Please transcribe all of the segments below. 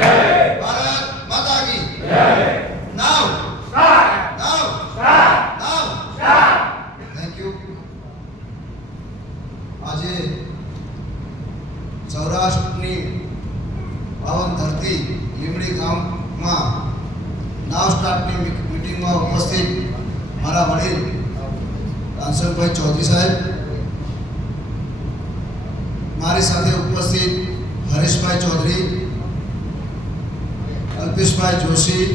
ભારત માતા કી નાવ thank you. આજે સૌરાષ્ટ્રની પાવન ધરતી લીમડી ગામમાં નાવ સ્ટાર્ટની મીટિંગમાં ઉપસ્થિત મારા વડીલ કાંસનભાઈ ચૌધરી સાહેબ, મારી સાથે ઉપસ્થિત હરીશભાઈ ચૌધરી, અલ્પેશભાઈ જોશી,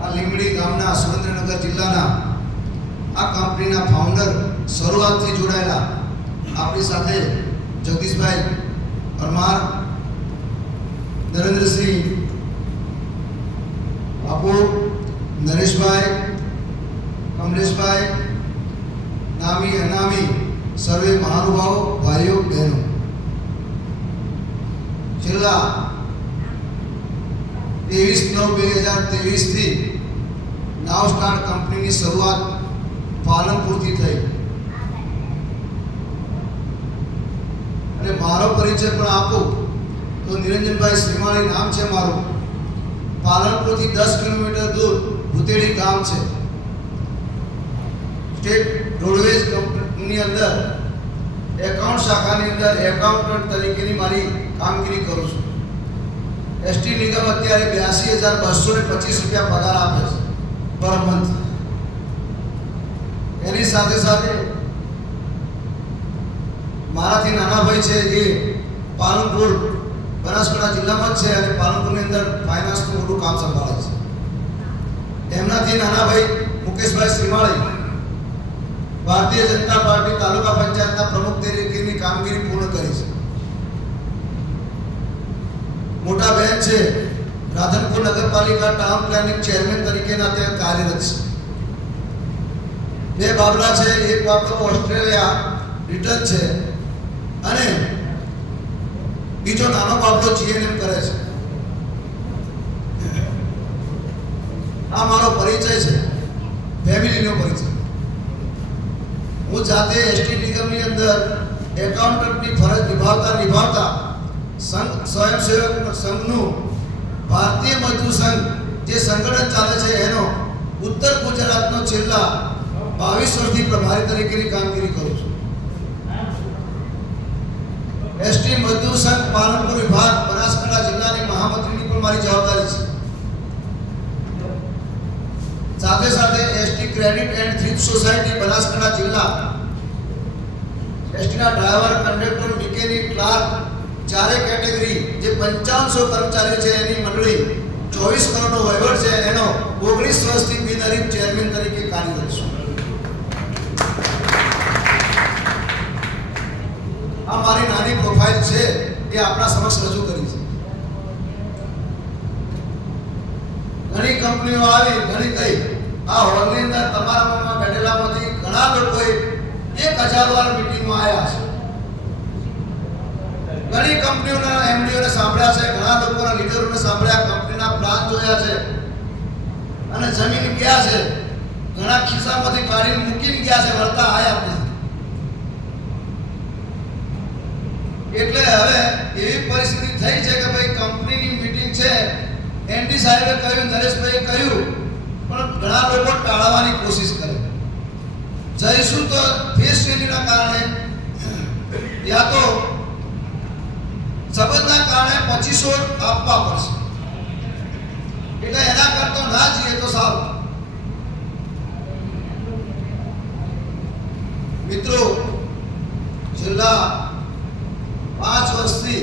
આ લીમડી ગામના સુરેન્દ્રનગર જિલ્લાના આ કંપનીના ફાઉન્ડર, શરૂઆતથી જોડાયેલા આપણી સાથે જગદીશભાઈ પરમાર, નરેન્દ્રસિંહ બાપુ, નરેશભાઈ, કમલેશભાઈ, નામી અનામી સર્વે મહાનુભાવો, ભાઈઓ બહેનો, છેલ્લા 23/9/2023 થી નાવ સ્ટાર્ટ કંપનીની શરૂઆત પાલનપુરથી થઈ અને મારો પરિચય પણ આપું તો નિરંજનભાઈ શ્રીમાળી નામ છે મારું. પાલનપુરથી 10 કિલોમીટર દૂર ભૂતેડી ગામ છે. સ્ટેટ રોડવેઝ કંપનીની અંદર એકાઉન્ટ શાખાની અંદર એકાઉન્ટન્ટ તરીકેની મારી કામગીરી કરું છું. એસટી નિગમ અત્યારે 82,225 રૂપિયા પગાર આપે છે પર મંથ. એની સાથે સાથે મારાથી નાના ભાઈ છે એ પાલનપુર બનાસકાંઠા જિલ્લામાં જ છે અને પાલનપુરની અંદર ફાઇનાન્સનું મોટું કામ સંભાળે છે. એમનાથી નાના ભાઈ મુકેશભાઈ શ્રીમાળી ભારતીય જનતા પાર્ટી તાલુકા પંચાયતના પ્રમુખ તરીકેની કામગીરી પૂર્ણ કરી છે. મોટા બહેન છે રાધનપુર નગરપાલિકા ટાઉન પ્લાનિંગ ચેરમેન તરીકેના તે કાર્યરત છે. બે બાબલા છે, એક બાબલો ઓસ્ટ્રેલિયા રિટર્ન છે અને બીજો નાનો બાબલો જીએનએમ કરે છે. આ મારો પરિચય છે, ફેમિલીનો પરિચય. હું જાતે એસટી નિગમની અંદર એકાઉન્ટન્ટની ફરજ નિભાવતા સ્વયંસેવક સંઘનું ભારતીય મજદૂર સંઘ જે સંગઠન ચાલે છે એનો ઉત્તર ગુજરાતનો છેલ્લા 22 વર્ષથી પ્રભારી તરીકેની કામગીરી કરું છું. એસટી મજદૂર સંઘ પાલનપુર વિભાગ બનાસકાંઠા જિલ્લાની મહામંત્રીની પણ મારી જવાબદારી છે. સાથે સાથે ST credit and thrift society Banaskantha જિલ્લા, એસટીના ડ્રાઈવર, કંડક્ટર, મિકેનિક, ક્લાર્ક ચારે કેટેગરી જે 5500 કર્મચારી છે એની મંડળી 24 કરોડનો વહીવટ છે એનો 19 વર્ષથી બિનહરીફ ચેરમેન તરીકે કાર્યરત છું. આ મારી નાની પ્રોફાઇલ છે એ આપણા સમક્ષ રજૂ કરી છે. ઘણી કંપનીઓ આવી, ઘણી કઈ. આ હોલની અંદર તમારામાં બેઠેલામાંથી ઘણા લોકોએ 1000 વાર મીટિંગમાં આવ્યા છે. ઘણી કંપનીઓના એમડીઓને સાંભળ્યા છે, ઘણા લોકોના લીડરોને સાંભળ્યા, કંપનીના પ્લાન જોયા છે અને જમીન ગયા છે. ઘણા ખિસ્સામાંથી કાઢીને મૂકીને ગયા છે, વળતા આયા નથી. એટલે હવે એવી પરિસ્થિતિ થઈ છે કે ભાઈ કંપનીની મીટિંગ છે, એનડી સાહેબે કહ્યું, નરેશભાઈએ કહ્યું, પણ ઘણા લોકો ટાળવાની કોશિશ કરે. જઈશું તો ફેસ વેલ્યુના કારણે યા તો સંબંધના કારણે 2500 આપવા પડશે. એટલે એના કરતા ના જઈએ તો સારું. મિત્રો, છેલ્લા 5 વર્ષથી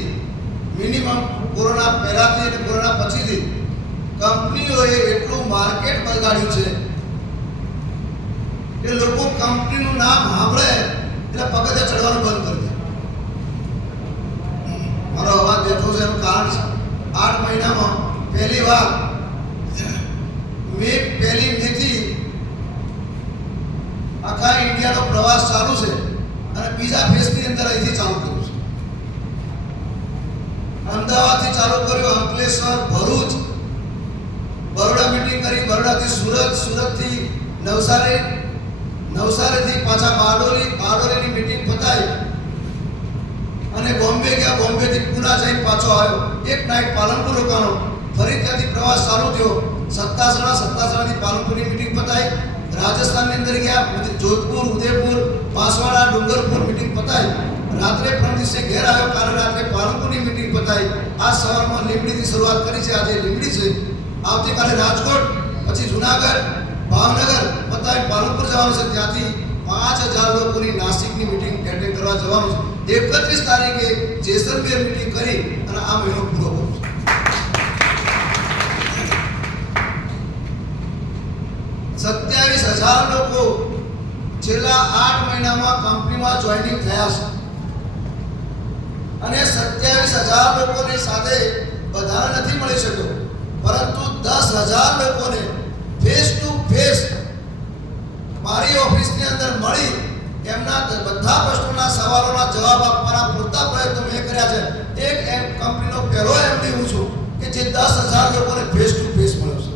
મિનિમમ કોરોના પહેલાથી અને કોરોના પછીથી કંપનીઓએ એટલું માર્કેટ બગાડ્યું છે કે લોકો કંપનીનું નામ સાંભળે એટલે પગથિયા ચડવાનું બંધ કરી દે. મારો અવાજ બેઠો છે એનું કારણ છે 8 મહિનામાં પહેલી વાર પહેલી મેથી આખા ઇન્ડિયાનો પ્રવાસ ચાલુ છે અને બીજા ફેઝની અંદર અહીંથી ચાલુ કર્યું છે. અમદાવાદથી ચાલુ કર્યું, અંકલેશ્વર, ભરૂચ, બરોડા મીટિંગ કરી, બરોડાથી સુરત, સુરતથી નવસારી, નવસારીથી પાછા બારડોલીની મીટિંગ પતાવી અને બોમ્બે ગયા, બોમ્બેથી પુના જઈને પાછા પાછો આવ્યો, એક નાઇટ પાલનપુર રોકાણો, ફરી ત્યાંથી પ્રવાસ ચાલુ થયો. સત્તાસણાથી પાલનપુરની મીટિંગ પતાઈ, રાજસ્થાનની અંદર ગયા, જોધપુર, ઉદયપુર, બાંસવાડા, ડુંગરપુર મીટિંગ પતાઈ. રાત્રે પરમ દિવસે ઘેર આવ્યો, કાલે રાત્રે પાલનપુરની મીટિંગ પતાઈ. આ સવારમાં લીંબડીથી શરૂઆત કરી છે, આજે લીંબડી છે, આવતીકાલે રાજકોટ, પછી જુનાગઢ, ભાવનગર પતાઈ પાલનપુર જવાનું છે. ત્યાંથી 5000 લોકોની નાસિકની મીટિંગ એટેન્ડ કરવા જવાનું છે. 31 તારીખે જેસલમેર મીટિંગ કરી અને આ મહિનો પૂરો કરું છું. 27000 લોકો છેલ્લા 8 મહિનામાં કંપનીમાં જોઈનિંગ થયા છે અને 27000 લોકોની સાથે બધાને નથી મળી શક્યો, પરંતુ 10000 લોકોને ફેસ ટુ ફેસ મારી ઓફિસની અંદર મળી એમના બધા પ્રશ્નોના સવાલોના જવાબ આપવાના પૂરતા પ્રયત્નો મેં કર્યા છે. એક કંપનીનો પહેલો એમડી હું છું કે જે 10000 લોકોને ફેસ ટુ ફેસ મળ્યો છે.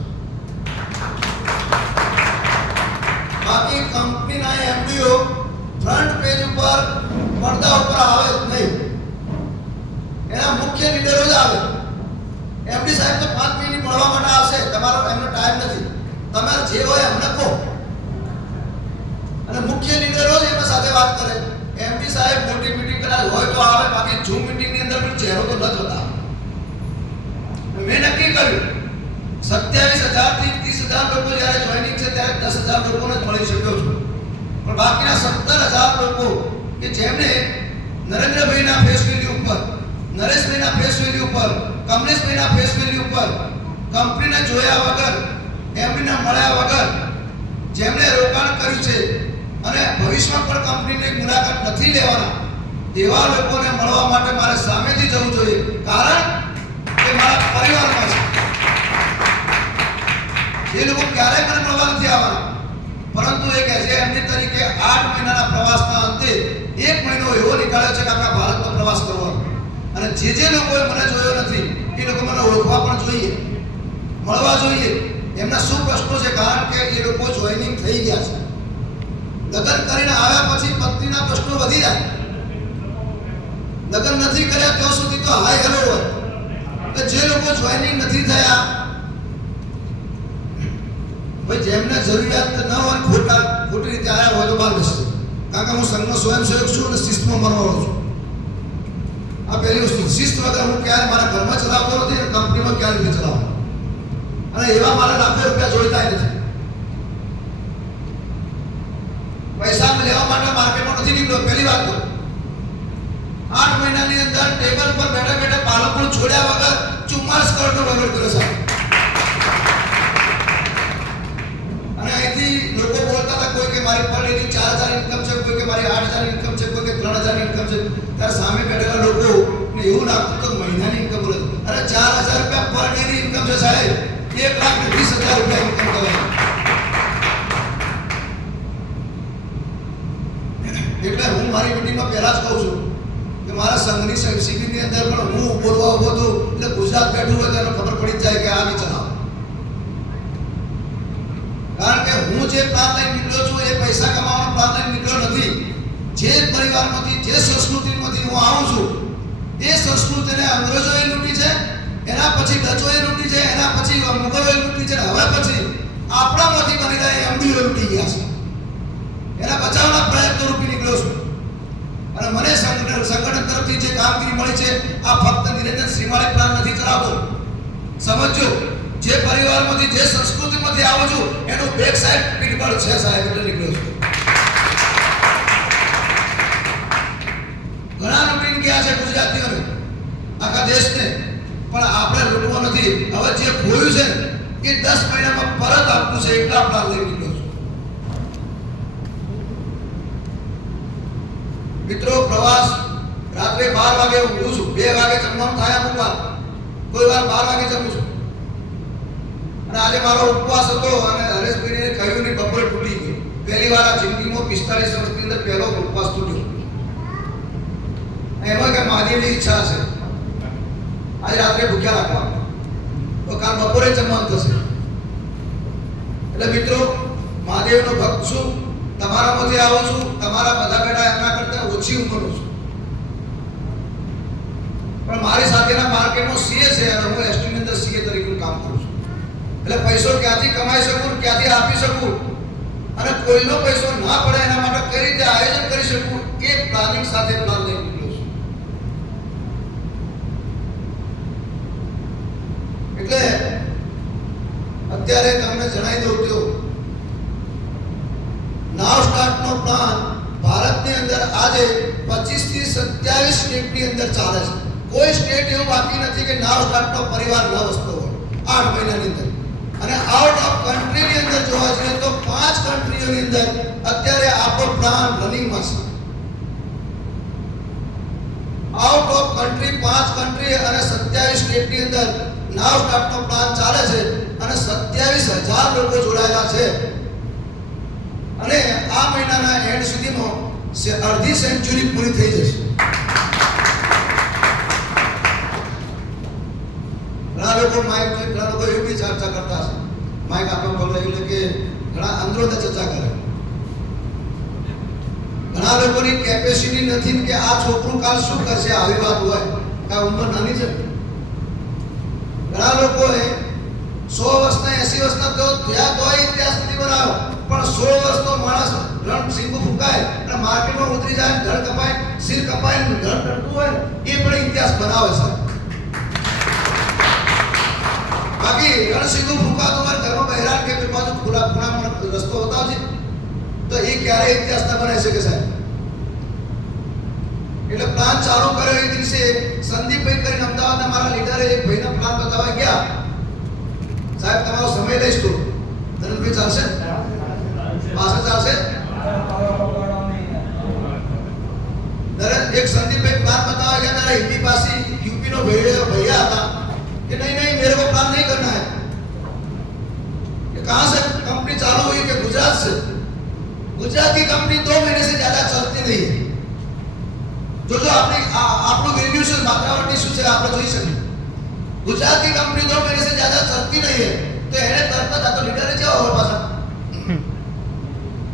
બાકી કંપનીના એમડીઓ ફ્રન્ટ પેજ ઉપર પડદા ઉપર આવે જ નહીં, એના મુખ્ય લીડરો જ આવે. એમડી સાહેબ તો 5 મિનિટ મળવા માટે આવશે, તમારો એમનો ટાઈમ નથી, તમારે જે હોય એમને કહો. અને મુખ્ય લીડરો જ એમના સાથે વાત કરે. એમડી સાહેબ મોટી મીટિંગ કરાય હોય તો આવે, બાકી ઝૂમ મીટિંગની અંદર પણ ચહેરો તો ન જ બતાવે. મેં નક્કી કર્યું 27000 થી 30000 લોકો જ્યારે જોઈનિંગ છે ત્યારે 10000 લોકોને જ મળી શક્યો છું, પણ બાકીના 17000 લોકો કે જેમને નરેન્દ્રભાઈના ફેસ વેલ્યુ ઉપર, નરેશભાઈના ફેસ વેલ્યુ ઉપર, કમલેશભાઈના ફેસ વેલ્યુ ઉપર કંપનીને જોયા વગર, એમડીને મળ્યા વગર જેમણે રોકાણ કર્યું છે અને ભવિષ્યમાં પણ કંપનીની મુલાકાત નથી લેવાના, એવા લોકોને મળવા માટે મારે સામેથી જવું જોઈએ, કારણ કે મારા પરિવારમાં છે. એ લોકો ક્યારેય મને મળવા નથી આવવાના, પરંતુ એક એમડી તરીકે 8 મહિનાના પ્રવાસના અંતે 1 મહિનો એવો નીકાળ્યો છે કે આખા ભારતનો પ્રવાસ કરવાનો. અને જે લોકોએ મને જોયો નથી એ લોકો મને ઓળખવા પણ જોઈએ, મળવા જોઈએ. એમના શું પ્રશ્નો છે, કારણ કે એ લોકો જોઈનિંગ થઈ ગયા છે. લગ્ન કરીને આવ્યા પછી પત્નીના પ્રશ્નો વધી જાય. લગ્ન નથી કર્યા ત્યાં સુધી તો હાય હેલો હોય. તો જે લોકો જોઈનિંગ નથી થયા, ભાઈ જેમને જરૂરિયાત ન હોય, ખોટી રીતે આવ્યા હોય તો બહાર બેસશે. કારણ કે હું સંઘનો સ્વયંસેવક છું અને શિસ્તમાં મરવાનો છું. આ પહેલી વસ્તુ. શિસ્ત વગર હું ક્યારે મારા ઘરમાં ચલાવતો નથી અને કંપનીમાં ક્યારે નથી ચલાવતો. અને એવા મારા લાખો રૂપિયા જોઈતા નથી. પૈસા લેવા માટે માર્કેટમાં નથી નીકળ્યો. પહેલી વાત તો 8 મહિનાની અંદર ટેબલ પર બેઠા બેઠા પાલનપુર છોડ્યા વગર 44 કરોડનો વહીવટ કર્યો છે. અને અહીંથી લોકો બોલતા હતા, કોઈ કે મારી પર ડેની 4000 ઇન્કમ છે, કોઈ કે મારી 8000 ઇન્કમ છે, કોઈ કે 3000 ઇન્કમ છે. ત્યારે સામે બેઠેલા લોકો એવું લાગતું તો મહિનાની ઇન્કમ બોલે. અરે 4000 રૂપિયા પર ડેની ઇન્કમ છે સાહેબ, 1,20,000 રૂપિયા ઇન્કમ કહેવાય. એટલે હું મારી મીટિંગમાં પહેલા જ કહું છું કે મારા સંઘની શિબિરની અંદર પણ હું બોલવા ઉભો હતો એટલે ગુજરાત બેઠું હોય તો ખબર પડી જાય કે આ નહીં ચલાવ. કારણ કે હું જે પ્લાન લઈને નીકળ્યો છું એ પૈસા કમાવાનો પ્લાન લઈને નીકળ્યો નથી. જે પરિવારમાંથી, જે સંસ્કૃતિમાંથી હું આવું છું એ સંસ્કૃતિને અંગ્રેજોએ લૂંટી છે, એના પછી ડચોએ લૂંટી છે, એના પછી મુગલોએ લૂંટી છે, હવે પછી આપણામાંથી બનેલા એમડીઓ લૂંટી ગયા છે. એના બચાવના પ્રયત્નો રૂપી નીકળ્યો છું. અને મને સંગઠન તરફથી જે કામગીરી મળી છે, આ ફક્ત નિરંજન શ્રીમાળી પ્લાન નથી ચલાવતો. સમજો, જે પરિવારમાંથી, જે સંસ્કૃતિમાંથી આવું છું એનું બેક સાઈડ પીઠબળ છે સાહેબ, એટલે નીકળ્યો છું. ઘણા લૂંટીને ગયા છે ગુજરાતીઓને, આખા દેશને, પણ આપણે લૂંટવો નથી. હવે જે ખોયું છે એ 10 મહિનામાં પરત આપવું છે, એટલા પ્લાન લઈ નીકળ્યો છું. મિત્રો, પ્રવાસ રાત્રે 12 વાગે ઊંઘું છું, 2 વાગે જમવાનું થાય અમુક વાર, કોઈ વાર 12 વાગે જમું છું. અને આજે મારો ઉપવાસ હતો અને હરેશભાઈને કહ્યું નહીં, બપોરે તૂટી ગયો. પહેલી વાર આ જિંદગીમાં 45 વર્ષની અંદર પહેલો ઉપવાસ તૂટ્યો. એમાં કે મહાદેવની ઈચ્છા છે આજે રાત્રે ભૂખ્યા રાખવા, તો કાલ બપોરે જમવાનું થશે. એટલે મિત્રો, મહાદેવનો ભક્ત છું, તમારામાંથી આવું છું. તમારા બધા બેટા એમના કરતા ઓછી ઉંમરનો છું, પણ મારી સાથેના માર્કેટનો સીએ છે અને હું એસટી ની અંદર સીએ તરીકે કામ કરું છું. એટલે પૈસો ક્યાંથી કમાઈ શકું, ક્યાંથી આપી શકું અને કોઈનો પૈસો ના પડે એના માટે કઈ રીતે આયોજન કરી શકું એ પ્લાનિંગ સાથે પ્લાન લઈ નીકળ્યો છું. એટલે અત્યારે તમને જણાવી દઉં તો નાવ સ્ટાર્ટનો પ્લાન ભારતની અંદર આજે 25 થી 27 સ્ટેટની અંદર ચાલે છે. કોઈ સ્ટેટ એવું બાકી નથી કે નાવ સ્ટાર્ટનો પરિવાર ન વસતો હોય 8 મહિનાની અંદર. અને આઉટ ઓફ કન્ટ્રીની અંદર જોવા જઈએ તો 5 કન્ટ્રીઓની અંદર અત્યારે આપણો પ્લાન રનિંગમાં છે. આઉટ ઓફ કન્ટ્રી 5 કન્ટ્રી અને 27 સ્ટેટની અંદર નાવ સ્ટાર્ટનો પ્લાન ચાલે છે અને 27,000 લોકો જોડાયેલા છે. અને આ મહિનાના એન્ડ સુધીમાં અડધી સેન્ચુરી પૂરી થઈ જશે. ઘણા લોકો માઇક ઘણા લોકો એવી બી ચર્ચા કરતા હશે, માઇક આપણે બોલે એટલે કે ઘણા અંદરોને ચર્ચા કરે. ઘણા લોકોની કેપેસિટી નથી કે આ છોકરું કાલ શું કરશે, આવી વાત હોય કાંઈ ઉંમર નાની છે. ઘણા લોકોએ 100 વર્ષના 80 વર્ષના તો થયા તોય ઇતિહાસ નથી બનાવ્યો, પણ 100 વર્ષનો માણસ રણ સિંગુ ફૂંકાય અને માર્કેટમાં ઉતરી જાય, ધડ કપાય, સિર કપાય, ધડ ટળતું હોય એ પણ ઇતિહાસ બનાવે છે. બાકી રણસિંગુ ફૂંકાતો હોય ઘરમાં બહેરાન કે બાજુ ખુલ્લા ખૂણામાં રસ્તો હોતા છે તો એ ક્યારેય ઇતિહાસ ના બનાવી શકે સાહેબ. એટલે પ્લાન ચાલુ કર્યો એ દિવસે સંદીપભાઈ કરીને અમદાવાદના મારા લીડરે એક ભાઈનો પ્લાન બતાવવા ગયા. સાહેબ તમારો સમય લઈશ તો ધનંજયભાઈ ચાલશે, પાછળ ચાલશે. એક સંદીપભાઈ પ્લાન બતાવવા ગયા ત્યારે હિન્દી ભાષી यूपी નો भैया હતા कि नहीं नहीं मेरे को प्लान नहीं करना है. कि कहां से कंपनी चालू हुई? कि गुजरात से. गुजरात की कंपनी 2 महीने से ज्यादा चलती नहीं है. जो आपने આપણું વેલ્યુ છે, માત્રાવટી શું છે આપણે જોઈ શકીએ. गुजरात की कंपनी 2 महीने से ज्यादा चलती नहीं है तो એને તરત જ આ તો લીડરે જવા હોય પાછા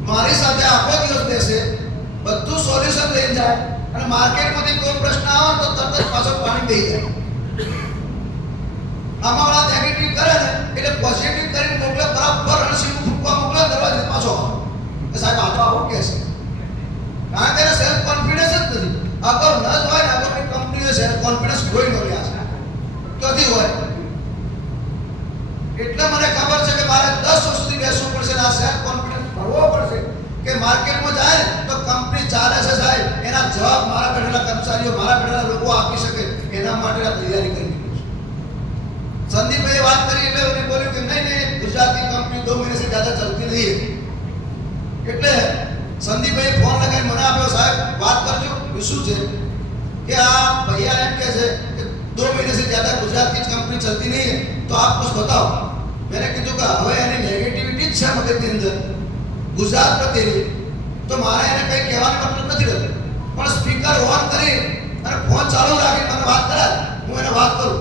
મારી સાથે આખો દિવસ બેસે, બધું સોલ્યુશન લઈને જાય અને માર્કેટમાંથી કોઈ પ્રશ્ન આવે તો તરત જ પાછો પાણી દઈ જાય. આમાં નેગેટિવ કરે ને એટલે પોઝિટિવ કરીને મોકલે, બરાબર રણસિંગુ ફૂંકવા મોકલે, દરવાજે પાછો આવે સાહેબ આ તો આવું કે છે. કારણ કે સેલ્ફ કોન્ફિડન્સ જ નથી. અગર ન જ હોય ને અગરની કંપનીઓ સેલ્ફ કોન્ફિડન્સ કોઈ ન રહ્યા છે ક્યાંથી હોય. એટલે મને ખબર છે કે મારે 10 વર્ષ સુધી બેસવું પડશે, આ સેલ્ફ કોન્ફિડન્સ ભરવો પડશે કે માર્કેટમાં જાય તો કંપની ચાલે છે સાહેબ, એના જવાબ મારા બેઠેલા કર્મચારીઓ, મારા બેઠેલા લોકો આપી શકે એના માટે તૈયારી કરી. संदीप बात करी એટલે એને બોલ્યું કે નહીં નહીં गुजरात की कंपनी 2 महीने से ज्यादा चलती नहीं है. એટલે સંદીપભાઈ ફોન લગાવી મને આપ્યો, સાહેબ વાત કરજો શું છે કે આ भैया એમ કહે છે કે 2 महीने से ज्यादा गुजरात की कंपनी चलती नहीं है तो आप कुछ बताओ. मैंने કીધું કે હવે એની નેગેટિવિટી જ છે મગજની અંદર ગુજરાત પ્રત્યેની, તો મારે એને કંઈ કહેવાનો મતલબ નથી રહેતો. પણ સ્પીકર ઓન કરી અને ફોન ચાલુ રાખી મને વાત કરાય, હું એને વાત કરું.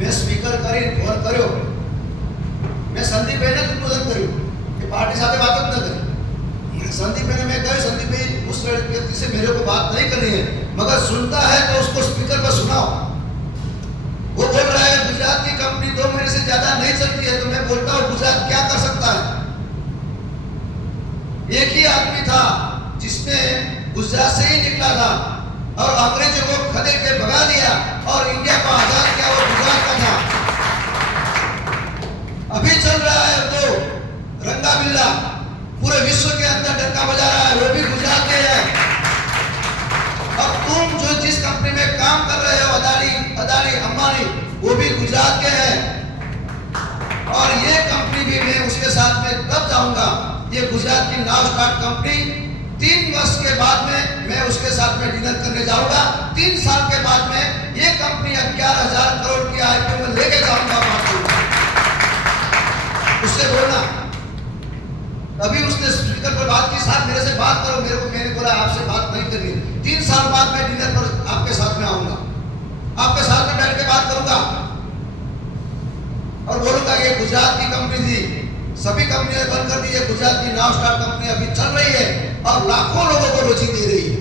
मैं स्पीकर કરી ફોન કર્યો, मैं संदीपભાઈને ઉદ્બોધન કર્યું कि पार्टी साथ बात न करें. संदीपભાઈને मैं कहा संदीपभाई उस व्यक्ति से मेरे को बात नहीं करनी है, मगर सुनता है तो उसको स्पीकर पर सुनाओ. वो बोल रहा है गुजरात की कंपनी 2 महीने से ज्यादा नहीं चलती है, तो मैं बोलता हूँ गुजरात क्या कर सकता है. एक ही आदमी था जिसने गुजरात से ही निकला था और अंग्रेजों को खदेड़ के भगा दिया और इंडिया को आजाद किया, वो गुजरात का था. अभी चल रहा है वो रंगा बिल्ला, पूरे विश्व के अंदर डंका बजा रहा है, वो भी गुजरात के है. अब तुम जो जिस कंपनी में काम कर रहे हो अदानी अंबानी, वो भी गुजरात के हैं. और ये कंपनी भी मैं उसके साथ में तब जाऊंगा, ये गुजरात की नाव स्टार्ट कंपनी 3 वर्ष के बाद में मैं उसके साथ में डिनर करने जाऊंगा. 3 साल के बाद में ये कंपनी 11,000 करोड़ की आईपीओ में लेके जाऊंगा. उससे बोलना. अभी उसने स्पीकर पर बात की, साहब मेरे से बात करो, मैंने बोला आपसे बात नहीं करनी. 3 साल बाद मैं डिनर पर आपके साथ में आऊंगा, आपके साथ में बैठ के बात करूंगा. सभी कंपनियां बंद कर दी है। गुजरात की नाव स्टार कंपनी अभी चल रही है और लाखों लोगों को रोजी दे रही है।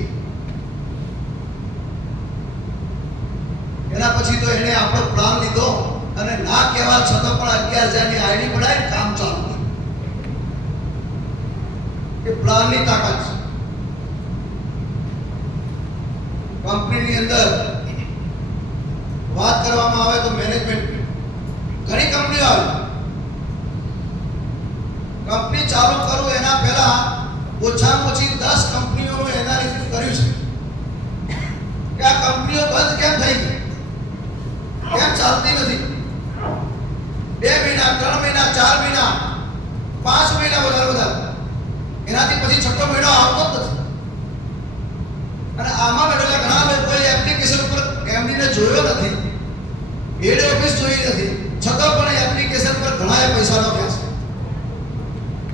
એના પછી તો એને આપણો પ્લાન લીધો અને ના કહેવા છતાં પણ 11,000 ની આઈડી બનાવી કામ ચાલુ કર્યું. એ પ્લાનની તાકાત છે. કંપનીની અંદર વાત કરવામાં આવે તો મેનેજમેન્ટ ઘણી કંપનીઓ આવી. કંપની ચાલુ કરું એના પહેલા ઓછામાં ઓછી 10 કંપનીઓનું એનાલિસિસ કર્યું છે કે આ કંપનીઓ બંધ કેમ થઈ ગઈ, કેમ ચાલતી નથી. 2 મહિના, 3 મહિના, 4 મહિના, 5 મહિના વધારે એનાથી પછી 6 મહિનો આવતો જ નથી. અને આમાં બેઠેલા ઘણા લોકોએ એપ્લિકેશન ઉપર એમડીને જોયો નથી, હેડ ઓફિસ જોઈ નથી, છતાં પણ એપ્લિકેશન પર ઘણાએ પૈસા નાખ્યા છે.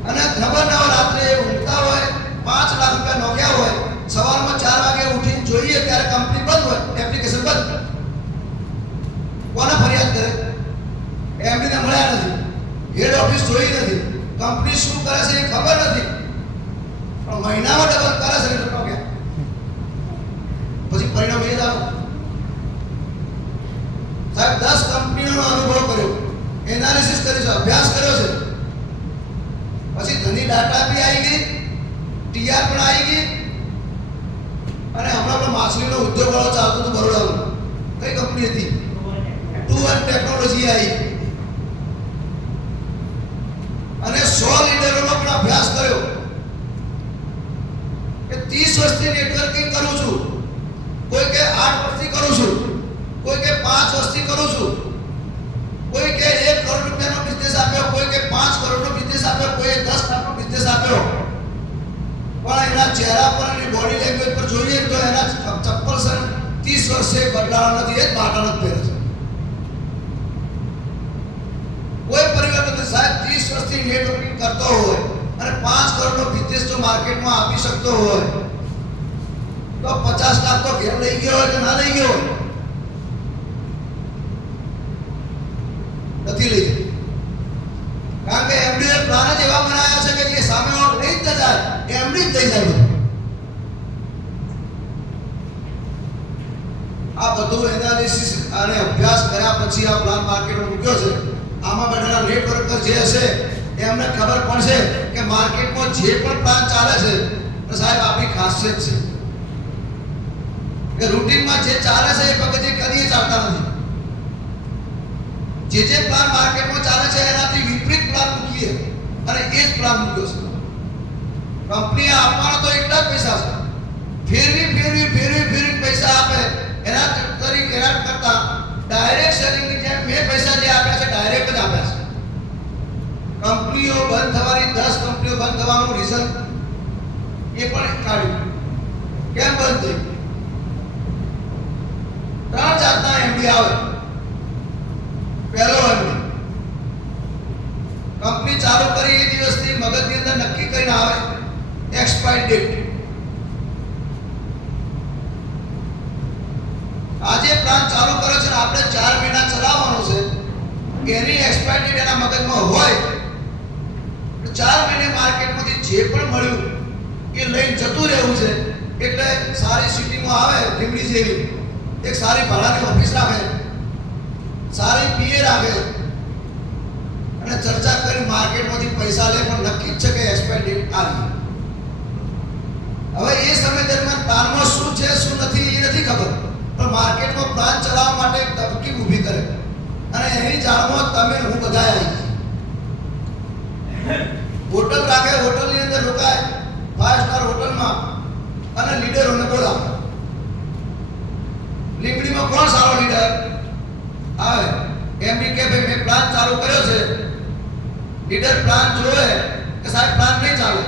અને ખબર ના હોય, રાત્રે ઊંઘતા હોય, 5 લાખ રૂપિયા નાખ્યા હોય, સવારમાં 4 વાગે ઉઠીને જોઈએ ત્યારે કંપની બંધ હોય, એપ્લિકેશન બંધ. કોને ફરિયાદ કરે? એમડીને મળ્યા નથી, હેડ ઓફિસ જોઈ નથી, કંપની શું કરે છે એ ખબર નથી, પણ મહિનામાં ડબલ કરે છે એટલે કે પછી પરિણામ એ જ આવે. સાહેબ 10 કંપનીઓનો અનુભવ કર્યો, એનાલિસિસ કર્યું છે, અભ્યાસ કર્યો છે. પછી ઘણી ડાટા બી આવી ગઈ, ટીઆર પણ આવી ગઈ. અને હમણાં પણ માછલીનો ઉદ્યોગ વાળો ચાલતો હતો બરોડામાં. કઈ કંપની હતી? ટુ એન્ડ ટેકનોલોજી આવી. અને 100 લીડરોનો પણ અભ્યાસ કર્યો કે 30 વર્ષથી નેટવર્કિંગ કરું છું, કોઈ કે 8 વર્ષથી કરું છું, કોઈ કે 5 વર્ષથી કરું છું, કોઈ કે 1 કરોડ રૂપિયાનો બિઝનેસ આપ્યો, કોઈ કે 5 કરોડનો બિઝનેસ આપ્યો, કોઈ 10 લાખનો બિઝનેસ આપ્યો. પણ એના ચહેરા પર અને બોડી લેંગ્વેજ પર જોઈએ તો એના ચપ્પલ સર 30 વર્ષે બદલાવા નથી, એ જ બાટાનો જ પહેરે છે. કોઈ પરિવર્તન નથી. સાહેબ 30 વર્ષથી નેટવર્કિંગ કરતો હોય અને 5 કરોડનો બિઝનેસ જો માર્કેટમાં આપી શકતો હોય તો 50 લાખ તો ઘેર લઈ ગયો હોય કે ના લઈ ગયો હોય? નથી લઈ ગયો. કારણ કે એમડીએ પ્લાન જ એવા બનાવ્યા છે કે જે સામે વાળો લઈ જ જાય, એમડી જ લઈ જાય. આ બધું એનાલિસિસ અને અભ્યાસ કર્યા પછી આ પ્લાન માર્કેટમાં મૂક્યો છે. આમાં બેઠેલા નેટવર્કર જે હશે એમને ખબર પડશે કે માર્કેટમાં જે પણ પ્લાન ચાલે છે તો સાહેબ આપણી ખાસિયત છે કે રૂટીનમાં જે ચાલે છે એ પગથિયે કદીએ ચાલતા નથી. જે પ્લાન માર્કેટમાં ચાલે છે એનાથી વિપરીત પ્લાન મૂકીએ અને એ જ પ્લાન મૂક્યો છે. કંપની આપવાનો તો એટલા જ પૈસા છે, ફેરવી પૈસા આપે એના કરતા ડાયરેક્ટ સેલિંગની જેમ મેં પૈસા જે આપ્યા છે ડાયરેક્ટ જ આપ્યા છે. કંપનીઓ બંધ થવાની 10 કંપનીઓ બંધ થવાનું રીઝન એ પણ કાઢ્યું. કેમ બંધ થઈ? 3 જાતના એમડી આવે. પહેલો એમડી કંપની ચાલુ કરી એ દિવસથી મગજની અંદર નક્કી કરીને આવે એક્સપાયર ડેટ. આજે પ્લાન ચાલુ કર્યો છે, આપણે 4 મહિના ચલાવવાનો છે, એની એક્સપાયર ડેટ એના મગજમાં હોય તો 4 મહિને માર્કેટમાંથી જે પણ મળ્યું એ લઈને જતું રહેવું છે. એટલે સારી સિટીમાં આવે, લીમડી જેવી એક સારી ભાડાની ઓફિસ રાખે, સારી પીએ રાખે અને ચર્ચા કરી માર્કેટમાંથી પૈસા લે, પણ નક્કી જ છે કે એક્સપાયર ડેટ આવી. હવે એ સમય દરમિયાન પ્લાનમાં શું છે શું નથી એ નથી ખબર, પણ માર્કેટમાં પ્લાન ચલાવવા માટે એક તબકી ઊભી કરે અને એની જાળમાં તમે હું બધા આવી. હોટલ રાખે, હોટલની અંદર રોકાય, 5 સ્ટાર હોટલમાં, અને લીડરોને બોલાવે. લીમડીમાં કોણ સારો લીડર આવે? એમડી કે ભાઈ મેં પ્લાન ચાલુ કર્યો છે. લીડર પ્લાન જોવે કે સાહેબ પ્લાન નહીં ચાલે,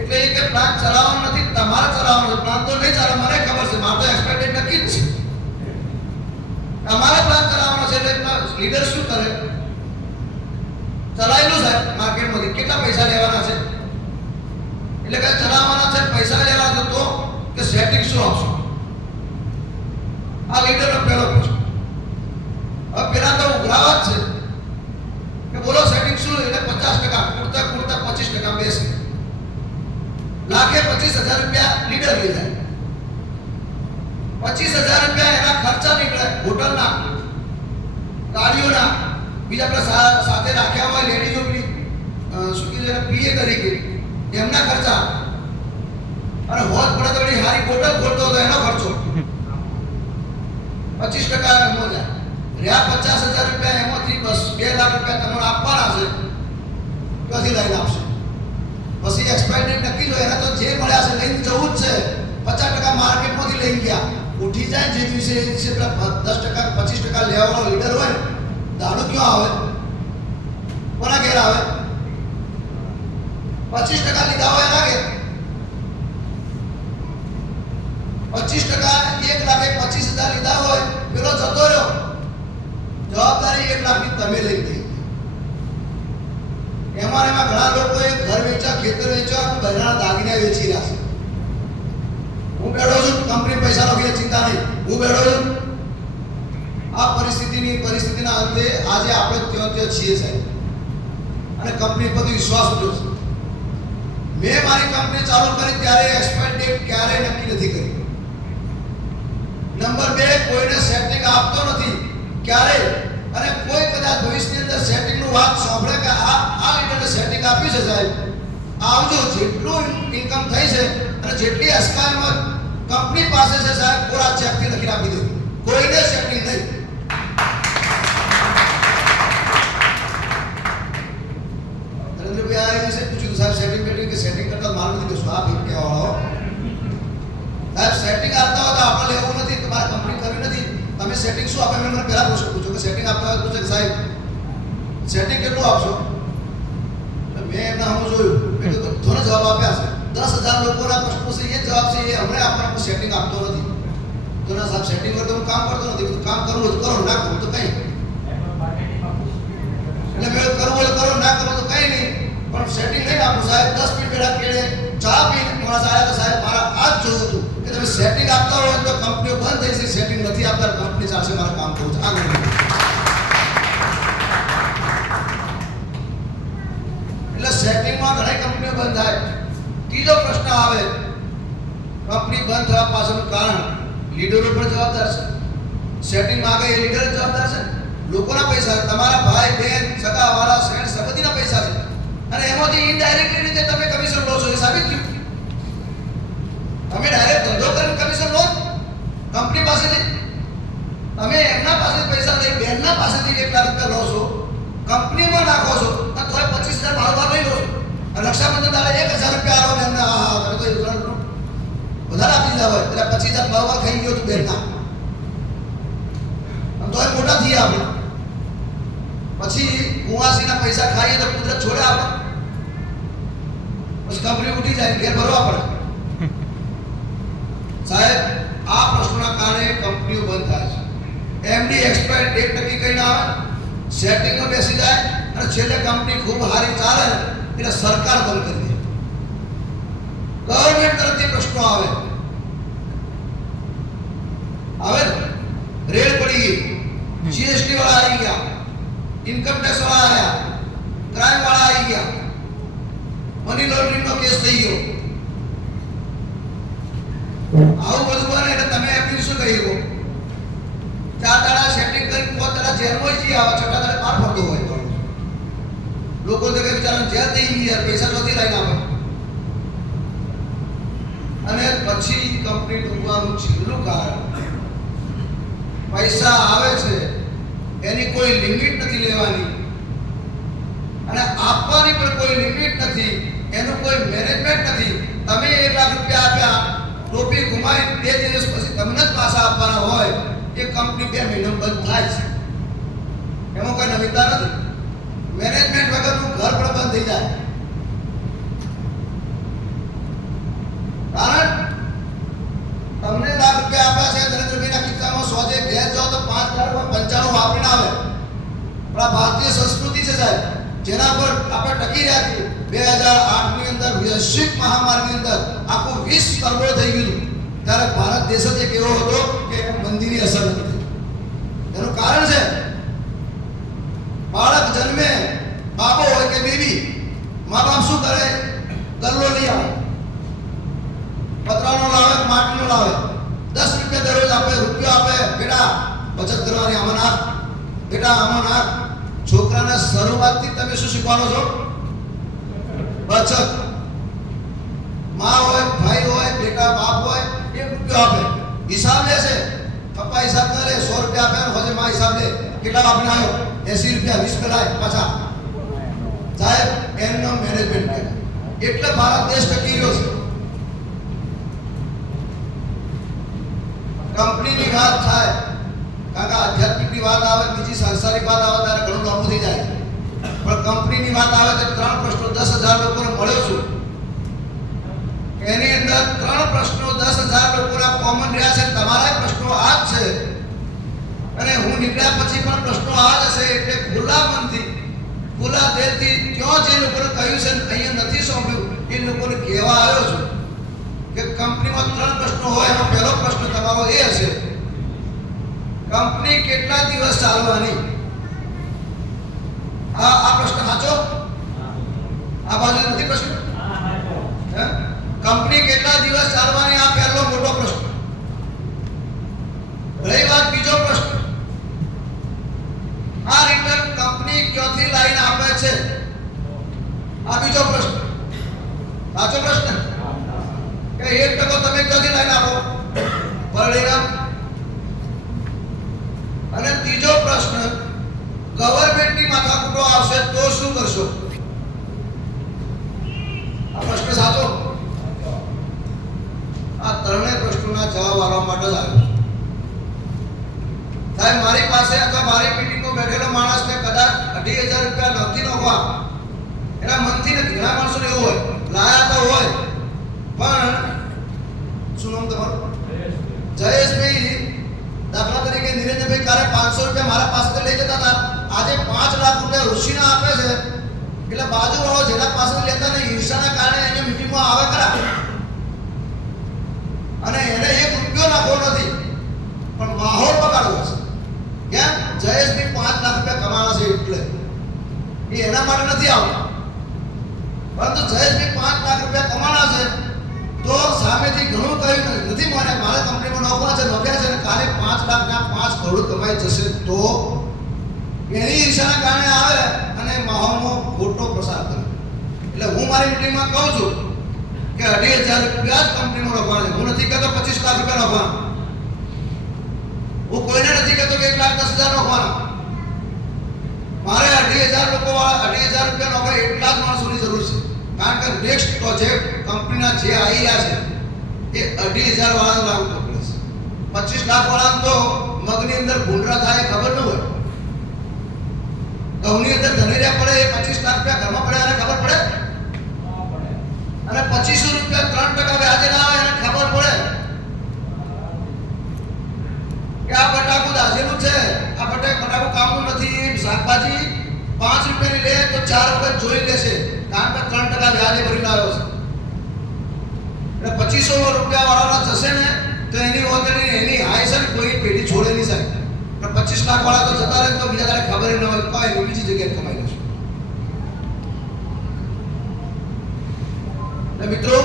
એટલે એ કે પ્લાન ચલાવવાનો નથી, તમારે ચલાવવાનો છે. પ્લાન તો નહીં ચાલે, મને ખબર છે, મારો તો એક્સપેક્ટેડ નક્કી જ છે, તમારે પ્લાન ચલાવવાનો છે. એટલે લીડર શું કરે? ચલાવી લો સાહેબ, માર્કેટમાંથી કેટલા પૈસા લેવાના છે, એટલે કે ચલાવવાના છે, પૈસા લેવાના છે, તો કે સેટિંગ શું આપશો? આ લીડરનો પહેલો પ્રશ્ન. હવે પેલા તો ઉઘરાવા જ છે કે બોલો સેટિંગ 25,000 રૂપિયા એના ખર્ચા નીકળે, હોટલના, ગાડીઓના, બીજા આપણા સાથે રાખ્યા હોય લેડીઝો પેલી શું કીધું પીએ તરીકે એમના ખર્ચા, અને હોજ પડે તો એની હારી બોટલ ખોલતો હતો એનો ખર્ચો 25% એમો જાય. રહ્યા 50,000 રૂપિયા એમાંથી બસ 2 લાખ રૂપિયા તમને આપવાના છે, ક્યાંથી લઈને આપશે? પછી એક્સપાયર ડેટ નક્કી જો એના તો જે મળ્યા છે લઈને જવું જ છે. 50% માર્કેટમાંથી લઈ ગયા, ઉઠી જાય જે દિવસે 10% 25% લેવાનો લીડર હોય, દારૂ ક્યાં આવે? કોના ઘેર આવે? 25% લીધા હોય એના ઘેર. 25% 1,25,000 લીધા હોય, પેલો જતો રહ્યો, જવાબદારી 1 લાખની તમે લઈ ગઈ. એમાં ઘણા લોકોએ ઘર વેચ્યા, ખેતર વેચ્યા, બહેરાના દાગીના વેચી રહ્યા છે. હું બેઠો છું, કંપની પૈસા લખીને ચિંતા નહીં, હું બેઠો છું. આ પરિસ્થિતિના અંતે આજે આપણે ત્યાં છીએ સાહેબ, અને કંપની પર વિશ્વાસ ઉઠ્યો છે. મેં મારી કંપની ચાલુ કરી ત્યારે એક્સપાયર ડેટ ક્યારેય નક્કી નથી કરી. નંબર 2, કોઈને સેટિંગ આપતો નથી ક્યારે, અને કોઈ કદાચ ભવિષ્યની અંદર સેટિંગનું વાત સાંભળે કે આ લીડરને સેટિંગ આપ્યું છે સાહેબ, આવજો, જેટલું ઇન્કમ થઈ છે અને જેટલી અસ્કારમાં કંપની પાસે છે સાહેબ, પૂરા ચેકથી લખીને આપી દે, કોઈને સેટિંગ નહીં. નરેન્દ્રભાઈ આ વિશે પૂછ્યું સાહેબ, સેટિંગ કે સેટિંગ કરતા મારું નથી કશું, આ ભીમ કહેવા વાળો સાહેબ સેટિંગ આપતા હોય તો આપણે લેવું નથી, તમારે કંપની કરવી નથી, તમે સેટિંગ શું આપે? મને પહેલા પૂછો કે સેટિંગ આપતા હોય પૂછે કે સાહેબ સેટિંગ કેટલું આપશો? મેં એમના હું જોયું, મેં કીધું બધોને જવાબ આપ્યા છે. 10,000 લોકોના પ્રશ્નો છે, એ જવાબ છે, એ હમણાં આપણને સેટિંગ આપતો નથી. તો ના સાહેબ સેટિંગ કરતો હું કામ કરતો નથી, કામ કરવું હોય તો કરો, ના કરવું તો કંઈ. એટલે મેં કરવું હોય કરો, ના કરવું તો કંઈ નહીં, પણ સેટિંગ નહીં આપું સાહેબ. 10 મિનિટ પહેલા કેળે ચા પીને માણસ આવ્યા તો સાહેબ મારા આ જ જોયું હતું કે તમે સેટિંગ આપતા હોય તો કંપનીઓ બંધ થઈ છે, સેટિંગ નથી આપતા કંપની ચાલશે, મારે કામ કરવું છે, આગળ. એટલે સેટિંગમાં ઘણી કંપનીઓ બંધ થાય. ત્રીજો પ્રશ્ન આવે, કંપની બંધ થવા પાછળનું કારણ લીડરો પર જવાબદાર છે. સેટિંગ માંગે એ લીડર જવાબદાર છે. લોકોના પૈસા, તમારા ભાઈ બહેન સગાવાળા શહેર સંબંધીના પૈસા છે, અને એમાંથી ઇનડાયરેક્ટલી રીતે તમે કમિશન લો છો, એ સાબિત થયું. તમે ડાયરેક્ટ ધંધો કરીને કમિશન લો કંપની પાસેથી, તમે એમના પાસેથી પૈસા લઈ બેનના પાસેથી 1 લાખ રૂપિયા લો છો, કંપનીમાં નાખો છો, અને તોય 25,000 ભાવ લઈ લો છો. રક્ષાબંધન દાડે 1,000 રૂપિયા આવો બેનના, તમે તો વધારે આપી દીધા હોય, એટલે 25,000 ભાવ ખાઈ ગયો તું બેનના, તોય મોટા થઈએ આપણે. પછી કુવાસીના પૈસા ખાઈએ તો કુદરત છોડે આપણે, પછી કંપની ઉઠી જાય, ઘેર ભરવા પડે. સાહેબ આ પ્રશ્નોના કારણે કંપનીઓ બંધ થાય છે. એમડી એક્સપાયર ડેટ નક્કી કરીને આવે, સેટિંગમાં બેસી જાય, અને છેલ્લે કંપની ખૂબ સારી ચાલે એટલે સરકાર બંધ કરી દે. ગવર્મેન્ટ તરફથી પ્રશ્નો આવે, રેડ પડી ગઈ, જીએસટી વાળા આવી ગયા, ઇન્કમ ટેક્સ વાળા આવ્યા, ક્રાઇમ વાળા આવી ગયા, મની લોન્ડરિંગનો કેસ થઈ ગયો. આવું બધું બને એટલે તમે એમની શું કહી શકો? 4 દાડા સેટિંગ કરી 5 દાડા જેલમાં જઈ આવે, 6 દાડા બહાર ફરતો હોય તો લોકો તો કે બિચારા જેલ થઈ ગયા, પૈસા જોતી લઈને આવે. અને પછી કંપની ડૂબવાનું છેલ્લું કારણ, પૈસા આવે છે એની કોઈ લિમિટ નથી લેવાની, અને આપવાની પણ કોઈ લિમિટ નથી, એનું કોઈ મેનેજમેન્ટ નથી. તમે 1 લાખ રૂપિયા આપ્યા, ટોપી ઘુમાવી 2 દિવસ પછી તમને જ પાછા આપવાના હોય, એ કંપની 2 મહિના બંધ થાય છે. એમાં કોઈ નવીનતા નથી. મેનેજમેન્ટ વગરનું ઘર પણ બંધ થઈ જાય. કારણ તમને લાખ રૂપિયા આપ્યા છે, નરેન્દ્રભાઈના કિસ્સામાં 100 જે ઘેર જાઓ તો 5,95 વાપરીને આવે. પણ આ ભારતીય સંસ્કૃતિ છે સાહેબ, જેના પર આપણે ટકી રહ્યા છીએ. 2008ની અંદર વૈશ્વિક મહામારીની અંદર આખું વિશ્વ તરબોળ થઈ ગયું, ત્યારે ભારત દેશ જ એક એવો હતો કે મંદીની અસર નથી થઈ. એનું કારણ છે, બાળક જન્મે, બાબો હોય કે બેબી, મા બાપ શું કરે? ગલ્લો લઈ આવે, પતરાનો લાવે, માટીનો લાવે, 10 રૂપિયા દરરોજ આપે, રૂપિયો આપે, બેટા બચત કરવાની આમાં નાખ, બેટા આમાં નાખ. છોકરાને શરૂઆતથી તમે શું શીખવાનો છો? બચત. માં હોય, ભાઈ હોય, બેટા બાપ હોય, એક રૂપિયો આપે, હિસાબ લે છે. પપ્પા હિસાબ ના લે, 100 રૂપિયા આપે, હોજે માં હિસાબ લે, કેટલા આપને આવ્યો? 80 રૂપિયા, 20 પેલા પાછા. સાહેબ એમનો મેનેજમેન્ટ કહેવાય. એટલે ભારત દેશ ટકી રહ્યો છે. કંપનીની વાત થાય, કારણ કે આધ્યાત્મિકની વાત આવે, બીજી સંસારિક વાત આવે ત્યારે ઘણું લાંબુ થઈ જાય. પણ કંપનીની વાત આવે તો 3 પ્રશ્નો 10,000 લોકોને મળ્યો છું. એની અંદર 3 પ્રશ્નો 10,000 લોકોના કોમન રહ્યા છે. તમારા પ્રશ્નો આ જ છે અને હું નીકળ્યા પછી પણ પ્રશ્નો આ જ હશે. એટલે ખુલ્લા મનથી, ખુલ્લા દિલથી ક્યાં જે લોકોને કહ્યું છે અહીંયા નથી સોંપ્યું એ લોકોને કહેવા આવ્યો છું કે કંપનીમાં 3 પ્રશ્નો હોય. એનો પહેલો પ્રશ્ન તમારો એ હશે, કંપની કેટલા દિવસ ચાલવાની? આ પ્રશ્ન સાચો? આ બાજુ નથી પ્રશ્ન? કંપની કેટલા દિવસ ચાલવાની? આ પહેલો મોટો પ્રશ્ન. રહી વાત બીજો પ્રશ્ન, આ રિટર્ન કંપની ક્યાંથી લાઈન આપે છે? આ બીજો પ્રશ્ન. સાચો પ્રશ્ન કે 1% તમે ક્યાંથી લાઈન આપો? પરિણામ. અને ત્રીજો પ્રશ્ન, ગવર્નમેન્ટની માથાકૂટો આવશે તો શું કરશો? આ પ્રશ્ન સાચો? આ ત્રણેય પ્રશ્નોના જવાબ આપવા માટે જ આવ્યો છું. સાહેબ મારી પાસે અથવા મારી મીટિંગમાં બેઠેલો માણસને કદાચ 2,500 રૂપિયા નથી નોખવા, એના મનથી નથી. ઘણા માણસોને એવું હોય, લાયા તો હોય, પણ શું નામ તમારું? જયેશભાઈ. દાખલા તરીકે નિરંજનભાઈ કાલે 500 રૂપિયા મારા પાસેથી લઈ જતા હતા, આજે 5 લાખ રૂપિયા ઋષિના આપે છે. એટલે બાજુવાળો જેના પાસેથી લેતા નહીં, ઈર્ષાના કારણે અહીંયા મીટિંગમાં આવે ખરા અને એને 1 રૂપિયો નાખવો નથી, પણ માહોલ બગાડવો છે. કેમ? જયેશભાઈ 5 લાખ રૂપિયા કમાણા છે એટલે એ એના માટે નથી આવતા, પરંતુ જયેશભાઈ 5 લાખ રૂપિયા કમાણા છે તો સામેથી ઘણું કહ્યું નથી. મને મારે કંપનીમાં નોકરા છે, નોકરા છે, કાલે 5 લાખના 5 કરોડ કમાઈ જશે તો એની ઈર્ષાના કારણે આવે અને માહોલમાં ખોટો પ્રસાર કરે. એટલે હું મારી મીટિંગમાં કહું છું કે 2,500 રૂપિયા જ કંપનીમાં રોકવાના છે. હું નથી કહેતો 25 લાખ રૂપિયા રોકવાના, હું કોઈને નથી કહેતો કે 1,10,000 રોકવાના. મારે 2,500 લોકો વાળા 2,500 રૂપિયા નોકરી એટલા જ માણસોની જરૂર છે. કારણ કે નેક્સ્ટ પ્રોજેક્ટ કંપનીના જે આવી રહ્યા છે એ 2,500 વાળા લાગુ પડે છે. 25 લાખ વાળા તો મગની અંદર ભૂંડરા થાય ખબર ન હોય, ઘઉંની અંદર ધનેરિયા પડે એ 25 લાખ રૂપિયા ઘરમાં પડે એને ખબર પડે, અને 2500 રૂપિયા 3% વ્યાજે ના આવે એને ખબર પડે કે આ બટાકું દાજેલું છે, આ બટાકું કામનું નથી. શાકભાજી 5 રૂપિયાની લે તો 4 વખત જોઈ લેશે, કારણ કે 3% વ્યાજે ભરી લાવ્યો છે. એટલે 2500 રૂપિયા વાળાના જશે ને તો એની ઓતણી એની હાઈસન કોઈ પેઢી છોડે નહીં સાહેબ. પણ 25 લાખ વાળા તો જતા રહે તો બીજા તારે ખબર ન હોય, કોઈ બીજી જગ્યાએ કમાઈ લેશે. એટલે મિત્રો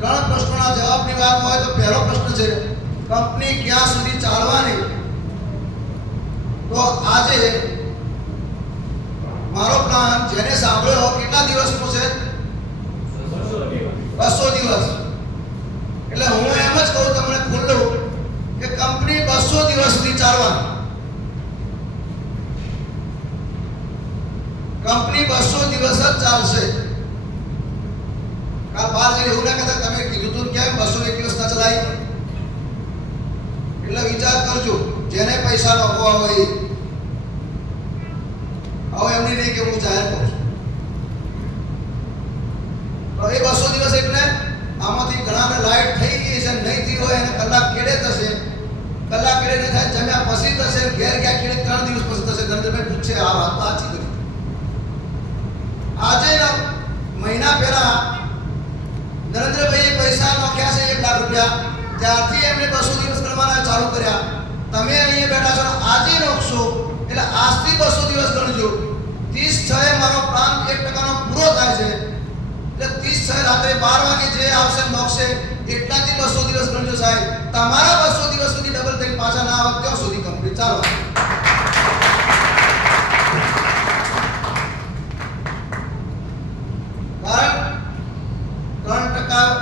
3 પ્રશ્નોના જવાબની વાત હોય તો પહેલો પ્રશ્ન છે કંપની ક્યાં સુધી ચાલવાની? તો આજે મારો પ્લાન જેને સાંભળ્યો કેટલા દિવસનો છે? 200 દિવસ. એટલે હું એમ જ કહું તમને ખુલ્લું કે કંપની 200 દિવસ સુધી ચાલવાની. કંપની 200 દિવસ જ ચાલશે. કાલ બહાર જઈને એવું ના કહેતા તમે કીધું તું કેમ 201 દિવસ ના ચલાય? એટલે વિચાર કરજો જેને પૈસા નોખવા હોય. હવે એમની નહીં કે હું જાહેર કરું છું. એ 200 દિવસ એટલે આમાંથી ઘણાને લાઈટ થઈ ગઈ છે, નહીં થઈ હોય એને કલાક કેડે થશે, કલાક કેડે નહીં થાય જમ્યા પછી થશે, ઘેર ગયા કેડે 3 દિવસ પછી થશે. નરેન્દ્રભાઈ પૂછશે આ વાત તો સાચી કરી. આજે મહિના પહેલા નરેન્દ્રભાઈએ પૈસા નોખ્યા છે 1 લાખ રૂપિયા, ત્યારથી એમને 200 દિવસ કરવાના ચાલુ કર્યા. તમે અહીંયા બેઠા છો આજે નોખશો એટલે આજથી 200 દિવસ ગણજો. 30/6 મારો પ્લાન 1% પૂરો થાય છે. એટલે 30/6 રાત્રે 12 વાગે જે આવશે નોખશે એટલાથી 200 દિવસ ગણજો સાહેબ. તમારા કરી. ચાલો. કારણ 3%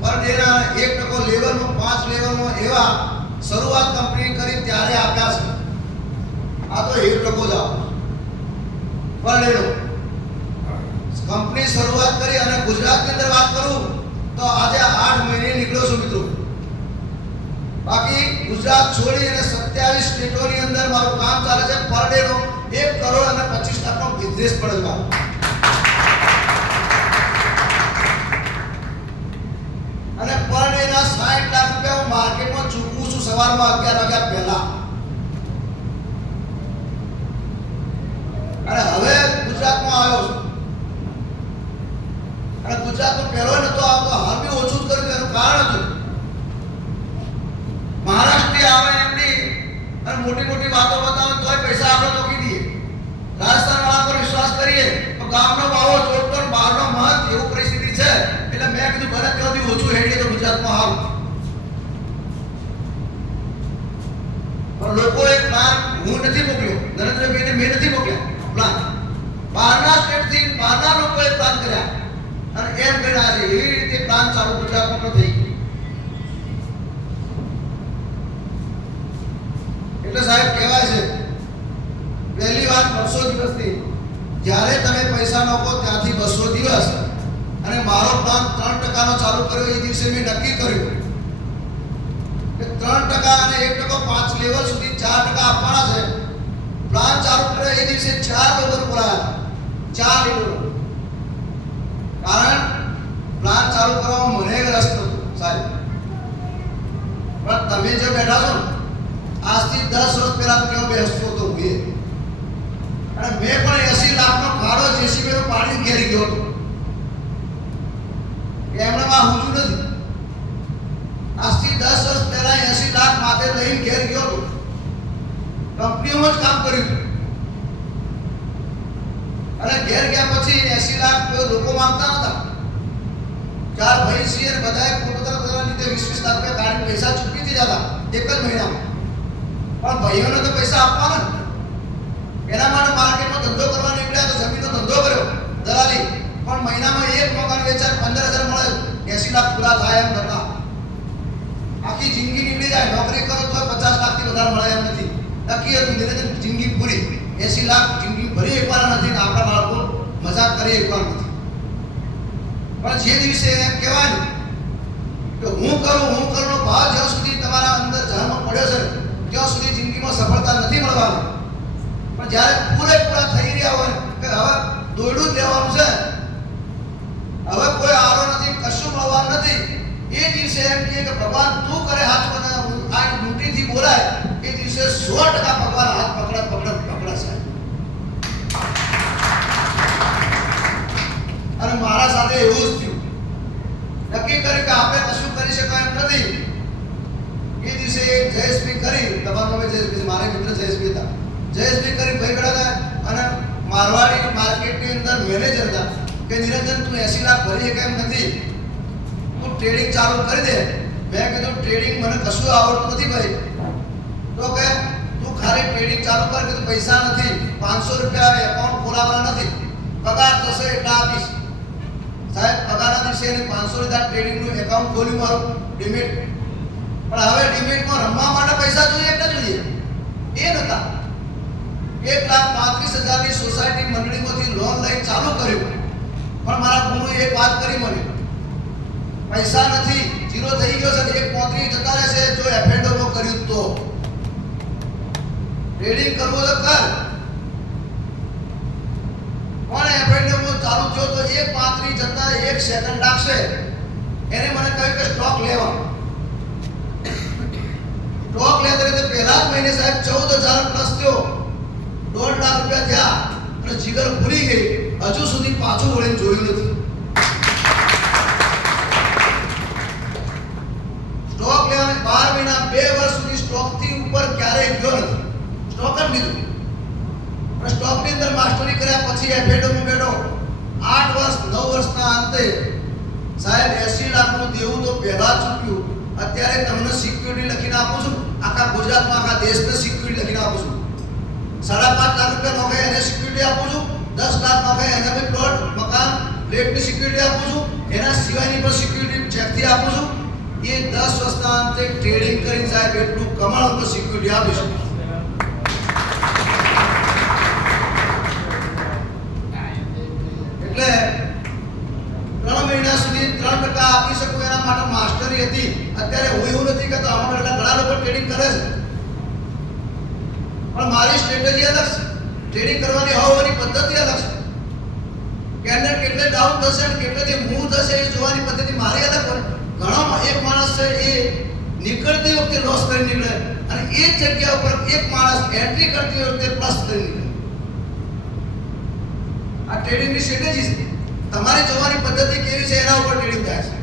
પર ડેના 1% લેવલમાં 5 લેવલમાં એવા શરૂઆત કંપની કરી ત્યારે આપ્યા છે. આ તો 1% જ આપો પર ડેનો કંપની શરૂઆત કરી. અને ગુજરાતની અંદર વાત કરું તો આજે 8 મહિને નીકળ્યો છું મિત્રો. બાકી ગુજરાત છોડી અને 27 સ્ટેટોની અંદર મારું કામ ચાલે છે. પર ડેનો 1 કરોડ અને 25 લાખનો બિઝનેસ પડે છે. અને પર ડેના 60 લાખ રૂપિયા હું માર્કેટમાં ચૂકવું છું સવારમાં 11 વાગ્યા પહેલા. અને હવે ગુજરાતમાં આવ્યો છું. અને ગુજરાતમાં પહેલો નતો આવતો, હાલ બી ઓછું જ કર્યું. એનું કારણ હતું મહારાષ્ટ્રથી આવે એમની અને મોટી મોટી વાતો બતાવે તોય પૈસા આપણે રોકી દઈએ. રાજસ્થાન વાળા પર વિશ્વાસ કરીએ તો ગામનો બાવો ચોટતો બહારનો મહત એવું પરિસ્થિતિ છે. એટલે મેં કીધું ભલે ત્યાંથી ઓછું હેડીએ તો ગુજરાતમાં આવું. પણ લોકોએ પ્લાન હું નથી મોકલ્યો, નરેન્દ્રભાઈને મેં નથી મોકલ્યા. પ્લાન બહારના સ્ટેટથી બહારના લોકોએ પ્લાન કર્યા અને એમ કરીને આજે એવી રીતે પ્લાન ચાલુ ગુજરાતમાં થઈ ગયું. એટલે સાહેબ કહેવાય છે પહેલી વાત 200 દિવસની, જ્યારે તમે પૈસા નાખો ત્યાંથી 200 દિવસ. અને મારો પ્લાન 3%નો ચાલુ કર્યો એ દિવસે મેં નક્કી કર્યું કે 3% અને 1% 5 લેવલ સુધી 4% આપવાના છે. પ્લાન ચાલુ કર્યો એ દિવસે 4 લેવલ બોલાયા, 4 લેવલ. કારણ પ્લાન ચાલુ કરવામાં મને રસ નહોતો સાહેબ. પણ તમે જે બેઠા છો આજથી 10 વર્ષ પહેલા ક્યાં બેસતો હતો હું એ. અને મેં પણ 80 લાખનો ખાડો જેસીબીનો પાણી ઘેરી ગયો હતો. એમણે માં હુજુ નથી. આજથી 10 વર્ષ પહેલા 80 લાખ માથે લઈને ઘેર ગયો હતો. કંપનીઓમાં જ કામ કર્યું. અને ઘેર ગયા પછી 80 લાખ કોઈ લોકો માંગતા નતા. 4 ભાઈ છીએ અને બધાએ પોતાના રીતે 20-20 લાખ રૂપિયા કાઢી પૈસા ચૂકવી દીધા હતા એક જ મહિનામાં. પણ ભાઈઓને તો પૈસા આપવાના. એના માટે માર્કેટમાં ધંધો કરવા નીકળ્યા તો જમીનનો ધંધો કર્યો દલાલી. પણ મહિનામાં એક મકાન વેચાય 15,000 મળે, 80 લાખ પૂરા થાય એમ કરતા આખી જિંદગી નીકળી જાય. નોકરી કરો તો 50 લાખથી વધારે મળે એમ નથી. નક્કી હતું નિરંતર જિંદગી પૂરી. 80 લાખ જિંદગી ભરી એકવાર નથી ને આપણા બાળકો મજાક કરી એકવાર નથી. પણ જે દિવસે એમ કહેવાય ને કે હું કરું ભાવ જ્યાં સુધી તમારા અંદર જન્મ પડ્યો છે ત્યાં સુધી જિંદગીમાં સફળતા નથી મળવાની. પણ જ્યારે પૂરેપૂરા થઈ રહ્યા હોય કે હવે દોડું જ લેવાનું છે, હવે કોઈ આરો નથી, કશું મળવાનું નથી, એ દિવસે એમ કહે કે ભગવાન તું કરે હાથ મને આ ડ્યુટીથી બોલાય એ દિવસે 100% ભગવાન હાથ પકડાશે. અને મારા સાથે એવું જ થયું. નક્કી કર્યું કે આપણે કશું કરી શકાય એમ નથી. એ દિવસે એક જયેશભાઈ કરી, તમારો નામ જયેશભાઈ, મારે મિત્ર જયેશભાઈ હતા. જયેશભાઈ કરી ભાઈ ગળા હતા અને મારવાડી માર્કેટની અંદર મેનેજર હતા. કે નિરંજન તું 80 લાખ ભરી કેમ નથી, તું ટ્રેડિંગ ચાલુ કરી દે. મેં કીધું ટ્રેડિંગ મને કશું આવડતું નથી ભાઈ. તો કે તું ખાલી ટ્રેડિંગ ચાલુ કર, કે પૈસા નથી, 500 રૂપિયા એકાઉન્ટ ખોલાવવાના નથી, પગાર થશે એટલે આપીશ. સાહેબ પગારના દિવસે એને 500 રૂપિયા ટ્રેડિંગનું એકાઉન્ટ ખોલ્યું મારું ડિમેટ. પણ હવે ડિમેટમાં રમવા માટે પૈસા જોઈએ કે જોઈએ એ નતા. 1,35,000ની સોસાયટી મંડળીમાંથી લોન લઈ ચાલુ કર્યું. પણ મારા ગુરુએ એક વાત કરી મને, પૈસા નથી, જીરો થઈ ગયો છે, 1.35 જતા રહેશે જો એફએનડો કર્યું તો. ટ્રેડિંગ કરવો તો કર, પણ એફએનડો ચાલુ થયો તો 1.35 જતા 1 સેકન્ડ લાગશે. એને મને કહ્યું કે સ્ટોક લેવા. સ્ટોક લેતા તો પહેલા જ મહિને સાહેબ 14,000 પ્લસ થયો, 1.5 લાખ રૂપિયા થયા. અને જીગર ભૂલી ગઈ, હજુ સુધી પાછું વળીને જોયું નથી. સ્ટોક લેવાને 12 મહિના 2 વર્ષ સુધી સ્ટોકથી ઉપર ક્યારેય ગયો નથી. સ્ટોક જ લીધું. પણ સ્ટોકની અંદર માસ્ટરી કર્યા પછી એફએડોમાં બેઠો. 8 વર્ષ 9 વર્ષના અંતે સાહેબ 80 લાખનું દેવું તો પહેલા ચૂક્યું. અત્યારે તમને સિક્યુરિટી લખીને આપું છું, આખા આખા ગુજરાતમાં આખા દેશને સિક્યુરિટી લખીને આપું છું. 5.5 લાખ રૂપિયા નોખે એને સિક્યુરિટી આપું છું. 10 લાખ નોખે એને બી પ્લોટ મકાન ફ્લેટની સિક્યુરિટી આપું છું. એના સિવાયની પણ સિક્યુરિટી ચેકથી આપું છું. એ 10 વર્ષના અંતે ટ્રેડિંગ કરીને સાહેબ એટલું કમાણ તો સિક્યુરિટી આપીશું. એટલે 3 મહિના સુધી 3% આપી શકું એના માટે માસ્ટરી હતી. અત્યારે હું એવું નથી કહેતો, અમારા ઘણા લોકો ટ્રેડિંગ કરે છે, પણ મારી સ્ટ્રેટેજી અલગ છે. ટ્રેડિંગ કરવાની હોવાની પદ્ધતિ અલગ છે. કેન્ડલ કેટલે ડાઉન થશે અને કેટલેથી મૂવ થશે એ જોવાની પદ્ધતિ મારી અલગ હોય. ઘણો એક માણસ છે એ નીકળતી વખતે લોસ કરી નીકળે અને એ જ જગ્યા ઉપર એક માણસ એન્ટ્રી કરતી વખતે પ્લસ કરી નીકળે. આ ટ્રેડિંગની સ્ટ્રેટેજી છે. તમારી જોવાની પદ્ધતિ કેવી છે એના ઉપર ટ્રેડિંગ થાય છે.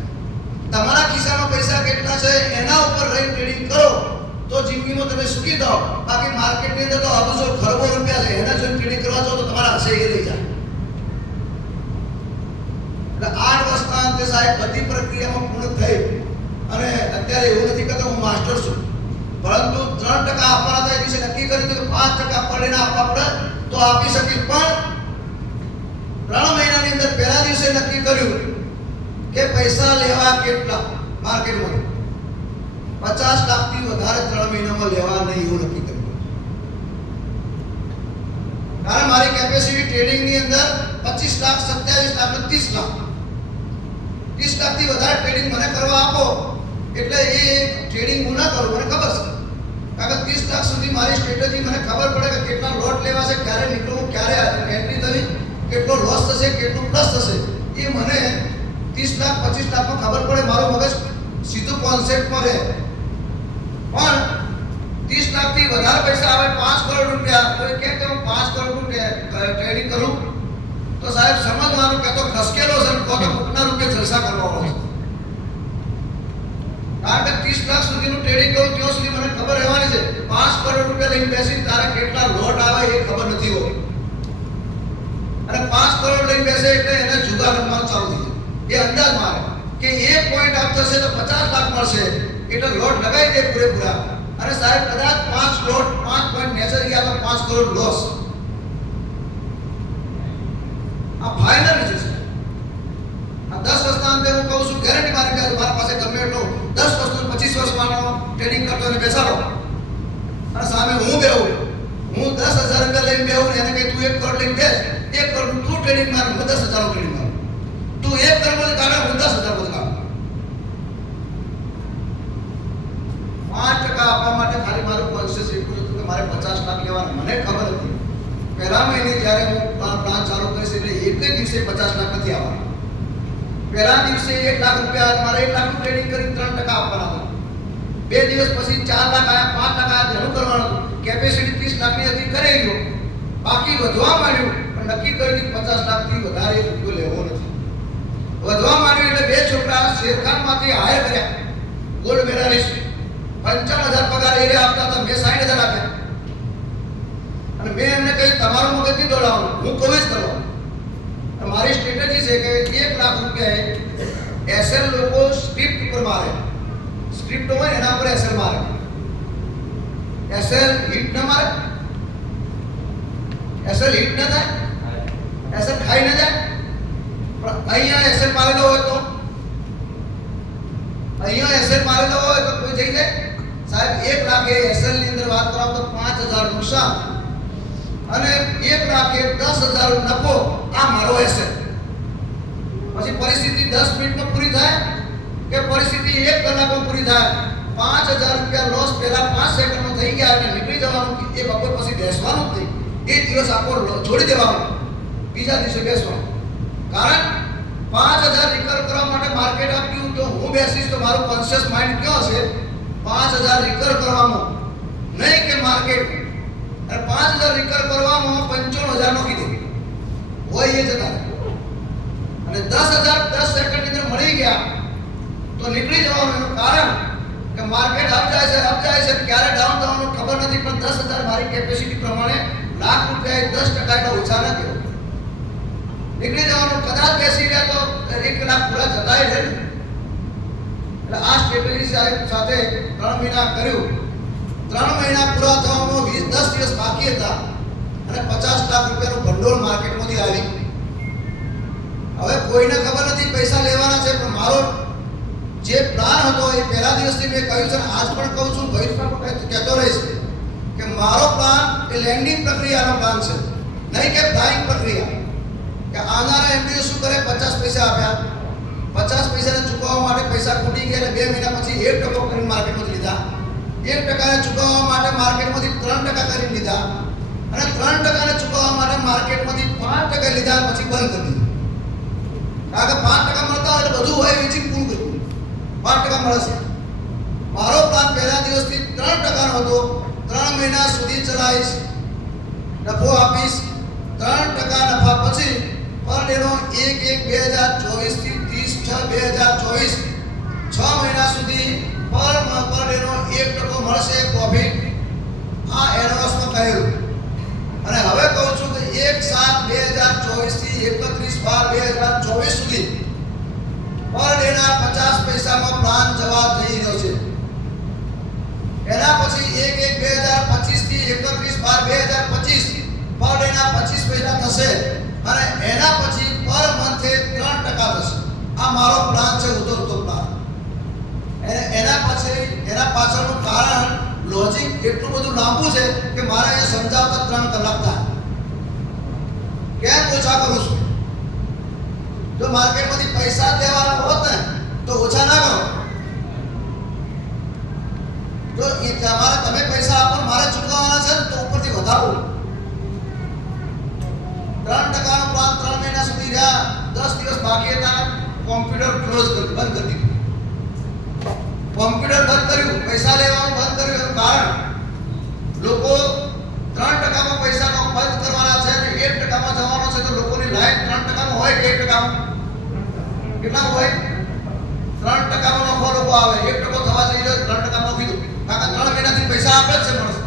તમારા ખિસ્સામાં પૈસા કેટલા છે એના ઉપર રહી ટ્રેડિંગ કરો તો જિંદગીમાં તમે સુખી થાઓ. બાકી માર્કેટની અંદર તો અબજો ખરબો રૂપિયા છે, એના જોઈને ટ્રેડિંગ કરવા જાઓ તો તમારા હશે એ લઈ જાય. એટલે 8 વર્ષના અંતે સાહેબ બધી પ્રક્રિયામાં પૂર્ણ થઈ અને અત્યારે એવું નથી કહેતો હું માસ્ટર છું, પરંતુ 3% આપવાના હતા એ દિવસે નક્કી કર્યું કે 5% પડીને આપવા પડે તો આપી શકીશ. પણ 3 મહિનાની અંદર પહેલા દિવસે નક્કી કર્યું કે પૈસા લેવા કેટલા માર્કેટમાં 50 લાખથી વધારે 3 મહિનામાં લેવા નહીં એવું નક્કી કર્યું. કારણ મારી કેપેસિટી ટ્રેડિંગની અંદર 25 લાખ 27 લાખ 30 લાખ 30 લાખથી વધારે ટ્રેડિંગ મને કરવા આપો એટલે એ ટ્રેડિંગ હું ના કરું. મને ખબર છે, કારણ કે 30 લાખ સુધી મારી સ્ટ્રેટેજી મને ખબર પડે કે કેટલા લોટ લેવા છે, ક્યારે નીકળવું, ક્યારે એન્ટ્રી થવી, કેટલો લોસ થશે, કેટલું પ્લસ થશે, એ મને 30 લાખ 25 લાખમાં ખબર પડે. મારું મગજ સીધું કોન્સેપ્ટમાં રહે. પણ 30 લાખથી વધારે પૈસા આવે 5 કરોડ રૂપિયા તો એ કે હું 5 કરોડ રૂપિયા ટ્રેડિંગ કરું તો સાહેબ સમજવાનું કે તો ખસકેલો છે તો કોકના રૂપિયા જલસા કરવાનો છે. કારણ કે 30 લાખ સુધીનું ટ્રેડિંગ કરું ત્યાં સુધી મને ખબર રહેવાની છે 5 કરોડ રૂપિયા લઈને બેસી તારે કેટલા લોટ આવે એ ખબર નથી હોતી. અને 5 કરોડ લઈને બેસે એટલે એને જુગાર રમવાનું ચાલુ થઈ જાય. એ અંદાજ મારે કે 1 પોઈન્ટ આપ થશે તો 50 લાખ મળશે એટલે લોટ લગાવી દે પૂરેપૂરા. અને સાહેબ કદાચ 5 લોટ 5 પોઈન્ટ નેચર ગયા તો 5 કરોડ લોસ. આ ફાઇનલ છે. આ 10 વર્ષના અંતે હું કહું છું ગેરંટી મારી કે મારા પાસે ગમે એટલો 10 વર્ષનો 25 વર્ષનો ટ્રેડિંગ કરતો અને બેસાડો અને સામે હું બેહું, હું 10,000 રૂપિયા લઈને બેહું એને કહે તું 1 કરોડ લઈને બેસ, 1 કરોડ તું ટ્રેડિંગ માર, હું 10,000 ટ્રેડિંગ માર, તું 1 કરોડ માં કાઢે હું 10,000 માં કાઢું. 5% આપવા માટે ખાલી મારું કોન્શિયસ એટલું હતું કે મારે 50 લાખ લેવાના. મને ખબર હતી પહેલા મહિને જ્યારે હું પ્લાન ચાલુ કરીશ એટલે એક જ દિવસે 50 લાખ નથી આવવાના. પહેલા દિવસે 1 લાખ રૂપિયા મારે 1 લાખનું ટ્રેડિંગ કરી 3% આપવાના હતા. 2 દિવસ પછી 4 લાખ આવ્યા, 5 લાખ આવ્યા, ધણું કરવાનું હતું. કેપેસિટી 30 લાખની હતી, કરી ગયો. બાકી વધવા માંડ્યું પણ નક્કી કર્યું 50 લાખથી વધારે રૂપિયો લેવો નથી. વધવા માંડ્યું એટલે 2 છોકરા શેરખાનમાંથી હાયર કર્યા, ગોલ્ડ મેડાલિસ્ટ. 55,000 પગાર એ આપતા હતા, મેં 60,000 આપ્યા. અને મેં એમને કહ્યું તમારું મગજ નહીં દોડાવવાનું, હું કહું જ કરવાનું. મારી સ્ટ્રેટેજી છે કે 1 લાખ રૂપિયા એસએલ લોકો સ્ક્રિપ્ટ ઉપર મારે, સ્ક્રિપ્ટ હોય એના પર એસએલ મારે. એસએલ હિટ ન મારે, એસએલ હિટ ન થાય, એસએલ ખાઈ ન જાય. પણ અહીંયા એસએલ મારેલો હોય તો અહીંયા એસએલ મારેલો હોય તો કોઈ જઈ જાય સાહેબ. 1 લાખ એ એસએલ ની અંદર વાત કરાવ તો 5,000 નુકસાન અને 1 લાખ એ 10,000 નફો. આ મારો એસેટ. પછી પરિસ્થિતિ 10 મિનિટમાં પૂરી થાય કે પરિસ્થિતિ 1 કલાકમાં પૂરી થાય, 5,000 રૂપિયા લોસ પહેલા 5 સેકન્ડમાં થઈ ગયા એટલે નીકળી જવાનું. એ બપોર પછી બેસવાનું જ નહીં. એ દિવસ આખો છોડી દેવાનો, બીજા દિવસે બેસવાનું. કારણ 5,000 રિકવર કરવા માટે માર્કેટ આપ્યું તો હું બેસીશ તો મારું કોન્શિયસ માઇન્ડ ક્યાં હશે 5,000 રિકવર કરવામાં, નહીં કે માર્કેટ. અને 5,000 રિકવર કરવામાં 55,000 નોખી દે હોય એ જતા. અને 10,000 10 સેકન્ડની અંદર મળી ગયા તો નીકળી જવાનું. એનું કારણ કે માર્કેટ અપ જાય છે ક્યારે ડાઉન થવાનું ખબર નથી. પણ 10,000 મારી કેપેસિટી પ્રમાણે લાખ રૂપિયા 10% એટલે ઓછા ન કહેવાય. નીકળી જવાનું. કદાચ બેસી ગયા તો 1 લાખ પૂરા જતાય છે. એટલે આ સ્ટ્રેટેજી સાથે 3 મહિના કર્યું 3 મહિના પૂરા થવામાં 10 દિવસ બાકી હતા અને 50 લાખ રૂપિયાનું ભંડોળ માર્કેટમાંથી આવી. હવે કોઈને ખબર નથી પૈસા લેવાના છે, પણ મારો જે પ્લાન હતો એ પહેલા દિવસથી મેં કહ્યું છે, આજ પણ કહું છું, ભવિષ્યમાં પણ કહેતો રહીશ કે મારો પ્લાન એ લેન્ડિંગ પ્રક્રિયાનો પ્લાન છે, નહીં કે ફ્લાઇંગ પ્રક્રિયા. કે આવનારા એમડીઓ શું કરે, 50 પૈસા આપ્યા, 50 પૈસાને ચૂકવવા માટે પૈસા ખૂટી ગયા એટલે 2 મહિના પછી 1% કરીને માર્કેટમાંથી લીધા, 1%ને ચૂકવવા માટે માર્કેટમાંથી 3% કરીને લીધા અને 3%ને ચૂકવવા માટે માર્કેટમાંથી 5% લીધા પછી બંધ કરી દીધું. કારણ કે 5% મળતા હોય એટલે બધું હોય વેચી પૂરું કર્યું, 5% મળે છે. મારો પ્લાન પહેલા દિવસથી 3%નો હતો, 3 મહિના સુધી ચલાવીશ, નફો આપીશ, 3% નફા પછી પર ડેનો 1/1/2024 થી 30/6/2024 6 મહિના સુધી પર ડેનો 1% મળશે પ્રોફિટ. આ એડવાન્સમાં કહેલું. અને હવે કહું છું કે 1/7/2024 થી 31/12/2024 સુધી પર ડેના 50 પૈસામાં પ્લાન જવા થઈ રહ્યો છે. એના પછી 1/1/2025 થી 31/12/2025 પર ડેના 25 પૈસા થશે અને એના પછી પર મંથે 3% થશે. આ મારો પ્લાન છે, ઉતરતો પ્લાન. એના પાછળનું કારણ લોજિક એટલું બધું લાંબુ છે કે મારે એ સમજાવતા 3 કલાક થાય. કેમ ઓછા કરું છું? જો માર્કેટમાંથી પૈસા દેવાના હોત ને તો ઓછા ના કરો. જો તમારે તમે પૈસા આપો મારે ચૂકવવાના છે તો ઉપરથી વધારો. 3%નો પ્લાન 3 મહિના સુધી રહ્યા, 10 દિવસ બાકી હતા, કોમ્પ્યુટર ક્લોઝ કરી બંધ કરી દીધું. કોમ્પ્યુટર બંધ કર્યું, પૈસા લેવાનું બંધ કર્યું. એનું કારણ લોકો 3%માં પૈસાનો બંધ કરવાના છે અને 1%માં જવાનો છે, તો લોકોની લાઈન 3%માં હોય કે 1%માં? કેટલા હોય? 3%માં નફો લોકો આવે, 1% થવા જઈ રહ્યો 3%માં કીધું. કારણ કે 3 મહિનાથી પૈસા આપે જ છે માણસ.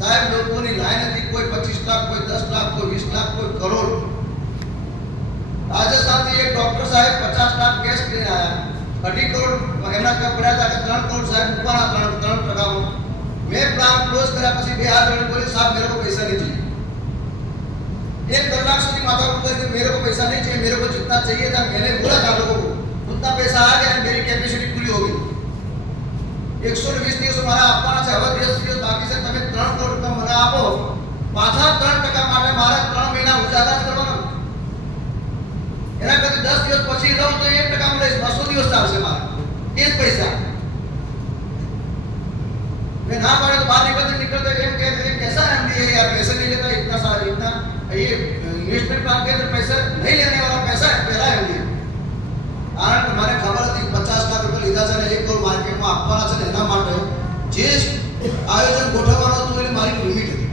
સાહેબ લોકોની લાઈન હતી, કોઈ 25 લાખ, કોઈ 10 લાખ, કોઈ 20 લાખ, કોઈ કરોડ. રાજસ્થાનથી એક ડોક્ટર સાહેબ 50 લાખ કેશ લઈને આવ્યા, 2.5 કરોડ એમના પડ્યા હતા કે 3 કરોડ સાહેબ મૂકવાના 3%. મેં પ્લાન ક્લોઝ કર્યા પછી 2 હાથ જોડીને બોલી, સાहब मेरे को पैसा नहीं चाहिए. 1 कलाक સુધી माथा ऊपर करके मेरे को पैसा नहीं चाहिए, मेरे को जितना चाहिए था मैंने बोला था लोगों को, उतना पैसा आ गया, मेरी कैपेसिटी पूरी हो गई. 120 દિવસ મારા આપવાના છે, હવે 10 દિવસ બાકી છે, તમે 3 કરોડ રૂપિયા મને આપો, પાછા 3% માટે મારે 3 મહિના ઉજાગર કરવાનો. એના કરતા 10 દિવસ પછી રહું તો 1% લઈશ, 200 દિવસ ચાલશે મારે એ જ પૈસા. मैं ना पाड़े तो बाहर निकलते एम कहते कैसा एमडी है यार, पैसे नहीं लेता इतना सारा, इतना ये इन्वेस्टमेंट प्लान के अंदर पैसा नहीं लेने वाला पैसा है पहला एमडी. કારણ કે મને ખબર હતી 50 લાખ રૂપિયા લીધા છે અને 1 કરોડ માર્કેટમાં આપવાના છે, એના માટે જે આયોજન ગોઠવવાનું હતું એની મારી લિમિટ હતી.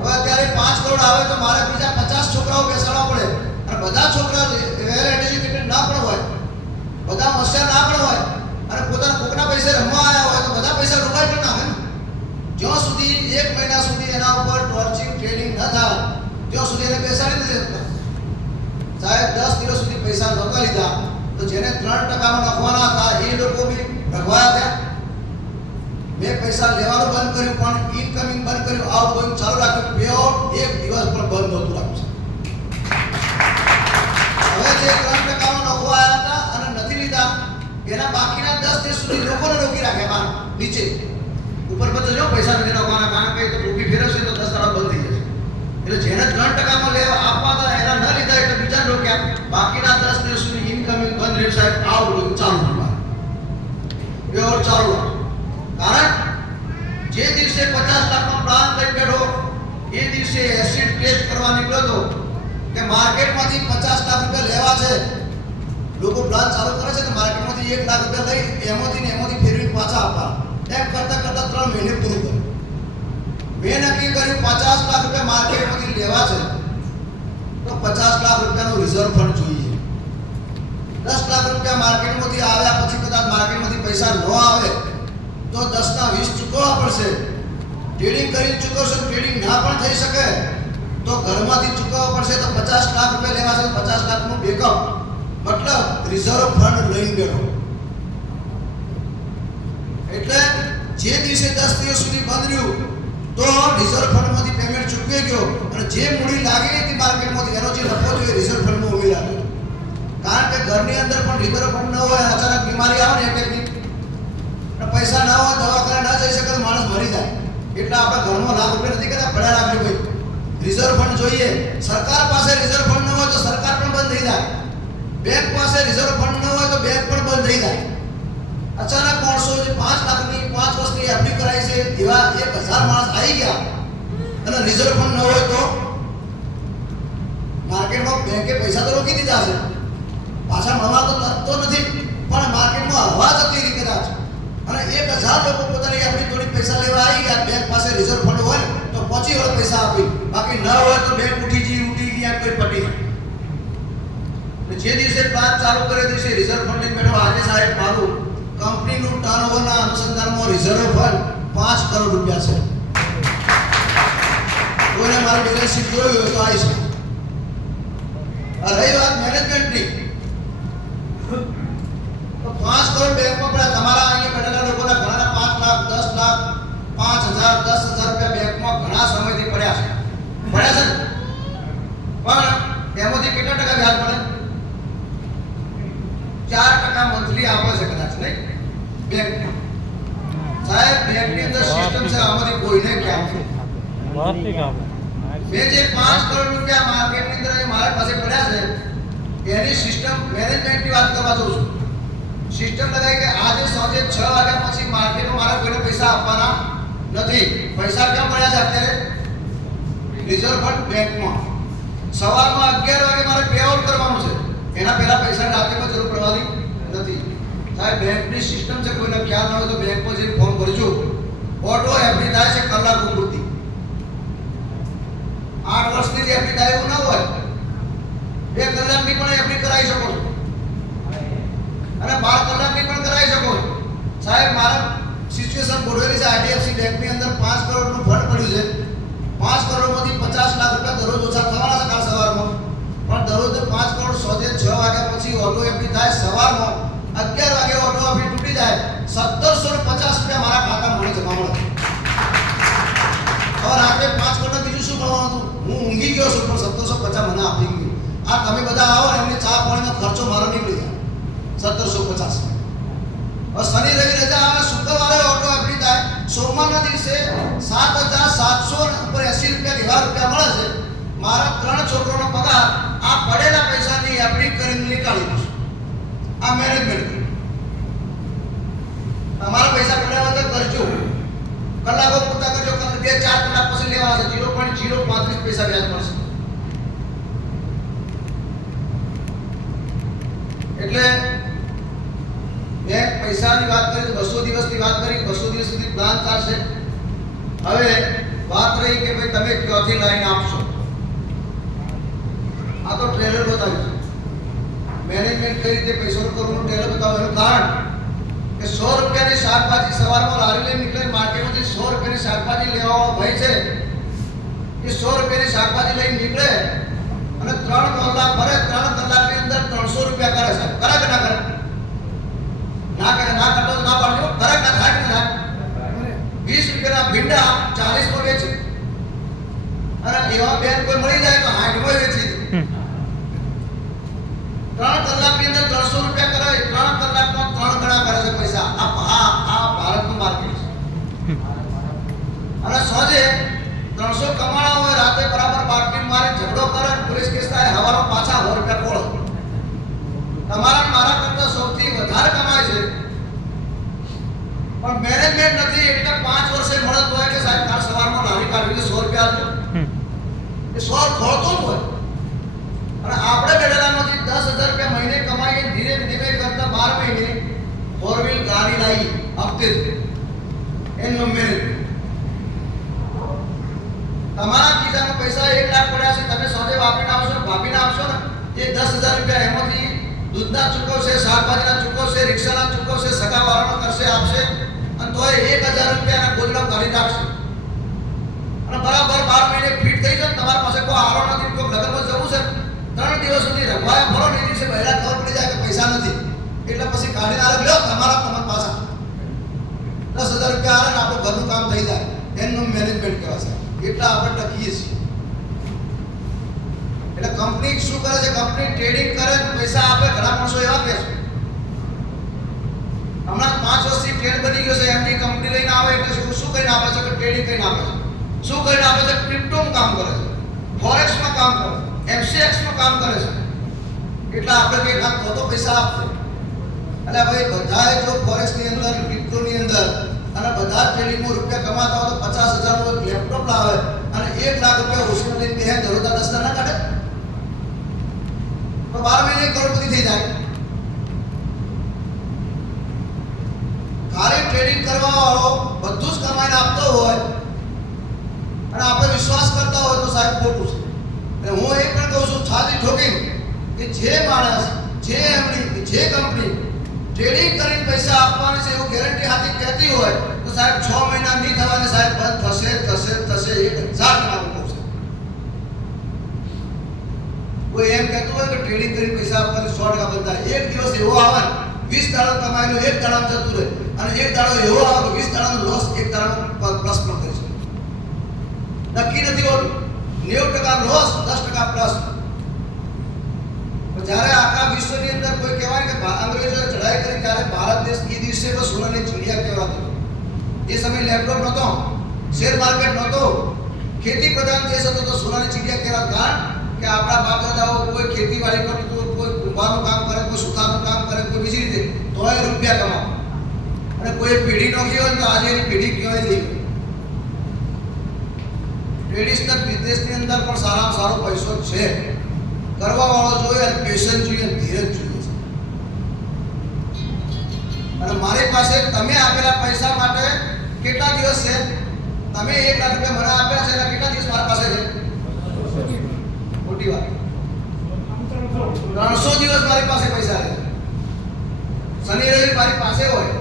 હવે અત્યારે 5 કરોડ આવે તો મારે બીજા 50 છોકરાઓ બેસાડવા પડે અને બધા છોકરા વેલ એડ્યુકેટેડ ના પણ હોય, બધા હોશિયાર ના પણ હોય અને પોતાના કોકના પૈસે રમવા આવ્યા હોય તો બધા પૈસા રોકાઈ પણ નાખે. જ્યાં સુધી 1 મહિના સુધી એના ઉપર ટોર્ચિંગ ટ્રેનિંગ ન થાય ત્યાં સુધી એને બેસાડી નથી શકતા. સાહેબ 10 દિવસ સુધી પૈસા નહોતા લીધા તો જેને 3%માં નફવાના હતા એ લોકો બી ભગવાયા થયા. મેં પૈસા લેવાનું બંધ કર્યું પણ ઇનકમિંગ બંધ કર્યું, આઉટગોઈંગ ચાલુ રાખ્યું. પેઆઉટ 1 દિવસ પણ બંધ નહોતું રાખ્યું. હવે જે 3%માં નફો આવ્યા હતા અને નથી લીધા એના બાકીના 10 દિવસ સુધી લોકોને રોકી રાખ્યા બહાર નીચે. ઉપર બધું જો પૈસા નથી નાખવાના, કારણ કે તો રૂપી ફેરવશે તો 10 દાડા બંધ થઈ જશે. એટલે જેને 3%માં લેવા આપવા હતા એના ન લીધા એટલે બીજા રોક્યા. બાકીના 10 દિવસ સુધી ઇનકમિંગ બંધ રહ્યું સાહેબ, આઉટગોઈંગ ચાલુ રાખવા પેઆઉટ ચાલુ. કારણ જે દિવસે 50 લાખનો પ્લાન લઈ બેઠો એ દિવસે એસિડ ટેસ્ટ કરવા નીકળ્યો હતો કે માર્કેટમાંથી 50 લાખ રૂપિયા લેવા છે. લોકો પ્લાન ચાલુ કરે છે કે માર્કેટમાંથી 1 લાખ રૂપિયા લઈ એમાંથી ફેરવીને પાછા આપવા. એમ કરતા 3 મહિને પૂરું કર્યું. મેં નક્કી કર્યું 50 લાખ રૂપિયા માર્કેટમાંથી લેવા છે તો 50 લાખ રૂપિયાનું રિઝર્વ ફંડ જોઈએ. 10 લાખ રૂપિયા માર્કેટમાંથી આવ્યા પછી કદાચ માર્કેટમાંથી પૈસા ન આવે તો 10 ના 20 ચૂકવવા પડશે. ટ્રેડિંગ કરીને ચૂકવશો, ટ્રેડિંગ ના પણ થઈ શકે તો ઘરમાંથી ચૂકવવા પડશે. તો 50 લાખ રૂપિયા લેવા છે, 50 લાખનું બેકઅપ મતલબ રિઝર્વ ફંડ લઈને બેઠો. એટલે જે દિવસે 10 દિવસ સુધી બંધ રહ્યું તો રિઝર્વ ફંડમાંથી પેમેન્ટ ચૂકવાઈ ગયો અને જે મૂડી લાગી હતી માર્કેટમાંથી એનો જે નફો છે એ રિઝર્વ ફંડમાં ઉમેરાયો. કારણ કે ઘરની અંદર પણ રિઝર્વ ફંડ ન હોય, અચાનક બીમારી આવે ને એટેકની અને પૈસા ના હોય, દવાખાને ન જઈ શકે તો માણસ મરી જાય. એટલે આપણે ઘરમાં લાખ રૂપિયા નથી કહેતા, પડ્યા રાખજો ભાઈ. રિઝર્વ ફંડ જોઈએ. સરકાર પાસે રિઝર્વ ફંડ ન હોય તો સરકાર પણ બંધ થઈ જાય. બેંક પાસે રિઝર્વ ફંડ ન હોય તો બેંક પણ બંધ થઈ જાય. અચાનક માણસો જે 5 લાખની 5 વર્ષની એફડી કરાઈ છે એવા 1000 માણસ આવી ગયા અને રિઝર્વ ફંડ ન હોય તો માર્કેટમાં બેંકે પૈસા તો રોકી દીધા છે, પાછા મળવા તો નથી, પણ માર્કેટમાં હવા જતી રહી કદાચ અને 1000 લોકો પોતાની એફડી થોડી પૈસા લેવા આવી ગયા. બેંક પાસે રિઝર્વ ફંડ હોય તો 25 વર્ષ પૈસા આપી, બાકી ન હોય તો બેંક ઉઠી ગઈ એમ કોઈ પટી. જે દિવસે પ્લાન ચાલુ કરે દિવસે રિઝર્વ ફંડની મેળવો. આજે સાહેબ મારું કંપનીનું ટર્નઓવરના અનુસંધાનમાં રિઝર્વ ફંડ 5 કરોડ રૂપિયા છે. કોઈને મારું બેલેન્સ શીટ જોયું હોય તો આવી શકે. રહી વાત મેનેજમેન્ટની, તો 5 કરોડ બેંકમાં પડ્યા. તમારા અહીંયા બેઠેલા લોકોના ઘણાના 5 લાખ 10 લાખ 5000 10,000 રૂપિયા બેંકમાં ઘણા સમયથી પડ્યા છે. પણ એમાંથી કેટલા ટકા વ્યાજ મળે? 4% મંથલી આપે છે કદાચ, નહીં બેંક. સાહેબ બેંકની અંદર સિસ્ટમ છે, આમાંથી કોઈને ખ્યાલ નથી. મેં જે 5 કરોડ રૂપિયા માર્કેટની અંદર મારા પાસે પડ્યા છે એની સિસ્ટમ મેનેજમેન્ટની વાત કરવા જાઉં છું. સિસ્ટમ લગાવી કે આજે સાંજે 6 વાગ્યા પછી માર્કેટમાં મારા કોઈને પૈસા આપવાના નથી. પૈસા ક્યાં પડ્યા છે અત્યારે? રિઝર્વ ફંડ બેંકમાં. સવારમાં 11 વાગે મારે પે આઉટ કરવાનું છે, એના પહેલા પૈસા રાત્રિમાં જરૂર પડવાની નથી. સાહેબ બેંકની સિસ્ટમ છે, કોઈને ખ્યાલ ન હોય તો બેંકમાં જઈને ફોન કરજો. ઓટો એફડી થાય છે કલાકો પૂરતી. 8 વર્ષની જે એફડી થાય એવું ના હોય, 2 કલાકની પણ એફડી કરાવી શકો છો અને 12 કલાકની પણ કરાવી શકો છો. સાહેબ મારા સિચ્યુએશન ગોઠવેલી છે. આઈડીએફસી બેંકની અંદર 5 કરોડનું ફંડ પડ્યું છે. 5 કરોડમાંથી 50 લાખ રૂપિયા દરરોજ ઓછા થવાના છે કાલ સવારમાં, પણ દરરોજ 5 કરોડ સાંજે 6 વાગ્યા પછી ઓટો એફડી થાય. સવારમાં 11 વાગે ઓટો એફડી તૂટી જાય. 1750 રૂપિયા મારા ખાતામાં મને જમા મળે. હવે રાત્રે 5 કરોડ બીજું શું મળવાનું હતું? હું ઊંઘી ગયો છું પણ 1750 મને આપી ગયું. આ તમે બધા આવો ને એમને ચા પાણીનો ખર્ચો મારો નીકળી જાય 1750. હવે શનિ રવિ રજા આવે, શુક્રવારે ઓટો એફડી થાય. સોમવારના દિવસે 7,780 રૂપિયા એવા રૂપિયા મળે છે. મારા 3 છોકરોનો પગાર આ પડેલા પૈસાની એફડી કરીને નીકાળી દઉં. આ મેનેજમેન્ટ. તમારા પૈસા પડ્યા હોય તો કરજો, કલાકો પૂરતા કરજો. 2-4 કલાક પછી લેવા છે 0.035 પૈસા વ્યાજ મળશે. એટલે બેંક પૈસાની વાત કરી તો 200 દિવસની વાત કરી. 200 દિવસ સુધી પ્લાન ચાલશે. હવે વાત રહી કે ભાઈ તમે ક્યાંથી લાઈન આપશો. આ તો ટ્રેલર બતાવ્યું. મેનેજમેન્ટ કઈ રીતે પૈસા કરવાનું ટ્રેલર બતાવ્યું. એનું કારણ કે 100 રૂપિયાની શાકભાજી સવારમાં લારી લઈને નીકળે માર્કેટમાંથી 100 રૂપિયાની શાકભાજી લેવાનો ભય છે. એ 100 રૂપિયાની શાકભાજી લઈને નીકળે અને 3 કલાક ભરે. 3 કલાકની અંદર 300 રૂપિયા કરે છે. કરે કે ના કરે? ના કરે. ના કરતો તો ના પાડજો. કરે ના થાય કે ના થાય? 20 રૂપિયાના ભીંડા 40 માં વેચે અને એવા બેન કોઈ મળી જાય તો 60 માં વેચી દે. 3 કલાકની અંદર 300 રૂપિયા કરે. 3 કલાકમાં 3 ગણા કરે છે પૈસા. આ ભારતનું માર્કેટ છે. અને સાંજે 300 કમાણા હોય, રાતે બરાબર માર્કેટ મારે ઝઘડો કરે, પોલીસ કેસ થાય, હવારમાં પાછા 100 રૂપિયા ખોળે. તમારા મારા કરતા સૌથી વધારે કમાય છે પણ મેનેજમેન્ટ નથી. એટલે 5 વર્ષે મળત હોય કે સાહેબ કાલ સવારમાં લારી કાઢવી 100 રૂપિયા આપજો. એ 100 ખોળતો જ હોય. અને આપણે બેઠેલામાંથી 10,000 રૂપિયા મહિને કમાઈએ, ધીરે ધીરે કરતા 12 મહિને 4 વ્હીલ ગાડી લાવી હપ્તે એનો મેનેજમેન્ટ. તમારા ખિસ્સામાં પૈસા 1 લાખ પડ્યા છે, તમે સાંજે વાપરીને આવશો, ભાભીને આપશો ને એ 10,000 રૂપિયા એમાંથી દૂધના ચૂકવશે, શાકભાજીના ચૂકવશે, રિક્ષાના ચૂકવશે, સગાવાળાનો કરશે, આપશે અને તોય 1,000 રૂપિયાના ગોદડા કાઢી નાખશે. અને બરાબર 12 મહિને ફિટ થઈ જાય. તમારા પાસે કોઈ આરો નથી, કોઈ લગ્નમાં જવું છે, 3 દિવસ સુધી રખવાયા ફરો ને દિવસે બહેરા ખબર પડી જાય કે પૈસા નથી. એટલે પછી કાઢીને આલે લ્યો તમારા પાછા 10,000 રૂપિયા એટલા આપણે ટકીએ છીએ. એટલે કંપની શું કરે છે? કંપની ટ્રેડિંગ કરે, પૈસા આપે. ઘણા માણસો એવા કહે છે, હમણાં 5 વર્ષથી ટ્રેડ બની ગયો છે, એમની કંપની લઈને આવે એટલે શું કરીને આપે છે? કે ટ્રેડિંગ કરીને આપે છે. શું કરીને આપે છે? ક્રિપ્ટોમાં કામ કરે છે, ફોરેક્સમાં કામ કરે છે, એફસીએક્સમાં કામ કરે છે. એટલે આપણે કઈ કામ તો પૈસા આપશે. એટલે ભાઈ બધાએ જો ફોરેક્સની અંદર, ક્રિપ્ટોની અંદર અને બધા ટ્રેડિંગમાં રૂપિયા કમાતા હોય તો 50,000 નો લેપટોપ લાવે અને 1 લાખ રૂપિયા ઓછું લઈને બે જરૂરત 10 ના કાઢે તો 12 મહિને કરોડપતિ થઈ જાય. ખાલી ટ્રેડિંગ કરવા વાળો બધું જ કમાઈને આપતો હોય અને આપણે વિશ્વાસ કરતા હોય તો સાહેબ ખોટું છે. એટલે હું એ પણ કહું છું છાતી ઠોકીને કે જે માણસ, જે એમની, જે કંપની ટ્રેડિંગ કરીને પૈસા આપવાની છે એવું ગેરંટી હાથી કહેતી હોય તો સાહેબ 6 મહિના નહીં થવાને સાહેબ બંધ થશે થશે થશે 1000 હું કહું છું. કોઈ એમ કહેતું હોય કે ટ્રેડિંગ કરીને પૈસા આપવાની 100% બંધ થાય. એક દિવસ એવો આવે 20 દાડો કમાયેલું એક દાડામાં જતું રહે અને એક દાડો એવો આવે કે 20 દાડાનો લોસ એક દાડામાં પ્લસ પણ કરી શકે. નક્કી નથી હોતું. 90% લોસ, 10% પ્લસ. જ્યારે આખા વિશ્વની અંદર કોઈ કહેવાય કે અંગ્રેજોએ ચઢાઈ કરી ત્યારે ભારત દેશ એ દિવસે તો સોનાની ચીડિયા કહેવાતો. એ સમય લેપટોપ નહોતો, શેર માર્કેટ નહોતો, ખેતી પ્રધાન દેશ હતો તો સોનાની ચીડિયા કહેવાય. કારણ કે આપણા બાપ દાદાઓ કોઈ ખેતીવાડી કરતું, કોઈ કુંભારનું કામ કરે, કોઈ સુથારનું કામ કરે, કોઈ બીજી રીતે તોય રૂપિયા કમાવે. અને કોઈ પેઢી નોખી હોય તો આજે એની પેઢી કહેવાય નહીં. ટ્રેડિશનલ બિઝનેસની અંદર પણ સારામાં સારો પૈસો છે. કરવા વાળો જોઈએ, પેશન્સ જોઈએ, ધીરજ જોઈએ. અને મારી પાસે તમે આપેલા પૈસા માટે કેટલા દિવસ છે? તમે 1 લાખ રૂપિયા મને આપ્યા છે એટલે કેટલા દિવસ મારી પાસે છે? મોટી વાત, 300 દિવસ મારી પાસે પૈસા રહે. શનિ રવિ મારી પાસે હોય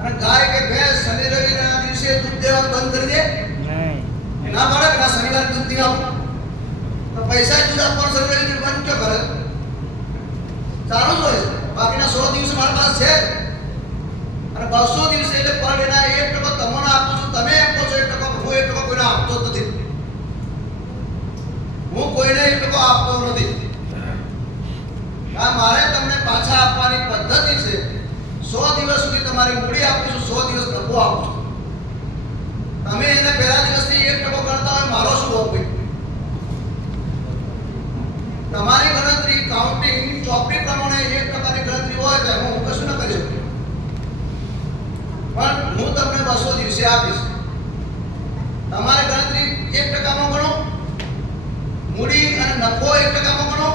અને ગાય કે ભેંસ શનિ રવિના દિવસે દૂધ દેવાનું બંધ કરી દે ના પાડે કે ના શનિવાર દૂધ દેવાનું તો પૈસા દૂધ આપવાનું શનિ રવિ બંધ ક્યાં કરે? ચાલુ જ હોય. બાકીના 100 દિવસ મારી પાસે છે અને 200 દિવસે એટલે પર ડેના 1% તમને આપું છું. તમે એમ કહો છો 1%, હું 1% કોઈને આપતો જ નથી. હું કોઈને 1% આપતો નથી. મારે તમને પાછા આપવાની પદ્ધતિ છે. 100 દિવસ સુધી તમારી મૂડી આપું છું, 100 દિવસ નફો આપું છું. તમે એને પહેલા દિવસથી 1% ગણતા હોય, મારો શું હોવું? તમારી ગણતરી કાઉન્ટિંગ ચોપડી પ્રમાણે 1%ની ગણતરી હોય તો હું કશું ન કરી શકું. પણ હું તમને 200 દિવસે આપીશ. તમારી ગણતરી 1%માં ગણો, મૂડી અને નફો 1%માં ગણો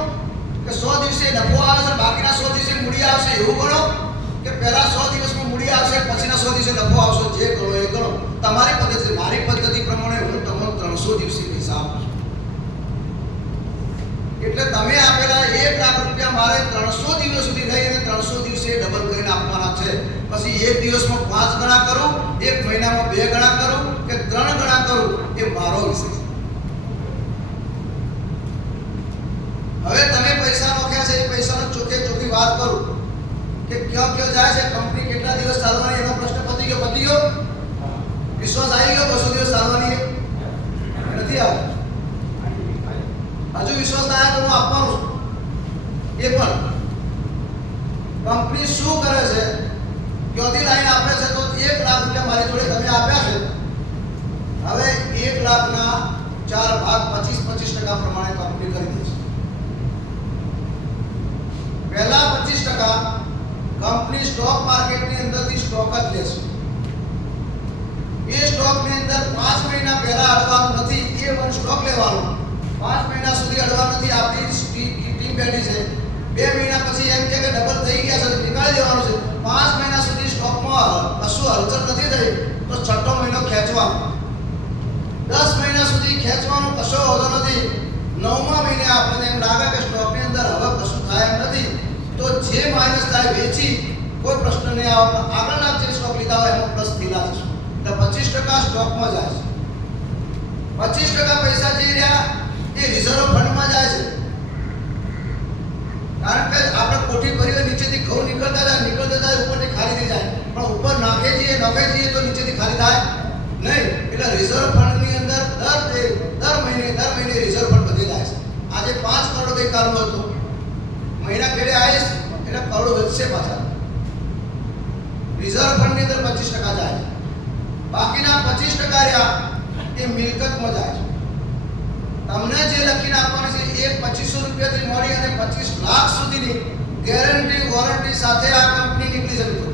કે 100 દિવસે નફો આવે છે બાકીના 100 દિવસે મૂડી આવશે એવું ગણો કે પહેલા 100 દિવસમાં મૂડી આવશે પછીના 100 દિવસે નફો આવશે. જે ગણો એ ગણો. તમારી પદ્ધતિ. મારી પદ્ધતિ પ્રમાણે હું તમને 300 દિવસે પૈસા આપું છું. એટલે તમે આપેલા 1 લાખ રૂપિયા મારે 300 દિવસ સુધી રહી અને 300 દિવસે ડબલ કરીને આપવાના છે. પછી એક દિવસમાં 5 ગણા કરું, એક મહિનામાં 2 ગણા કરું કે 3 ગણા કરું એ મારો વિષય છે. હવે તમે પૈસા નોખ્યા છે એ પૈસાનો ચોખ્ખે ચોખ્ખી વાત કરું કે ક્યાં ક્યાં જાય છે, કંપની કેટલા દિવસ ચાલવાની, એનો પ્રશ્ન પતી ગયો? વિશ્વાસ આવી ગયો? 200 દિવસ ચાલવાની નથી આવ્યો. હજુ વિશ્વાસ ના આવ્યો તો હું આપવાનું છું. એ પણ કંપની શું કરે છે? ક્યાંથી લાઈન આપે છે તો 1 લાખ રૂપિયા મારી જોડે તમે આપ્યા છે. હવે 1 લાખના 4 ભાગ 25% પ્રમાણે કંપની કરી દે છે. પહેલા 25% કંપની સ્ટોક માર્કેટની અંદરથી સ્ટોક જ લે છે. એ સ્ટોકની અંદર 5 મહિના પહેલા અડવાનું નથી. એ વન સ્ટોક લેવાનું. 5 મહિના સુધી અડવાનું નથી. આપણી ટીમ બેઠી છે. 2 મહિના પછી એમ કે ડબલ થઈ ગયા છે નીકાળી દેવાનું છે. 5 મહિના સુધી સ્ટોકમાં કશું હલચલ નથી થઈ તો 6ઠો મહિનો ખેંચવાનો. 10 મહિના સુધી ખેંચવાનું, કશો હોતો નથી. 9મા મહિને આપણને એમ લાગે કે સ્ટોકની અંદર હવે કશું થાય એમ નથી તો જે માઇનસ થાય વેચી કોઈ પ્રશ્ન નહીં આવે. આગળના જે સ્ટોક લીધા હોય એમાં પ્લસ થયેલા છે. એટલે 25% સ્ટોકમાં જાય છે. 25% પૈસા જે રહ્યા એ રિઝર્વ ફંડમાં જાય છે. કારણ કે આપણે કોઠી ભરી હોય નીચેથી ઘઉં નીકળતા જાય ઉપરથી ખાલી થઈ જાય. પણ ઉપર નાખે જઈએ તો નીચેથી ખાલી થાય નહીં. એટલે રિઝર્વ ફંડની અંદર દર મહિને રિઝર્વ ફંડ વધી જાય છે. આજે 5 કરોડ ગઈકાલનું હતું, મહિના ખેડે આવીશ એટલે કરોડ વધશે પાછા. રિઝર્વ ફંડની અંદર 25% જાય છે, બાકીના 25% રહ્યા એ મિલકતમાં જાય છે. તમને જે લખીને આપવાનું છે એ 2500 રૂપિયાથી મળી અને 25 લાખ સુધીની ગેરંટી વોરંટી સાથે આ કંપની નીકળી શકે.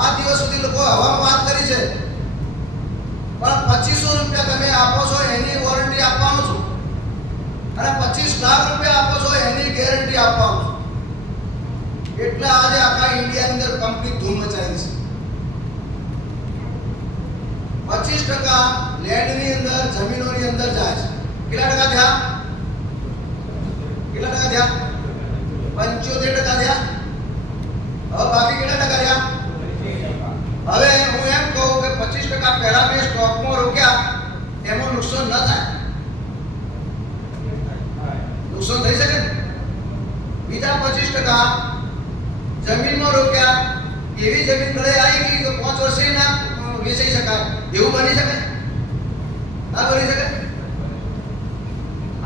આ દિવસ સુધી લોકો હવામાં વાત કરી છે, પણ 2500 રૂપિયા તમે આપો છો એની વોરંટી આપવાનો છો અને 25 લાખ રૂપિયા આપો છો એની ગેરંટી આપવાનો છો. એટલે આજે આખા ઇન્ડિયાની અંદર કંપની ધૂમ મચાવી છે. 25% લેન્ડની અંદર, જમીનોની અંદર જાય છે. કેટલા ટકા થયા? 75% થયા. હવે બાકી કેટલા ટકા રહ્યા? હવે હું એમ કહું કે 25% પહેલા મેં સ્ટોકમાં રોક્યા, એમાં નુકસાન ન થાય? નુકસાન થઈ શકે. બીજા 25% જમીનમાં રોક્યા, એવી જમીન ગળે આવી ગઈ તો 5 વર્ષે ના વેચાઈ શકાય, એવું બની શકે? ના બની શકે.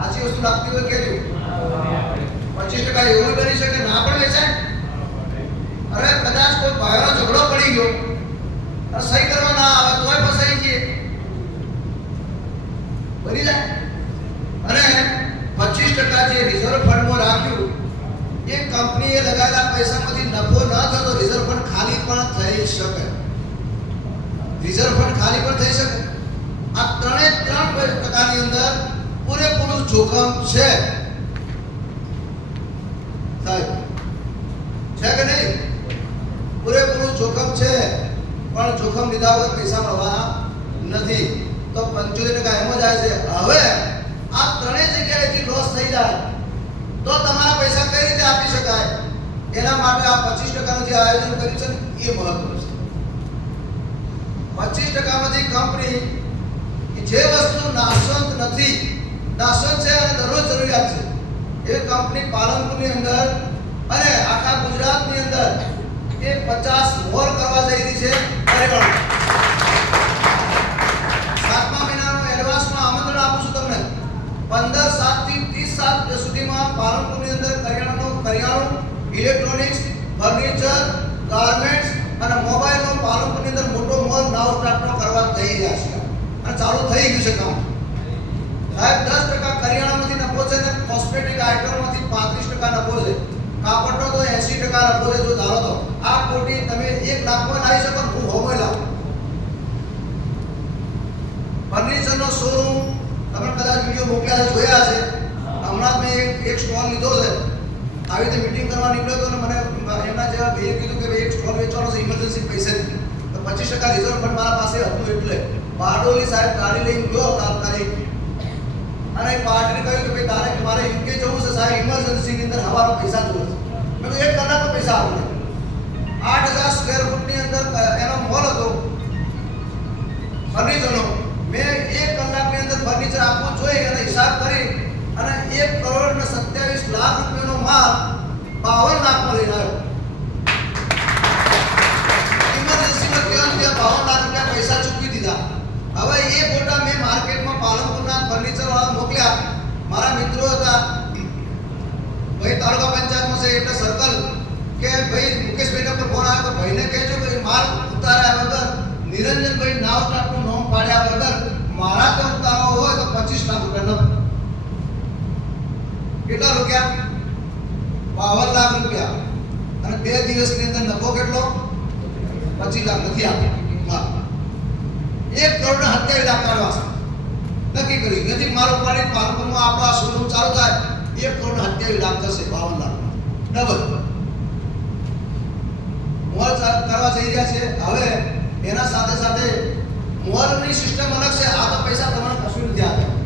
આછી વસ્તુ લાગતી હોય કેજો. 25% એવું બની શકે, ના પણ વેચાય. અરે કદાચ કોઈ ભાઈનો ઝઘડો પડી ગયો, સહી કરવા ના આવે તોય ફસાઈ ગઈ, બની જાય. અને 25% જે રિઝર્વ ફંડમાં રાખ્યું એ કંપનીએ લગાવેલા પૈસામાંથી નફો ન થતો રિઝર્વ ફંડ ખાલી પણ થઈ શકે. રિઝર્વ ફંડ ખાલી પણ થઈ શકે. આ 3% ની અંદર પૂરેપૂરું જોખમ છે સાહેબ, છે કે નહીં? પૂરેપૂરું જોખમ છે, પણ જોખમ લીધા વગર પૈસા મળવાના નથી. તો 75% એમ જાય છે. હવે આ ત્રણેય જગ્યાએથી લોસ થઈ જાય તો તમારા પૈસા કઈ રીતે આપી શકાય? એના માટે આ 25%નું જે આયોજન કર્યું છે એ મહત્વનું છે. 25%માંથી કંપની જે વસ્તુ નાશવંત નથી, નાશવંત છે અને દરરોજ જરૂરિયાત છે, એ કંપની પાલનપુરની અંદર અને આખા ગુજરાતની અંદર એ 50 મોર કરવા જઈ રહી છે. પરિવર્તન 7મા મહિનાનું એડવાન્સમાં આમંત્રણ આપું છું તમને. 15/7 થી 30/7 સુધીમાં પાલનપુરની અંદર કરિયાણું, ઇલેક્ટ્રોનિક્સ, ફર્નિચર, ગાર્મેન્ટ્સ અને મોબાઈલનો પાલનપુરની અંદર મોટો મોલ નવ સ્ટાર્ટનો કરવા જઈ રહ્યા છે અને ચાલુ થઈ ગયું છે કામ. સાહેબ 10% કરિયાણામાંથી નફો છે ને કોસ્મેટિક આઇટમમાંથી 35% નફો છે. કાપડનો તો 80% નફો છે. જો ધારો તો આ કોટી તમે 1 લાખમાં લાવી શકો, હું હોમો લાવું. ફર્નિચરનો શોરૂમ તમે કદાચ વિડીયો મોકલ્યા છે, જોયા છે. હમણાં મેં એક સ્ટોલ લીધો છે. આવી રીતે મીટિંગ કરવા નીકળ્યો હતો ને મને એમના જેવા ભાઈએ કીધું કે ભાઈ એક સ્ટોલ વેચવાનો છે, ઇમરજન્સી પૈસા નથી. તો 25% રિઝર્વ ફંડ મારા પાસે હતું એટલે બારડોલી સાહેબ ગાડી લઈને ગયો તાત્કાલિક અને પાર્ટીને કહ્યું કે ભાઈ તારે મારે યુકે જવું છે સાહેબ, ઇમરજન્સીની અંદર હવાનો પૈસા જોઈએ છે. મેં કીધું 1 કલાકનો પૈસા આપો. 8000 સ્ક્વેર ફૂટની અંદર એનો મોલ હતો ફર્નિચરનો. મેં 1 કલાકની અંદર ફર્નિચર આપવું જોઈએ અને હિસાબ કરી અને 1,27,00,000 રૂપિયાનો માલ 52 લાખમાં લઈને આવ્યો. ઇમરજન્સીમાં ત્યાં 52 લાખ રૂપિયા પૈસા ચૂકવી દીધા. હવે એ ફોટા મેં માર્કેટમાં પાલનપુરના ફર્નિચર વાળા મોકલ્યા. મારા મિત્રો હતા ભાઈ તાલુકા પંચાયતમાં છે એટલે સર્કલ કે ભાઈ મુકેશભાઈનો પર ફોન આવ્યો તો ભાઈને કહેજો કે માલ ઉતાર્યા વગર, નિરંજનભાઈ નાવ સ્ટાફનું નામ પાડ્યા વગર મારા તો ઉતારવો હોય તો 25 લાખ રૂપિયા નફો. કેટલા રૂપિયા? 52 લાખ રૂપિયા. અને 2 દિવસની અંદર નફો કેટલો? 25 લાખ નથી આપ્યા. 1 કરોડ 27 લાખ કાઢવા નક્કી કર્યું. નથી મારું પાણી પાલનપુરમાં આપણા શોરૂમ ચાલુ થાય 1 કરોડ 27 લાખ થશે. 52 લાખ ડબલ મોલ કરવા જઈ રહ્યા છે. હવે એના સાથે સાથે મોલની સિસ્ટમ અલગ છે. આ તો પૈસા તમારે કશું નથી આપ્યા.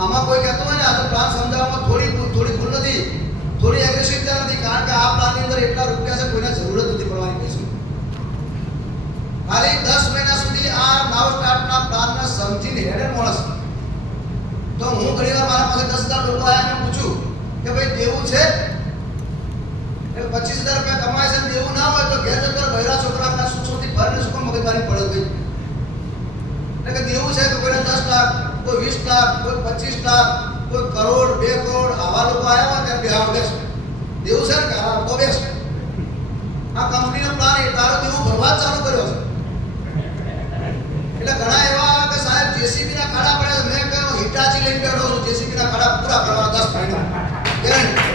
આમાં કોઈ કહેતો હોય ને આ તો પ્લાન સમજાવવામાં થોડી ભૂલ નથી, થોડી એગ્રેસિવતા નથી, કારણ કે આ પ્લાનની અંદર એટલા રૂપિયા છે કોઈને જરૂરત નથી પડવાની પૈસા. ખાલી 10 મહિના સુધી આ નવ સ્ટાર્ટના પ્લાનને સમજીને હેડે માણસ. તો હું ઘણીવાર મારા પાસે 10,000 લોકો આવ્યા અને પૂછું કે ભાઈ દેવું છે? એટલે 25,000 રૂપિયા કમાય છે, દેવું ના હોય તો ઘેર જતો બહેરા છોકરાના સુખથી ફરીને શું મગજમારી પડે ભાઈ. એટલે કે દેવું છે તો કોઈને 10 કોઈ 20 લાખ, કોઈ 25 લાખ, કોઈ કરોડ, 2 કરોડ આવા લોકો આવ્યા હોય ત્યારે બેસ દેવું છે ને કે હા તો બેસ. આ કંપનીનો પ્લાન એ તારો દેવું ભરવા જ ચાલુ કર્યો છે. એટલે ઘણા એવા કે સાહેબ જેસીબી ના ખાડા પડ્યા. મેં કહ્યું હિટાચી લઈને બેઠો છું, જેસીબી ના ખાડા પૂરા કરવા 10 મહિના ગેરંટી.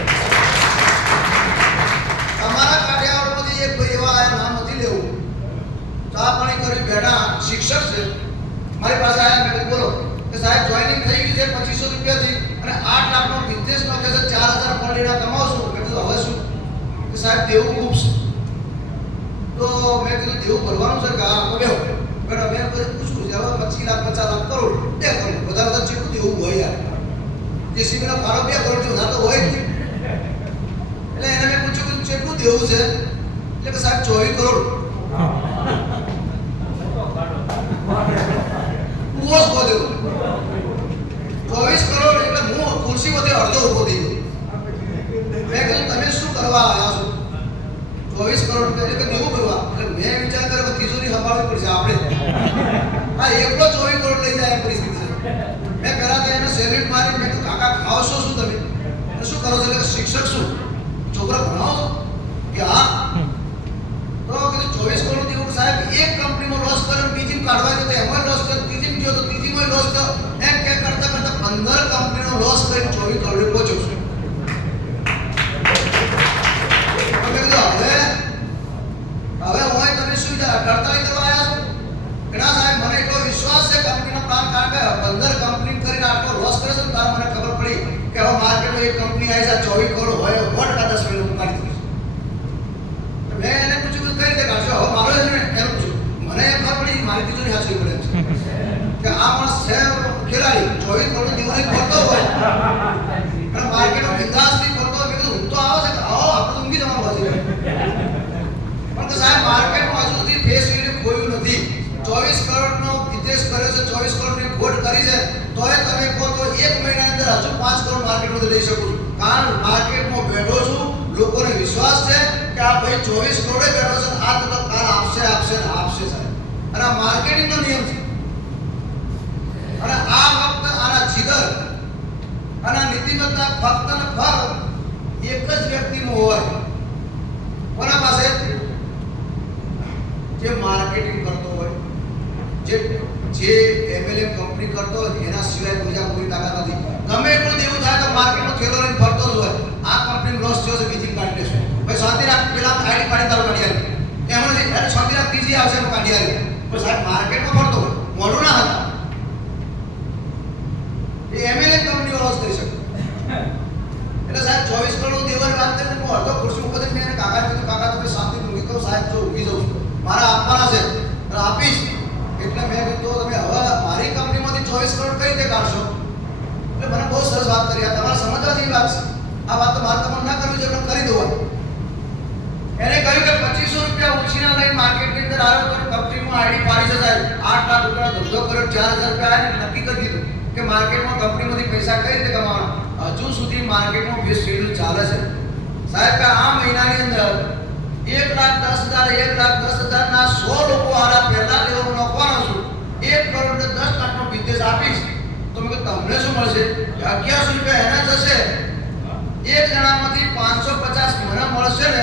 તમારા કાઠિયાવાડમાંથી એક ભાઈ એવા આયા, નામ નથી લેવું, ચા પાણી કરી બેઠા, શિક્ષક છે, મારી પાસે આયા. મેં બોલો કે સાહેબ જોઈનિંગ થઈ ગઈ છે 2500 રૂપિયાથી અને 8 લાખનો બિઝનેસ નો કે છે 4000 પર મહિના કમાવશું. મેં કીધું હવે શું? કે સાહેબ દેવું ખૂબ છે. તો મેં કીધું દેવું ભરવાનું છે કે હા તો બેહો બેટા. મેં બધું પૂછ્યું છે હવે 25 લાખ 50 લાખ કરોડ 2 કરોડ વધારે કેટલું દેવું હોય યાર? જેસીબી નો ભાડો 2 કરોડ જેવું ના તો હોય જ નહીં. એટલે એને મેં પૂછ્યું કે કેટલું દેવું છે? એટલે કે સાહેબ 24 કરોડ. પૂછ કો દેવું 24 કરોડ એટલે હું ખુરશી પરથી અડધો ઉભો થઈ ગયો. મેં કીધું તમે શું કરવા આવ્યા છો? 24 કરોડ એટલે કે દેવું ભરવા. એટલે મેં વિચાર કર્યો કે તિજોરી સંભાળવી પડશે આપણે. હા એકલો 24 કરોડ લઈ જાય એમ પરિસ્થિતિ છે. મેં પહેલા તો એને સેલ્યુટ મારી. મેં કીધું કાકા ખાઓ છો શું તમે? શું કરો છો? એટલે શિક્ષક શું છોકરા ભણાવો છો? કે હા. તો કીધું 24 કરોડ દેવું સાહેબ. એક કંપનીમાં લોસ કર્યો, બીજી કાઢવા ગયો તો એમાં લોસ કર્યો, ત્રીજી ગયો તો ત્રીજીમાં લોસ કર્યો, એમ કે કરતા કરતા 15 કંપનીનો લોસ કરી 24 કરોડ પહોંચ્યો છું. હવે હોય તમે શું ડરતાળી કરવા આવ્યા છો? ઘણા સાહેબ મને એટલો વિશ્વાસ છે કંપનીનો પ્લાન કારણ કે 15 કંપની કરીને આટલો લોસ કરે છે. તાર મને ખબર પડી કે હવે માર્કેટમાં એક કંપની આવી છે 24 કરોડ હોય વોટ કા 10 મિનિટ કાઢી દીધી. મેં એને પૂછ્યું કઈ રીતે કાઢશો? હવે મારો એને પૂછ્યું. મને એમ ખબર પડી મારી તિજોરી હાચવી પડે છે કે આ માણસ છે ખેલાડી 24 કરોડ દિવાળી કરતો હોય અને માર્કેટમાં બિંદાસથી કરતો હોય. મેં કીધું હું તો આવો છે કે આવો આપણે ઊંઘી જવાનું બાજુ. પણ કે સાહેબ માર્કેટમાં હજુ સુધી ફેસ વેલ્યુ ખોયું નથી. 24 કરોડનો બિઝનેસ કર્યો છે, 24 કરોડની ખોટ કરી છે, તોય તમે કહો તો 1 મહિના અંદર હજુ 5 કરોડ માર્કેટમાંથી લઈ શકું છું. કારણ માર્કેટમાં બેઠો છું, લોકોને વિશ્વાસ છે કે આ ભાઈ 24 કરોડે બેઠો છે, આ તો કાલ આપશે આપશે ને આપશે સાહેબ. અને આ માર્કેટિંગનો નિયમ છે. અને આ વખત આના જીગર અને નીતિમત્તા ફક્ત ને ફક્ત એક જ વ્યક્તિનું હોય. કોના પાસે? જે માર્કેટિંગ કરતો હોય, જે એમએલએ કંપની કરતો હોય, એના સિવાય બીજા કોઈ તાકાત નથી. ગમે એટલું દેવું થાય તો માર્કેટમાં થેલો લઈને ફરતો જ હોય. આ કંપની લોસ થયો છે બીજી કાઢી લેશે. ભાઈ શાંતિ રાખ, પેલા આઈડી પાડી તારો કાઢી આવી એમ નથી. અરે શાંતિ રાખ, ત્રીજી આવશે એમ કાઢી આવી. પણ સાહેબ માર્કેટમાં ફરતો હોય, મોડું ના હતા. એ એમએલએ કંપનીઓ લોસ કરી શકે. એટલે સાહેબ 24 કરોડ દેવાની વાત કરીને હું અડધો ખુરશી ઉપર જઈને એને કાકા કીધું કાકા તમે શાંતિ ઊંઘી કહો સાહેબ જો ઊંઘી જાઉં છું મારા આપવાના છે અને આપીશ. એટલે મેં કીધું તમે હવે મારી કંપનીમાંથી 24 કરોડ કઈ રીતે કાઢશો? એટલે મને બહુ સરસ વાત કરી. આ તમારે સમજવા જેવી વાત છે. આ વાત તો મારે તમારે ના કરવી જોઈએ, કરી દો. એને કહ્યું કે 2500 રૂપિયા ઉછીના લઈને માર્કેટની અંદર આવ્યો તો કંપનીમાં આઈડી પાડી છે સાહેબ. 8 લાખ રૂપિયાનો ધંધો કર્યો, 4000 રૂપિયા આવ્યા, નક્કી કરી દીધું કે માર્કેટમાં કંપનીમાંથી પૈસા કઈ રીતે કમાવાના. હજુ સુધી માર્કેટમાં બે શેડ્યુલ ચાલે છે સાહેબ કે આ મહિનાની અંદર 1,10,000 ના 100 લોકો આરા પહેલા લેવાનું નોખવાનો છું. 1 કરોડ ને 10 લાખનો બિઝનેસ આપીશ તો મેં તમને શું મળશે? 1100 રૂપિયા એના જશે. એક જણામાંથી 550 મને મળશે ને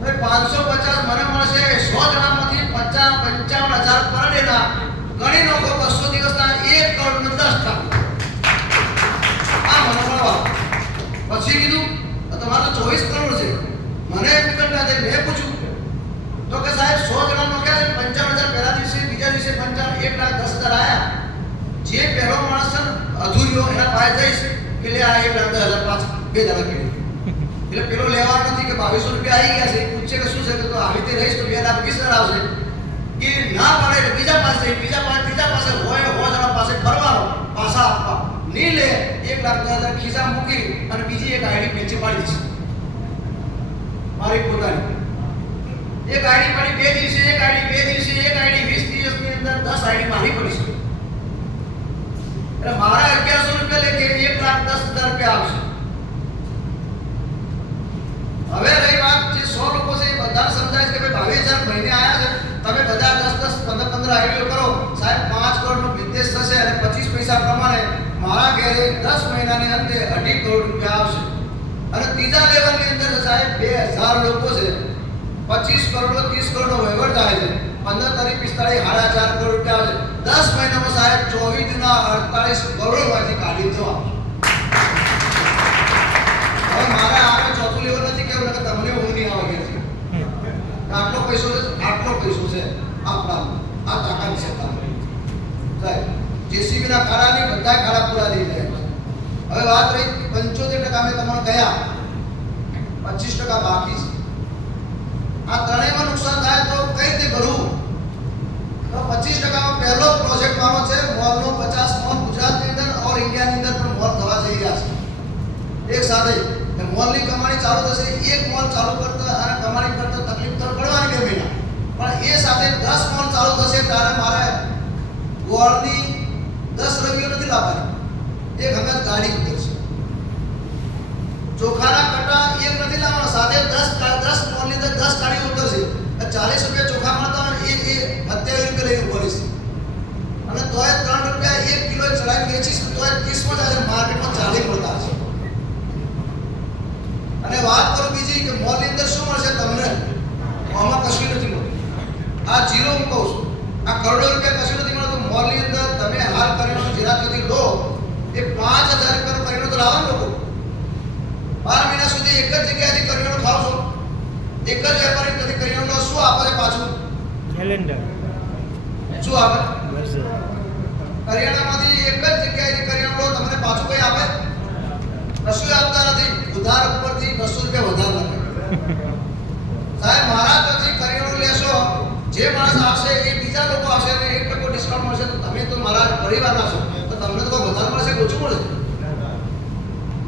ભાઈ 550 મને મળશે. 100 જણામાંથી 55,000 પર ડેના ગણી નોખો 200 દિવસના 1 કરોડ ને 10 લાખ. આ મને મળવા પછી કીધું તમારે 24 કરોડ છે. મને એમ કરતા મેં પૂછ્યું તો કે સાહેબ 100 જણા નોખ્યા છે 55,000 પહેલા દિવસે, બીજા દિવસે 1,10,000 આયા. જે પહેલો માણસ અધૂરિયો એના પાસે જઈશ એટલે આ 1,10,000 પાછા 2 જણા કીધું. એટલે પેલો લેવા નથી કે 2200 રૂપિયા આવી ગયા છે. પૂછે કે શું છે તો આવી રીતે રહીશ તો 2,20,000 આવશે. એ ના પડે એટલે બીજા પાસે, બીજા પાસે, ત્રીજા પાસે હોય 100 જણા પાસે ફરવાનો, પાછા આપવા નહીં લે. 1,10,000 ખિસ્સા મૂકી અને બીજી એક આઈડી પેચી પાડી દીધી મારી પોતાની. એક આઈડી પડી 2 દિવસે, એક આઈડી 2 દિવસે, એક આઈડી 20 દિવસની અંદર 10 આઈડી મારી પડી છે. એટલે મારા 1100 રૂપિયા લે કે 1,10,000 રૂપિયા આવશે. હવે રહી વાત જે 100 લોકો છે એ બધા સમજાય છે કે ભાઈ 22,000 મહિને આયા છે, તમે બધા 10-10, 15-15 આઈડીઓ કરો સાહેબ. 5 કરોડનો બિઝનેસ ઇન્વેસ્ટ થશે અને 25 પૈસા પ્રમાણે મારા ઘરે 10 મહિનાની અંતે 2.5 કરોડ રૂપિયા આવશે. અને ત્રીજા લેવલની અંદર સાહેબ 2000 લોકો છે, 25 કરોડ 30 કરોડનો વહીવટ થાય છે, 15 તારીખ 45 4.5 કરોડ રૂપિયા આવે છે. 10 મહિનામાં સાહેબ 24 જૂના 48 કરોડમાંથી કાઢી દો. હવે મારે આગળ ચોથું લેવલ નથી કેવું કે તમને ઊંઘ નહીં આવે છે. આટલો પૈસો છે આપણા આ તાકાત છે સાહેબ. જેસીબીના ખાડાની બધા ખાડા પૂરા થઈ જાય. હવે વાત રહી 75% મેં તમને કહ્યા, 25% બાકી છે. આ ત્રણેયમાં નુકસાન થાય તો કઈ રીતે ભરવું? તો 25%માં પહેલો પ્રોજેક્ટ મારો છે મોલનો 50 મોલ ગુજરાતની અંદર ઓર ઇન્ડિયાની અંદર પણ મોલ થવા જઈ રહ્યા છે એક સાથે. મોલની કમાણી ચાલુ થશે. એક મોલ ચાલુ કરતા અને કમાણી કરતા તકલીફ તો પડવાની 2 મહિના, પણ એ સાથે 10 મોલ ચાલુ થશે ત્યારે મારે ગોળની 10 રવીઓ નથી લાવવાની, એક હંગાત ગાડી ઉતરશે. ચોખાના કટા એક નથી લાવવાના, સાથે 10 મોલની અંદર 10 ગાડી ઉતરશે. 40 રૂપિયા ચોખા મળતા હોય એ 27 રૂપિયા લઈને ઉભરી છે. અને તોય 3 રૂપિયા 1 કિલો ચડાવી વેચીશ તોય 30 માં જશે, માર્કેટમાં 40 મળતા હશે. અને વાત કરું બીજી કે મોલની અંદર શું મળશે તમને? આમાં કશું નથી મળતું. આ જીરો હું કહું છું. આ કરોડો રૂપિયા કશું નથી મળતું. મોલની અંદર તમે હાલ કરિયાણું જેનાથી લો એ 5000 રૂપિયાનું કરિયાણું તો લાવો લોકો. 12 મહિના સુધી એક જ જગ્યાએથી કરિયાણું ખાવ છો, એક જ વેપારી કદી કરિયાણું લો, શું આપે છે પાછું? કેલેન્ડર. શું આપે? કરિયાણામાંથી એક જ જગ્યાએથી કરિયાણું લો, તમને પાછું કઈ આપે? કશું આપતા નથી. ઉધાર ઉપરથી 200 રૂપિયા વધારે લાગે. સાહેબ મારા ત્યાંથી કરિયાણું લેશો, જે માણસ આવશે એ બીજા લોકો આવશે અને 1% ડિસ્કાઉન્ટ મળશે. તો તમે તો મારા પરિવારના છો, તો તમને તો કોઈ વધારે મળશે કે ઓછું મળશે?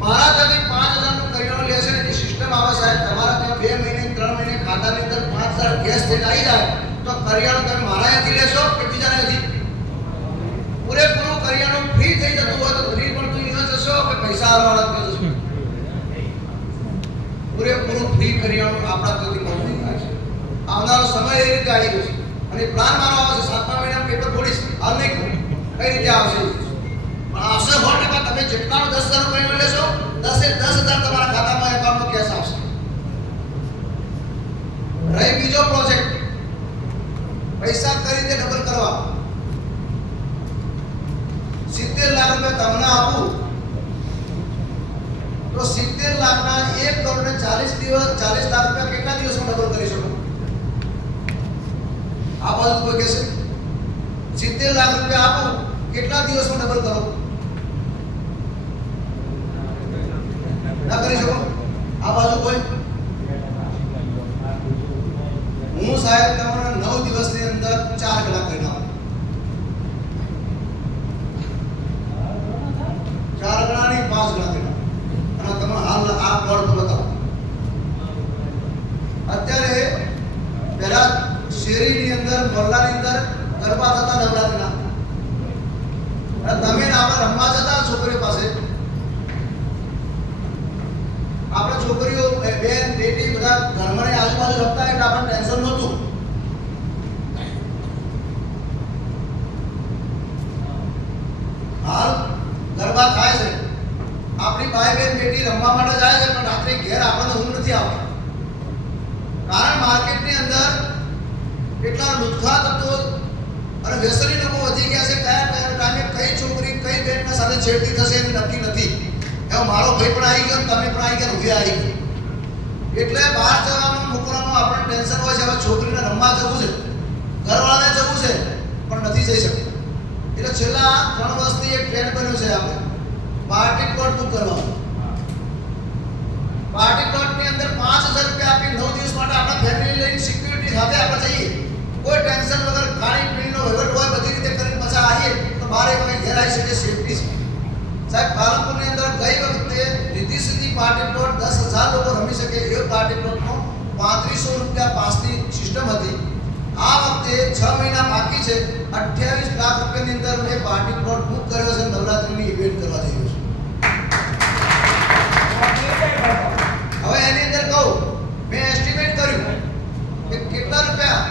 મારા ત્યાંથી 5000નું કરિયાણું લેશે ને એની સિસ્ટમ આવે સાહેબ. તમારા ત્યાં 2 મહિને 3 મહિને ખાતાની અંદર 5000 ગેસ થઈને આવી જાય તો કરિયાણું તમે મારા ત્યાંથી લેશો કે બીજા ત્યાંથી? પૂરેપૂરું કરિયાણું ફ્રી થઈ જતું હોય તો ફ્રી પણ તું અહીંયા જશો કે પૈસા આવવાના ત્યાં જશો? પૂરેપૂરું ફ્રી કરિયાણું આપણા ત્યાંથી કંપની થાય છે. આવનારો સમય એ રીતે આવી ગયો છે અને પ્લાન મારો આવશે 7મા મહિનામાં પેપર ફોડીશ. હાલ નહીં કઈ રીતે આવશે પણ આવશે 100%. તમે જેટલાનું 10,000 કરિયાણું લેશો 10,000 તમારા ખાતામાં એકાઉન્ટમાં કેશ આવશે. રહી બીજો પ્રોજેક્ટ, પૈસા કઈ રીતે ડબલ કરવા? 70 લાખ રૂપિયા તમને આપું તો 70 લાખના 1 કરોડ ને 40 લાખ રૂપિયા કેટલા દિવસમાં ડબલ કરી શકો? આ બાજુ કોઈ કહેશે 70 લાખ રૂપિયા આપું કેટલા દિવસમાં ડબલ કરો? ના કરી શકો. આ બાજુ કોઈ? હું સાહેબ તમને 9 દિવસની અંદર 4 કલાક કરી નાખું. 4 ગણા નહીં 5 ગણા કરી નાખું. અને તમે હાલ આ પ્લોટ બતાવો. અત્યારે પહેલા શેરીની અંદર મોહલ્લાની અંદર ગરબા થતા નવરાત્રીના, અને તમે આપણે રમવા જતા છોકરીઓ પાસે, આપણે છોકરીઓ બેન બેટી બધા ઘરમાં આજુબાજુ રમતા એટલે આપણને ટેન્શન નહોતું. હાલ ગરબા થાય છે, આપણી ભાઈ બેન બેટી રમવા માટે જાય છે પણ રાત્રે ઘેર આપણને ઊંઘ નથી આવતી. કારણ માર્કેટની અંદર એટલા લુખ્ખા તત્વો અને વ્યસની લોકો વધી ગયા છે. કયા ટાઈમે કઈ છોકરી કઈ બેનના સાથે છેડતી થશે એનું નક્કી નથી. એવો મારો ભાઈ પણ આવી ગયો, તમે પણ આવી ગયા, હું આવી ગયો. એટલે બહાર જવાનું મોકલવાનું આપણે ટેન્શન હોય છે. હવે છોકરીને રમવા જવું છે, ઘરવાળાને જવું છે પણ નથી જઈ શકતું. એટલે છેલ્લા 3 વર્ષથી એક ટ્રેન્ડ બન્યો છે આપણે પાર્ટી પ્લોટ બુક કરવાનો. પાર્ટી પ્લોટની અંદર 5000 રૂપિયા આપી 9 દિવસ માટે આપણા ફેમિલી લઈને સિક્યુરિટી સાથે આપણે જઈએ. કોઈ ટેન્શન વગર ખાણી પીણીનો વહીવટ હોય બધી રીતે કરીને પાછા આવીએ તો 12 વાગે ઘેર આવી શકે, સેફટી છે. સાહેબ પાલનપુરની અંદર ગઈ વખતે રીતિ સીધી પાર્ટી પ્લોટ 10,000 લોકો રમી શકે એ પાર્ટી પ્લોટનો 3500 રૂપિયા પાસની સિસ્ટમ હતી. આ વખતે 6 મહિના બાકી છે, 28 લાખ રૂપિયાની અંદર મેં પાર્ટી પ્લોટ બુક કર્યો છે. નવરાત્રીની ઇવેન્ટ કરવા જઈ રહ્યો છું. હવે એની અંદર કહું મેં એસ્ટિમેટ કર્યું કે કેટલા રૂપિયા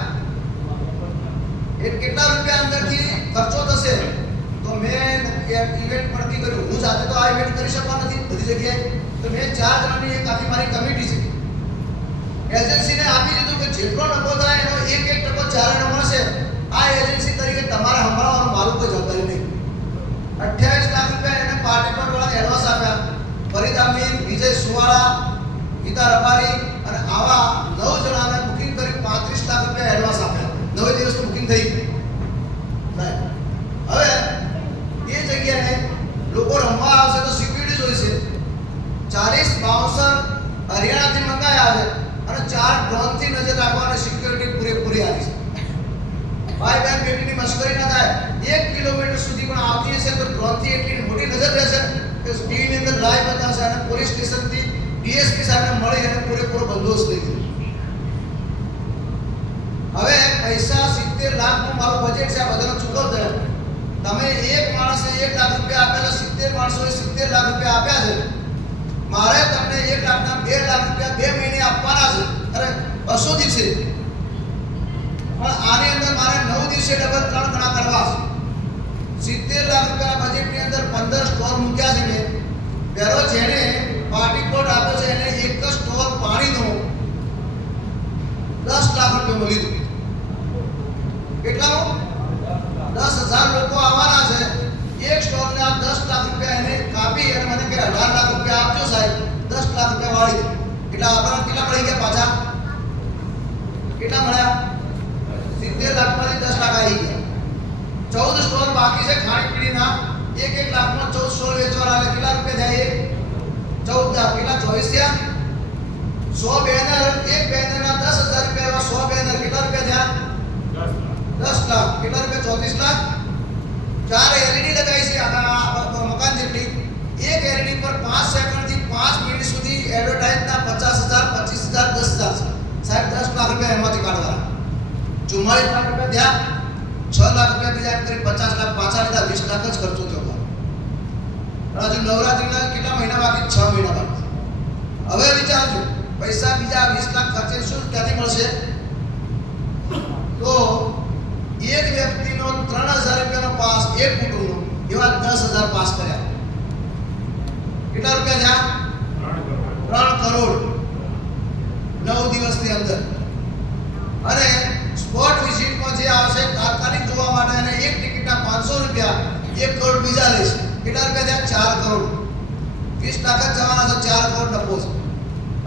અંદરથી ખર્ચો થશે. તો મેં ઇવેન્ટ નક્કી કર્યું. હું જાતે તો આ ઇવેન્ટ કરી શકવા નથી બધી જગ્યાએ, તો મેં 4 જણાની એક આખી મારી કમિટી છે, એજન્સીને આપી દીધું કે જેટલો નફો થાય એનો 1% ચારેયનો મળશે. આ એજન્સી તરીકે તમારે સંભાળવાનું, મારું કોઈ જવાબદારી નહીં. 28 લાખ રૂપિયા એને પાર્ટી પ્લોટ વાળાને એડવાન્સ આપ્યા. ફરીદ અમીન, વિજય સુવાળા, ગીતા રબારી અને આવા 9 જણાને બુકિંગ કરી 35 લાખ રૂપિયા એડવાન્સ આપ્યા. 9 દિવસનું બુકિંગ થઈ ગયું. હવે એ જગ્યાએ લોકો રમવા આવશે તો સિક્યુરિટી જોઈશે. 40 બાઉન્સર હરિયાણાથી મંગાયા છે અને 4 ડ્રોનથી નજર રાખવાની સિક્યુરિટી પૂરેપૂરી આવી છે. ભાઈ બહેન બેટીની મશ્કરી ના થાય. 1 કિલોમીટર સુધી પણ આવતી હશે તો ડ્રોનથી એટલી મોટી નજર રહેશે કે ટીવીની અંદર લાઈવ બતાવશે અને પોલીસ સ્ટેશનથી ડીએસપી સાહેબને મળી અને પૂરેપૂરો બંદોબસ્ત લઈ ગયો. હવે પૈસા 70 લાખનું મારું બજેટ છે, આ બધાનો ચૂકવતા. તમે એક માણસે 1 લાખ રૂપિયા આપેલા, 70 માણસોએ 70 લાખ રૂપિયા આપ્યા છે. મારે તમને 1 લાખના 2 લાખ રૂપિયા 2 મહિને આપવાના છે. અરે 200 દિવસે, પણ આની અંદર મારે 9 દિવસે ડબલ 3 ગણા કરવા છે. 70 લાખ રૂપિયા બજેટની અંદર 15 સ્ટોર મૂક્યા છે. મેં પહેલો જેને પાર્ટી પ્લોટ આપ્યો છે એને એક જ સ્ટોર પાણીનો 10 લાખ રૂપિયા મળી દીધું. કેટલાનો? 10,000 લોકો આવવાના છે. એક સ્ટોરને આ 10 લાખ રૂપિયા એને કાપી અને મને કે 18 લાખ રૂપિયા આપજો સાહેબ, 10 લાખ રૂપિયા વાળી દે. એટલે આપણને કેટલા મળી ગયા પાછા? કેટલા મળ્યા? 70 લાખમાંથી 10 લાખ આવી ગયા. 14 સ્ટોર બાકી છે ખાણીપીણીના. 1 લાખમાં 14 સ્ટોર વેચવાના એટલે કેટલા રૂપિયા થાય? 14 લાખ કેટલા? 24 થયા. 100 બેનર, એક બેનરના 10,000 રૂપિયા, 100 બેનર કેટલા રૂપિયા થયા? 10 લાખ. કેટલા રૂપિયા? 34 લાખ. 4 એલઈડી લગાવી છે આખા મકાન જેટલી. એક એલઈડી પર 5 સેકન્ડથી 5 મિનિટ સુધી એડવર્ટાઇઝના 50,000, 25,000, 10,000 સાહેબ 10 લાખ રૂપિયા એમાંથી કાઢવાના. 44 લાખ રૂપિયા થયા. 6 લાખ રૂપિયા બીજા એમ કરી 50 લાખ પાછા લીધા. 20 લાખ જ ખર્ચો થયો. હજુ નવરાત્રીના કેટલા મહિના બાકી? 6 મહિના બાકી. હવે વિચારજો, પૈસા બીજા 20 લાખ ખર્ચે શું ક્યાંથી મળશે? તો એક વ્યક્તિનો 3,000 રૂપિયાનો પાસ, એક કુટુંબનો, એવા 10,000 પાસ કર્યા. કેટલા રૂપિયા થયા? 3 કરોડ 9 દિવસની અંદર. અને સ્પોટ વિઝિટમાં જે આવશે તાત્કાલિક જોવા માટે અને એક ટિકિટના 500 રૂપિયા, 1 કરોડ બીજા લેશે. કેટલા રૂપિયા થયા? 4 કરોડ. 20 લાખ જ જવાના છે, 4 કરોડ નફો છે.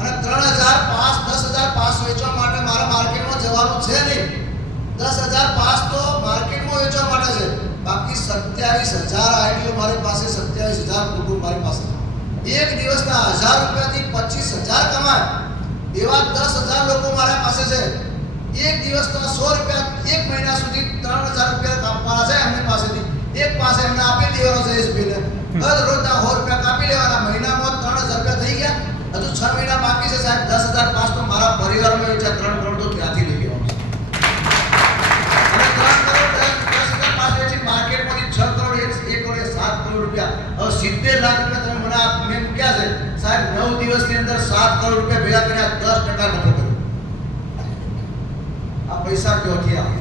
અને 3,000 પાસ, 10,000 પાસ વેચવા માટે મારે માર્કેટમાં જવાનું છે નહીં. 10,000 પાસ તો માર્કેટમાં વેચવા માટે છે. બાકી 27,000 આઈડીઓ મારી પાસે, 27,000 કુટુંબ મારી પાસે. એક દિવસના 1,000 રૂપિયાથી 25,000 કમાય એવા 10,000 લોકો મારા પાસે છે. એક દિવસના 100 રૂપિયા, એક મહિના સુધી 3,000 રૂપિયા કાપવાના છે એમની પાસેથી. એક પાસે એમને આપી દેવાનો છે એસબીને. દરરોજના 100 રૂપિયા કાપી લેવાના. મહિનામાં 3,000 રૂપિયા થઈ ગયા. હજુ 6 મહિના બાકી છે સાહેબ. 10,000 પાસ તો મારા પરિવારમાં વેચ્યા. 3 કરોડ તો ત્યાંથી લઈ ગયો. અને 3 કરોડ 10,000 પાસ વેચી માર્કેટમાંથી 6 કરોડ, 1 કરોડ 7 કરોડ રૂપિયા. હવે 70 લાખ રૂપિયા તમે મને મેં મૂક્યા છે સાહેબ. 9 દિવસની અંદર 7 કરોડ રૂપિયા ભેગા કર્યા. 10% નફો કર્યો. આ પૈસા ક્યાંથી આવે?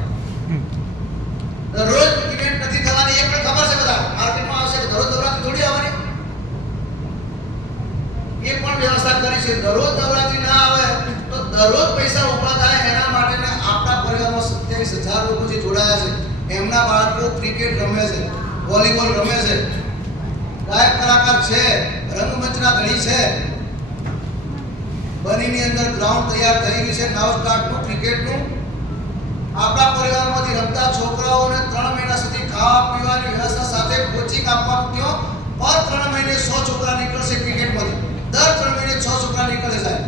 દરરોજ ઇવેન્ટ નથી થવાની, એ પણ ખબર છે. બધા માર્કેટમાં આવશે દરરોજ નવરાત્રી થોડી આવવાની. એ પણ વ્યવસ્થા કરી છે. દરરોજ નવરાત્રી ના આવે તો દરરોજ પૈસા ઉભા થાય. એના માટે આપણા પરિવારમાં 27,000 લોકો જે જોડાયા છે, એમના બાળકો ક્રિકેટ રમે છે, વોલીબોલ રમે છે, ગાયક કલાકાર છે, રંગમંચના ધણી છે. બનીની અંદર ગ્રાઉન્ડ તૈયાર થઈ ગયું છે, નવ સ્ટાર્ટનું ક્રિકેટનું. આપણા પરિવારમાંથી રમતા છોકરાઓને 3 મહિના સુધી ખાવા પીવાની વ્યવસ્થા સાથે કોચિંગ આપવાનું થયો. પર 3 મહિને 100 છોકરા નીકળશે ક્રિકેટમાંથી. દર 3 મહિને 6 છોકરા નીકળે સાહેબ.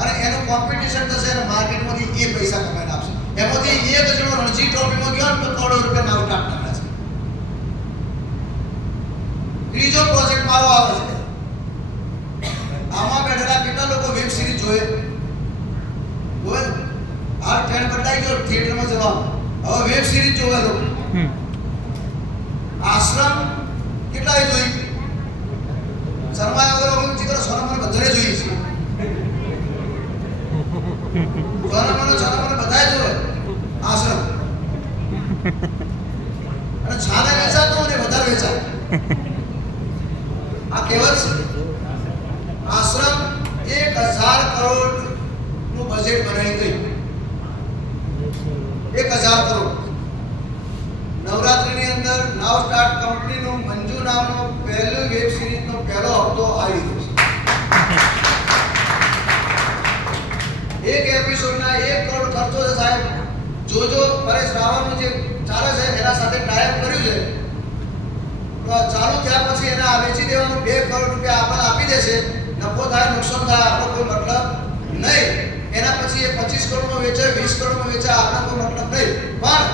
અને એનું કોમ્પિટિશન થશે અને માર્કેટમાંથી એ પૈસા કમાઈને આપશે. એમાંથી એક જણો રણજી ટ્રોફીમાં ગયો તો કરોડો રૂપિયા નામ કાઢનારા છે. ત્રીજો પ્રોજેક્ટ મારો આવે છે. આમાં બેઠેલા કેટલા લોકો વેબ સિરીઝ જોયે? આ ટ્રેન્ડ બદલાઈ ગયો થિયેટરમાં જવાનું. હવે વેબ સિરીઝ જોવે લોકો. આશ્રમ કેટલાય જોઈ? શર્મા વગર ચિત્ર સોનમને બધાને જોઈએ છે. સોનમને બધાય જોવે આશ્રમ. અને છાને વેચાતો ને 1000 કરોડ. નવરાત્રિની અંદર નાવ સ્ટાર્ટ કંપનીનું મંજુ નામનો પહેલું વેબ સિરીઝનો પહેલો હપ્તો આવી ગયો છે. એક એપિસોડના 1 કરોડ ખર્ચો છે સાહેબ. જોજો પરેશ રાવલનું જે ચાલે છે એના સાથે ટાઈપ કર્યું છે. તો ચાલુ થયા પછી એને આ વેચી દેવાનું 2 કરોડ રૂપિયા આપણને આપી દેશે. નફો થાય નુકસાન થાય આપણો કોઈ મતલબ નહીં. એના પછી એ 25 કરોડમાં વેચે 20 કરોડમાં વેચે આપણો કોઈ મતલબ નહીં. પણ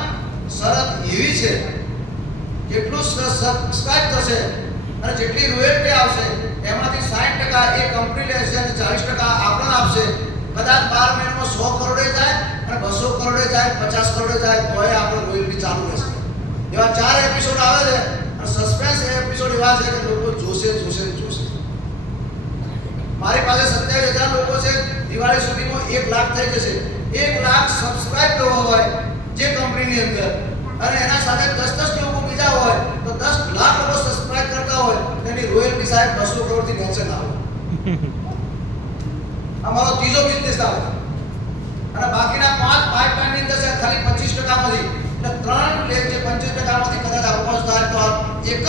શરત એવી છે જેટલું સબસ્ક્રાઇબ થશે અને જેટલી રોયલ્ટી આવશે એમાંથી 60% એ કંપની લેશે અને 40% આપણને આપશે. કદાચ 12 મહિનામાં 100 કરોડે જાય અને 200 કરોડે જાય 50 કરોડે જાય તોય આપણો રોયલ્ટી ચાલુ રહેશે. એવા 4 એપિસોડ આવે છે અને સસ્પેન્સ એપિસોડ એવા છે કે લોકો જોશે. મારી પાસે 27,000 લોકો છે. દિવાળી સુધીમાં 1 લાખ થઈ જશે. 1 લાખ સબસ્ક્રાઇબ લોકો હોય જે કંપનીની અંદર અને એના સાથે 10 લોકો બીજા હોય તો 10 લાખ લોકો સબસ્ક્રાઇબ કરતા હોય તેની રોયલ્ટી સાહેબ 200 કરોડથી નીચે ના આવે. અમારો ત્રીજો બિઝનેસ આવે અને બાકીના 5 પાઇપલાઇનની અંદર છે ખાલી 25% માંથી એટલે 3 લેખ જે 25% માંથી કદાચ અવકાશ થાય તો એક જ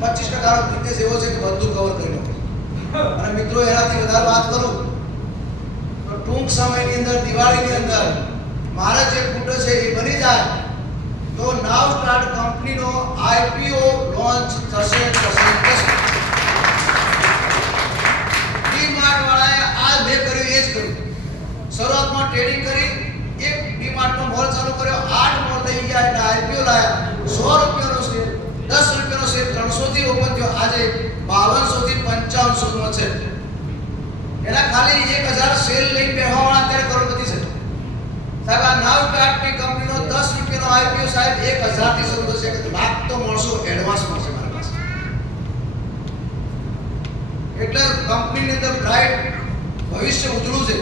25% નો બિઝનેસ એવો છે કે બધું કવર કરી લો. અને મિત્રો એનાથી વધારે વાત કરું તો ટૂંક સમયની અંદર દિવાળીની અંદર મારા જે કુટો છે એ બની જાય તો નાવ સ્ટાર્ટ કંપનીનો આઈપીઓ લોન્ચ થશે. ડીમાર્ટ વાળાએ આ મેં કર્યું એ જ કર્યું. શરૂઆતમાં ટ્રેડિંગ કરી એક ડીમાર્ટનો મોલ ચાલુ કર્યો 8 મોલ લઈ ગયા એટલે આઈપીઓ લાયા. 100 રૂપિયાનો શેર 10 રૂપિયાનો શેર 300 થી ઓપન થયો. આજે 5200 થી 5500 નો છે. એના ખાલી 1000 શેર લઈને બેહવાવાળા અત્યારે કરોડપતિ છે સાહેબ. આ નાવ સ્ટાર્ટની કંપનીનો 10 રૂપિયાનો આઈપીઓ સાહેબ 1000 થી શરૂ થશે. લાખ તો મળશો એડવાન્સ મળશે મારા પાસે. એટલે કંપનીની અંદર બ્રાઇટ ભવિષ્ય ઉજળું છે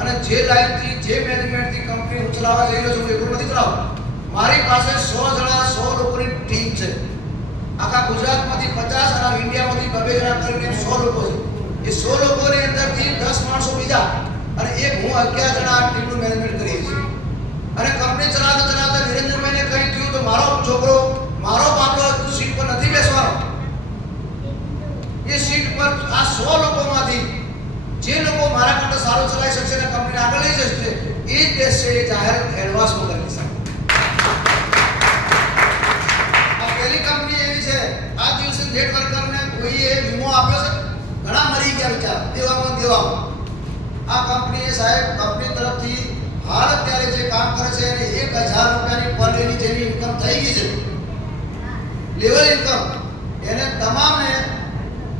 અને જે લાઈનથી જે મેનેજમેન્ટથી કંપની ઉચલાવવા જઈ રહ્યો છું એવું નથી ચલાવવા. મારી પાસે 100 જણા 100 લોકોની ટીમ છે. આખા ગુજરાતમાંથી 50 અને ઇન્ડિયામાંથી 2 જણા કરીને 100 લોકો છે. એ 100 લોકોની અંદરથી 10 માણસો બીજા અને એક હું 11 જણા આ ટીમનું મેનેજમેન્ટ કરીએ છીએ. અને કંપની ચલાવતા નિરંજનભાઈને કંઈ થયું તો મારો છોકરો મારો બાપલો સીટ પર નથી બેસવાનો. એ સીટ પર આ 100 લોકોમાંથી જે લોકો મારા કરતા સારું ચલાવી શકશે અને કંપનીને આગળ લઈ જશે એ જ દેશે. એ જાહેર એડવાન્સમાં કરી શકે. આ પહેલી કંપની એવી છે આ દિવસે નેટ વર્કરને કોઈએ વીમો આપ્યો છે. ઘણા મરી ગયા બિચારા દેવામાં. આ કંપનીએ સાહેબ કંપની તરફથી હાલ અત્યારે જે કામ કરે છે એને 1000 રૂપિયાની પર ડેની જેની ઇન્કમ થઈ ગઈ છે લેવલ ઇન્કમ. એને તમામને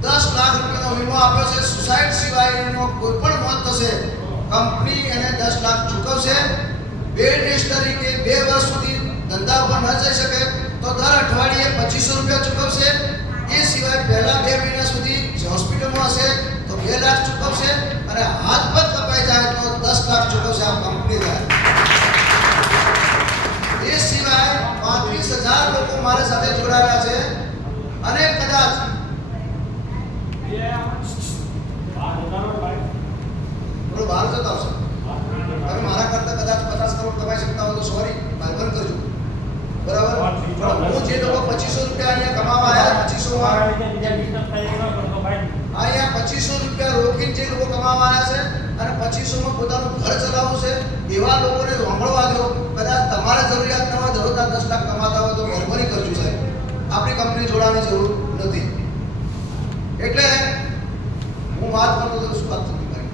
10 લાખ રૂપિયાનો વીમો આપ્યો છે. સુસાઇડ સિવાયનો કોઈ પણ મોત થશે કંપની એને 10 લાખ ચૂકવશે. બેડ રેસ્ટ તરીકે 2 વર્ષ સુધી ધંધા પર ન જઈ શકે તો દર અઠવાડિયે 2500 રૂપિયા ચૂકવશે. એ સિવાય પહેલા 2 મહિના સુધી હોસ્પિટલમાં હશે તો 2 લાખ ચૂકવશે અને હાથ પગ કપાઈ જાય તો 10 લાખ ચૂકવશે આ કંપની દ્વારા. એ સિવાય 35,000 લોકો મારી સાથે જોડાયેલા છે અને કદાચ થોડો બહાર જતા હશો તમે મારા કરતા કદાચ 50 કરોડ કમાઈ શકતા હો તો સોરી બંધ કરજો બરાબર. હું જે લોકો 2500 રૂપિયા અહીંયા કમાવા આવ્યા 2500 રૂપિયા રોકીને જે લોકો કમાવા આવ્યા છે અને 2500 પોતાનું ઘર ચલાવવું છે એવા લોકોને સાંભળવા દો. કદાચ તમારે જરૂરિયાત ન હોય જરૂર 10 લાખ કમાતા હોય તો મહેરબાની કરજો સાહેબ. આપણી કંપની જોડાવાની જરૂર નથી. એટલે હું વાત કરું તો શું વાત થતી મારી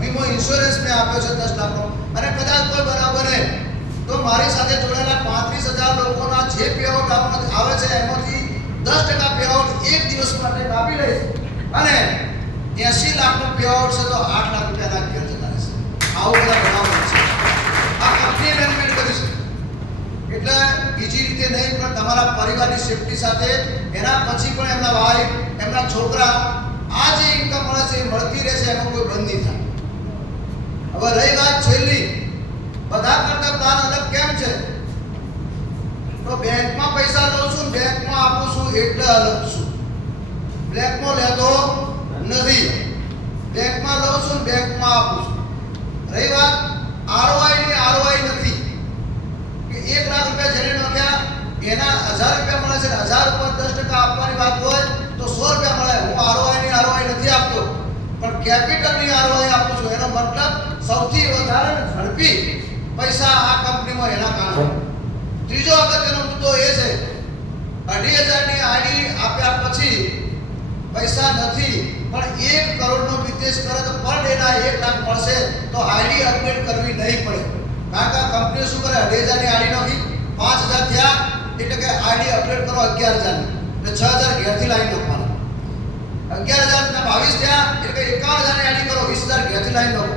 વીમો ઇન્સ્યોરન્સ મેં આપ્યો છે 10 લાખનો. અને કદાચ કોઈ બરાબર હે તો મારી સાથે જોડાયેલા 35,000 લોકોના જે પેઆઉટ આવે છે એમાંથી 10% પેઆઉટ એક દિવસ માટે કાપી લઈશ અને 80 લાખનું પેઆઉટ છે તો 8 લાખ રૂપિયાના ઘેર જતા રહેશે. આવું બધા બનાવો છે. આ કંપની મેનેજમેન્ટ કરી છે. એટલે બીજી રીતે નહીં પણ તમારા પરિવારની સેફટી સાથે એના પછી પણ એમના વાઈફ એમના છોકરા આ જે ઇન્કમ મળે છે એ મળતી રહેશે. એનો કોઈ બંધ નહીં થાય. હવે રહી વાત છેલ્લી બધા કરતા પ્લાન અલગ કેમ છે તો બેંકમાં પૈસા લઉં છું બેંકમાં આપું છું એટલે અલગ છું. બ્લેકમાં લેતો નથી. બેંકમાં લઉં છું બેંકમાં આપું છું. રહી વાત આરઓઆઈ ની આરઓઆઈ નથી. પૈસા આ કંપનીમાં એના કારણે. ત્રીજો અગત્યનો મુદ્દો એ છે 2,500ની આઈડી આપ્યા પછી પૈસા નથી પણ 1 કરોડનો બિઝનેસ કરે તો પર ડેના 1 લાખ મળશે તો આઈડી અપડેટ કરવી નહીં પડે. કારણ કે કંપનીઓ શું કરે 2,500ની આઈડી નાખી 5,000 થયા એટલે કે આઈડી અપડેટ કરો 11,000 એટલે 6,000 ઘેરથી લાઈન નાખવાના. 11,000 ના 22 થયા એટલે કે 51,000ની આઈડી કરો 20,000 ઘેરથી લાઈન નાખો.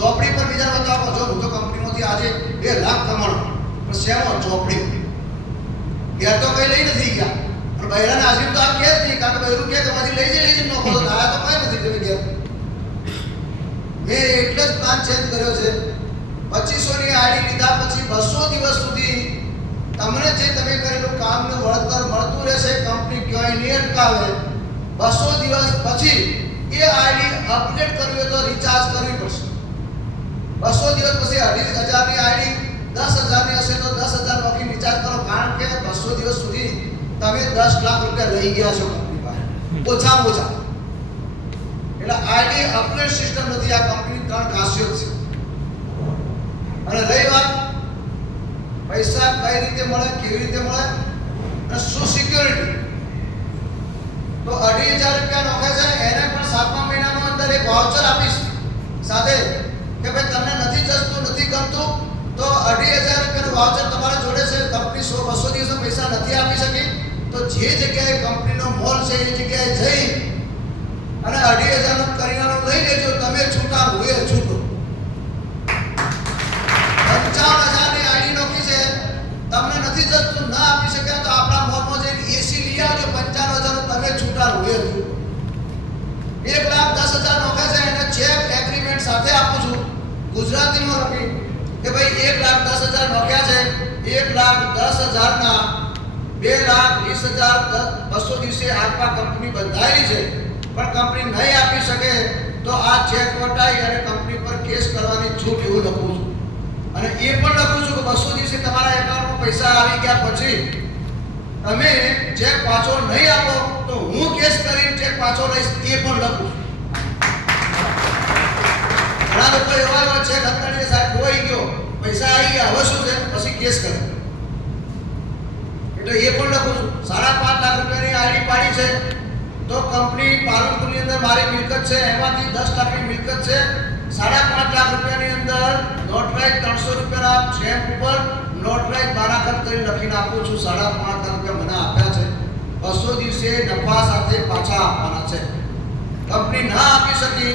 ચોપડી પર બીજા બતાવો જો હું તો કંપનીમાંથી આજે 2 લાખ કમાણો પણ શેમાં ચોપડી ઘેર તો કઈ લઈ નથી ગયા અને બૈરાને આજીમ તો આ કે જ નહીં કારણ કે બૈરું કે તમારી લઈ જઈ નોખો તો આ તો કઈ નથી તમે ઘેર. મેં એટલે જ પ્લાન ચેન્જ કર્યો છે 2500ની આઈડી લીધા પછી 200 દિવસ સુધી તમને જે તમે કરેલું કામનું વળતર મળતું રહેશે. કંપની ક્યાંય નહીં અટકાવે. 200 દિવસ પછી એ આઈડી અપડેટ કરવી હોય તો રિચાર્જ કરવી પડશે. 200 દિવસ પછી 2,500ની આઈડી 10,000ની હશે તો 10,000 નોખી રિચાર્જ કરો. કારણ કે 200 દિવસ સુધી તમે 10 લાખ રૂપિયા લઈ ગયા છો કંપની પાસે ઓછામાં ઓછા. એટલે આઈડી અપડેટ સિસ્ટમ નથી. આ કંપની 3 ખાસિયત છે. અને રહી વાત પૈસા કઈ રીતે મળે, કેવી રીતે મળે અને શું સિક્યોરિટી, તો 2,500 રૂપિયા નોખે છે એને પણ 7મા મહિનામાં અંદર એક વાઉચર આપીશ સાથે કે ભાઈ તમને નથી જતું નથી ગમતું તો 2,500 રૂપિયાનું વાઉચર તમારા જોડે છે. કંપની 200 દિવસ પૈસા નથી આપી શકી તો જે જગ્યાએ કંપનીનો મોલ છે એ જગ્યાએ જઈ અને 2,500નું કરિયાણું લઈ લેજો. તમે છૂટા હોય છૂટો. 55,000ની આઈડી નોખી છે તમને નથી જતું ના આપી શક્યા તો આપણા મોલમાં જઈને એસી લઈ આવજો. 55,000નું તમે છૂટા હોય છૂટો. 1,10,000 નોખે છે એને ચેક એગ્રીમેન્ટ સાથે આપું છું ગુજરાતીમાં લખી કે ભાઈ 1,10,000 નોખ્યા છે 1,10,000ના 2,20,200 દિવસે આપવા કંપની બંધાયેલી છે પણ કંપની નહીં આપી શકે તો આ ચેક વટાઈ અને કંપની પર કેસ કરવાની છૂટ એવું લખું છું. અને એ પણ લખું છું કે 200 દિવસે તમારા એકાઉન્ટમાં પૈસા આવી ગયા પછી તમે ચેક પાછો નહીં આપો તો હું કેસ કરીને ચેક પાછો લઈશ એ પણ લખું છું. ઘણા લોકો એવા ચેક હપ્તાની સાહેબ ખોવાઈ ગયો પૈસા આવી ગયા હવે શું છે પછી કેસ કરે એટલે એ પણ લખું છું. 5.5 લાખ રૂપિયાની આઈડી પાડી છે તો કંપની પાલનપુરની અંદર મારી મિલકત છે એમાંથી 10 લાખની મિલકત છે. 5.5 લાખ રૂપિયાની અંદર નોટરાઇઝ 300 રૂપિયાના સ્ટેમ્પ ઉપર નોટરાઇઝ બારાખત કરી લખીને આપું છું. 5.5 લાખ રૂપિયા મને આપ્યા છે 200 દિવસે નફા સાથે પાછા આપવાના છે. કંપની ના આપી શકી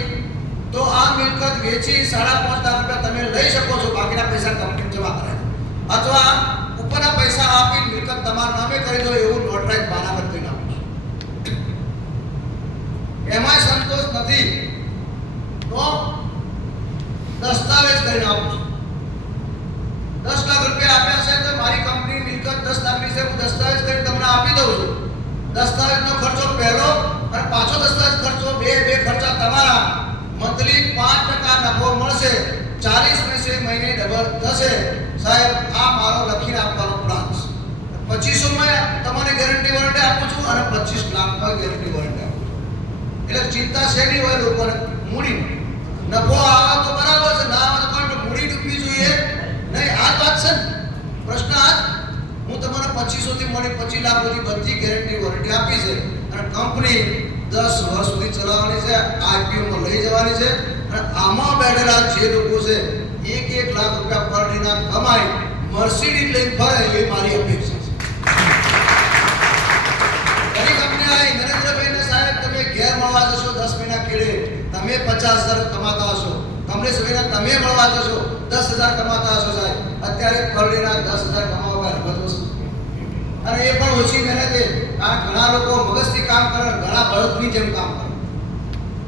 તો આ મિલકત વેચી 5.5 લાખ રૂપિયા તમે લઈ શકો છો. બાકીના પૈસા કંપની જમા કરાય અથવા ઉપરના પૈસા આપી મિલકત તમારા નામે કરી દો એવું નોટરાઇઝ બારાખત કરી આપું છું. એમાં સંતોષ નથી તો દસ્તાવેજ કરીને આપું છું. 10 લાખ રૂપિયા આપ્યા છે તો મારી કંપની મિલકત 10 લાખની છે હું દસ્તાવેજ કરીને તમને આપી દઉં છું. દસ્તાવેજનો ખર્ચો પહેલો અને પાછો દસ્તાવેજ ખર્ચો બે ખર્ચા તમારા. મંથલી 5% નફો મળશે 40 મેં से મહિને ડબલ થશે. સાહેબ આ મારો લખીને આપવાનો પ્લાન છે. 2500માં તમને ગેરંટી વોરંટી આપું છું અને 25 લાખમાં ગેરંટી વોરંટી આપું છું. એટલે ચિંતા શેની હોય લોકોને મૂડી નફો આવે તો બરાબર છે ના આવે તો પણ મૂડી ડૂબવી જોઈએ નહીં. આ વાત છે ને પ્રશ્ન આ હું તમને 2500 થી મળી 25 લાખ સુધી બધી ગેરંટી વોરંટી આપી છે અને કંપની 10 વર્ષ સુધી ચલાવવાની છે. આઈપીઓમાં લઈ જવાની છે અને આમાં બેઠેલા જે લોકો છે 1 લાખ રૂપિયા પર ડેના કમાઈ મર્સિડીઝ લઈને ફરે એ મારી અપેક્ષા છે. ઘણી કંપની આવી નરેન્દ્રભાઈને સાહેબ તમે ઘેર મળવા જશો 10 મહિના કેળે તમે 50,000 કમાતા હશો. કમલેશભાઈને તમે મળવા જશો 10,000 કમાતા હશો સાહેબ. અત્યારે પર ડેના 10,000 કમાવા હરકત વસ્તુ અને એ પણ ઓછી મહેનતે. કારણ ઘણા લોકો મગજથી કામ કરે ઘણા બળદની જેમ કામ કરે.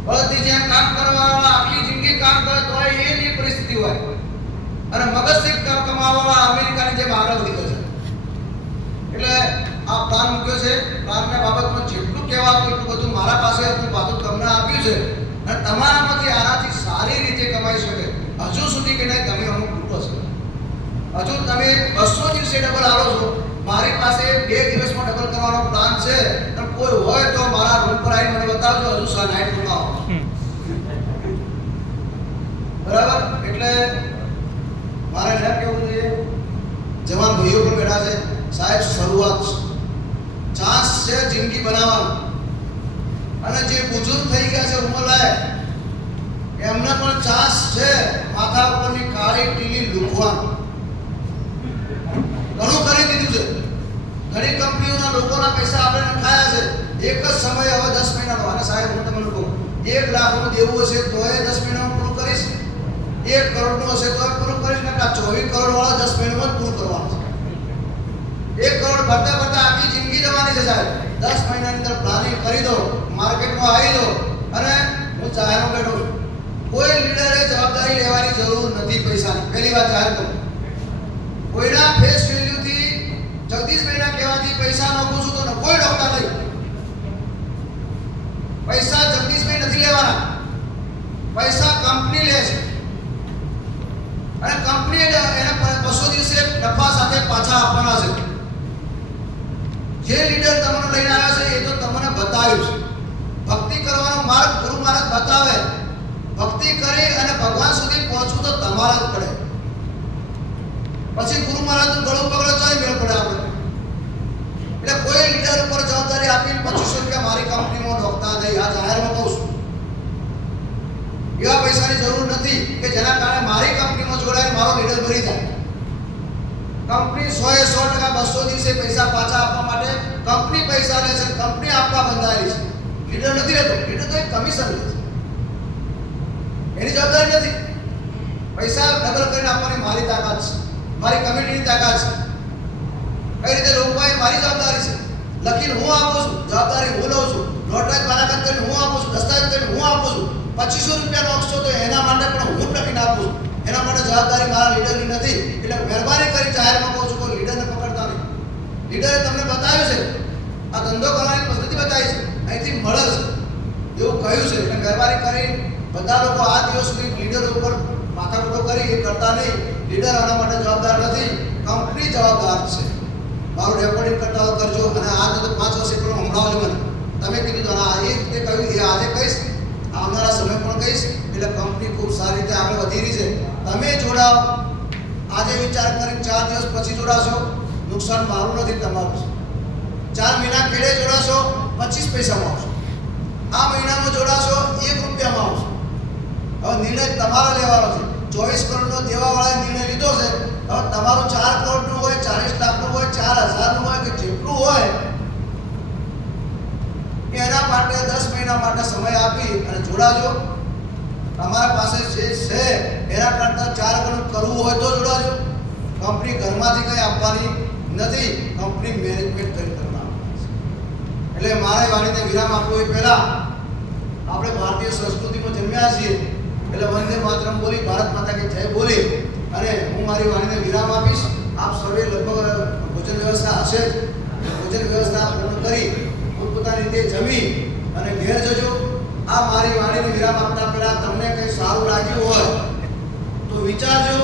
બળદની જેમ કામ કરવાવાળા આખી જિંદગી કામ કરે તો એ જ પરિસ્થિતિ હોય અને મગજથી કમાવાવાળા અમેરિકાની જેમ આગળ વધી જાય. એટલે આ પ્લાન મૂક્યો છે. પ્લાનના બાબતમાં જેટલું કહેવાતું એટલું બધું મારા પાસે હતું પાછું તમને આપ્યું છે અને તમારામાંથી આનાથી સારી રીતે કમાઈ શકે. હજુ સુધી કે નહીં તમે અમુક લૂંટો છો. હજુ તમે 200 દિવસે ડબલ આવો છો. મારી પાસે 2 દિવસમાં ડબલ કરવાનો પ્લાન છે. કોઈ હોય તો મારા રૂમ પર આવીને મને બતાવજો. હજુ નાઈટ રૂમમાં બરાબર. એટલે મારે ન કહેવું જોઈએ, જવાન ભાઈઓ પણ બેઠા છે, સાહેબ શરૂઆત છે, ચાન્સ છે જિંદગી બનાવવાનો. અને જે બુજુર્ગ થઈ ગયા છે ઉંમરલાયક, એમને પણ ચાન્સ છે માથા ઉપરની કાળી ટીલી લૂકવાનો. ઘણું કરી દીધું છે, ઘણી કંપનીઓના લોકોના પૈસા આપણે ખાયા છે. એક જ સમય હવે 10 મહિનાનો. અને સાહેબ હું તમને કહું, 1 લાખનું દેવું હશે તોય 10 મહિનામાં પૂરું કરીશ, 1 કરોડનું હશે તોય પૂરું કરીશ, ને 24 કરોડ વાળા 10 મહિનામાં જ પૂરું કરવાનું છે. 1 કરોડ ભરતા ભરતા આખી જિંદગી જવાની છે સાહેબ. 10 મહિનાની અંદર પ્લાનિંગ કરી દો, માર્કેટમાં આવી દો. અને હું જાહેરમાં બેઠો છું, કોઈ લીડરે જવાબદારી લેવાની જરૂર નથી પૈસાની. પહેલી વાત જાહેર કરું, કોઈના ફેસ વેલ્યુથી જગદીશભાઈના કહેવાથી પૈસા નોખું છું તો કોઈ ડોક્ટર નહીં. પૈસા જગદીશભાઈ નથી લેવાના, પૈસા કંપની લે છે. અને કંપની એને 200 દિવસે નફા સાથે પાછા આપવાના છે. જે લીડર તમને લઈને આવ્યા છે એ તો તમને બતાવ્યું છે. ભક્તિ કરવાનો માર્ગ ગુરુ મહારાજ બતાવે. ભક્તિ કરી અને ભગવાન સુધી પહોંચવું તો તમારા જ પડે. પછી ગુરુ મહારાજનું ગળું પકડો તો મેળ પડે આપણે. એટલે કોઈ લીડર ઉપર જવાબદારી આપીને 2500 રૂપિયા મારી કંપનીમાં નોખતા નહીં. આ જાહેરમાં કહું છું, એવા પૈસાની જરૂર નથી કે જેના કારણે મારી કંપનીમાં જોડાઈને મારો લીડર બની જાય. કંપની 100% 200 દિવસે પૈસા પાછા આપવા માટે કંપની પૈસા લે છે, કંપની આપવા બંધાયેલી છે. લીડર નથી લેતો, લીડર તો એક કમિશન લે છે, એની જવાબદારી નથી. પૈસા ડબલ કરીને આપવાની મારી તાકાત છે, મારી કમિટીની તાકાત છે. કઈ રીતે રોકવા એ મારી જવાબદારી છે. લખીને હું આપું છું, જવાબદારી હું લઉં છું. નોટરાજ બાલાઘાટ કરીને હું આપું છું, દસ્તાવેજ કરીને હું આપું છું. 2500 રૂપિયા નોખશો તો એના માટે પણ હું લખીને આપું છું. એના માટે જવાબદારી મારા લીડરની નથી. એટલે મહેરબાની કરી જાહેરમાં કહું છું, કોઈ લીડરને પકડતા નહીં. લીડરે તમને બતાવ્યું છે, આ ધંધો કરવાની પદ્ધતિ બતાવી છે, અહીંથી મળે છે એવું કહ્યું છે. એટલે મહેરબાની કરી બધા લોકો આ દિવસ સુધી લીડર ઉપર માથાકૂટો કરી એ કરતા નહીં. લીડર આના માટે જવાબદાર નથી, કંપની જવાબદાર છે. મારું રેકોર્ડિંગ કરતા હો કરજો. અને આ તો 5 વર્ષ પહેલાં હમણાં મને તમે કીધું તો આ એ રીતે કહ્યું, એ આજે કહીશ, આવનારા સમય પણ કહીશ. એટલે કંપની ખૂબ સારી રીતે આગળ વધી રહી છે. તમે જોડાઓ, આજે વિચાર કરીને 4 દિવસ પછી જોડાશો, નુકસાન મારું નથી, તમારું છે. 4 મહિના ખેડે જોડાશો 25 પૈસામાં આવશો. આ મહિનામાં જોડાશો 1 રૂપિયામાં આવશો. હવે નિર્ણય તમારો લેવાનો છે. 24 કરોડનો દેવાવાળાએ નિર્ણય લીધો છે. હવે તમારું 4 કરોડનું હોય, 40 લાખનું હોય, 4000નું હોય કે જેટલું હોય, એના માટે 10 મહિના માટે સમય આપી અને જોડાજો. તમારા પાસે જે છે એના કરતાં 4 ગણું કરવું હોય તો જોડાજો. કંપની ઘરમાંથી કંઈ આપવાની નથી, કંપની મેનેજમેન્ટ કરી કરવાની. એટલે મારે વાણીને વિરામ આપવો એ પહેલા આપણે ભારતીય સંસ્કૃતિમાં જન્મ્યા છીએ એટલે વંદે માતરમ બોલી, ભારત માતા કે જય બોલી અને હું મારી વાણીને વિરામ આપીશ. આપ સર્વે લગભગ ભોજન વ્યવસ્થા હશે જ, ભોજન વ્યવસ્થા પૂર્ણ કરી પોતપોતાની રીતે જમી અને ઘેર જજો. આ મારી વાણીને વિરામ આપતા પહેલા તમને કંઈ સારું લાગ્યું હોય તો વિચારજો.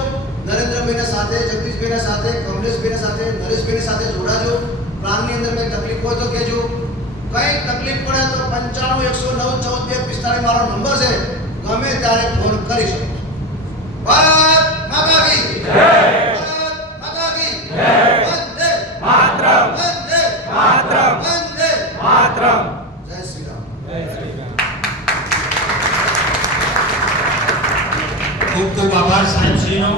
નરેન્દ્રભાઈના સાથે, જગદીશભાઈના સાથે, કમલેશભાઈના સાથે, નરેશભાઈની સાથે જોડાજો. પ્લાનની અંદર કંઈ તકલીફ હોય તો કહેજો. કંઈ તકલીફ પડે તો 95 109 14 245 મારો નંબર છે, ગમે ત્યારે ફોન કરી શકો. ભારત માતા કી જય, ભારત માતા કી જય, વંદે માતરમ, વંદે માતરમ, વંદે માતરમ. જય શ્રી રામ, જય શ્રી રામ. ખૂબ ખૂબ આભાર સાહેબશ્રીનો.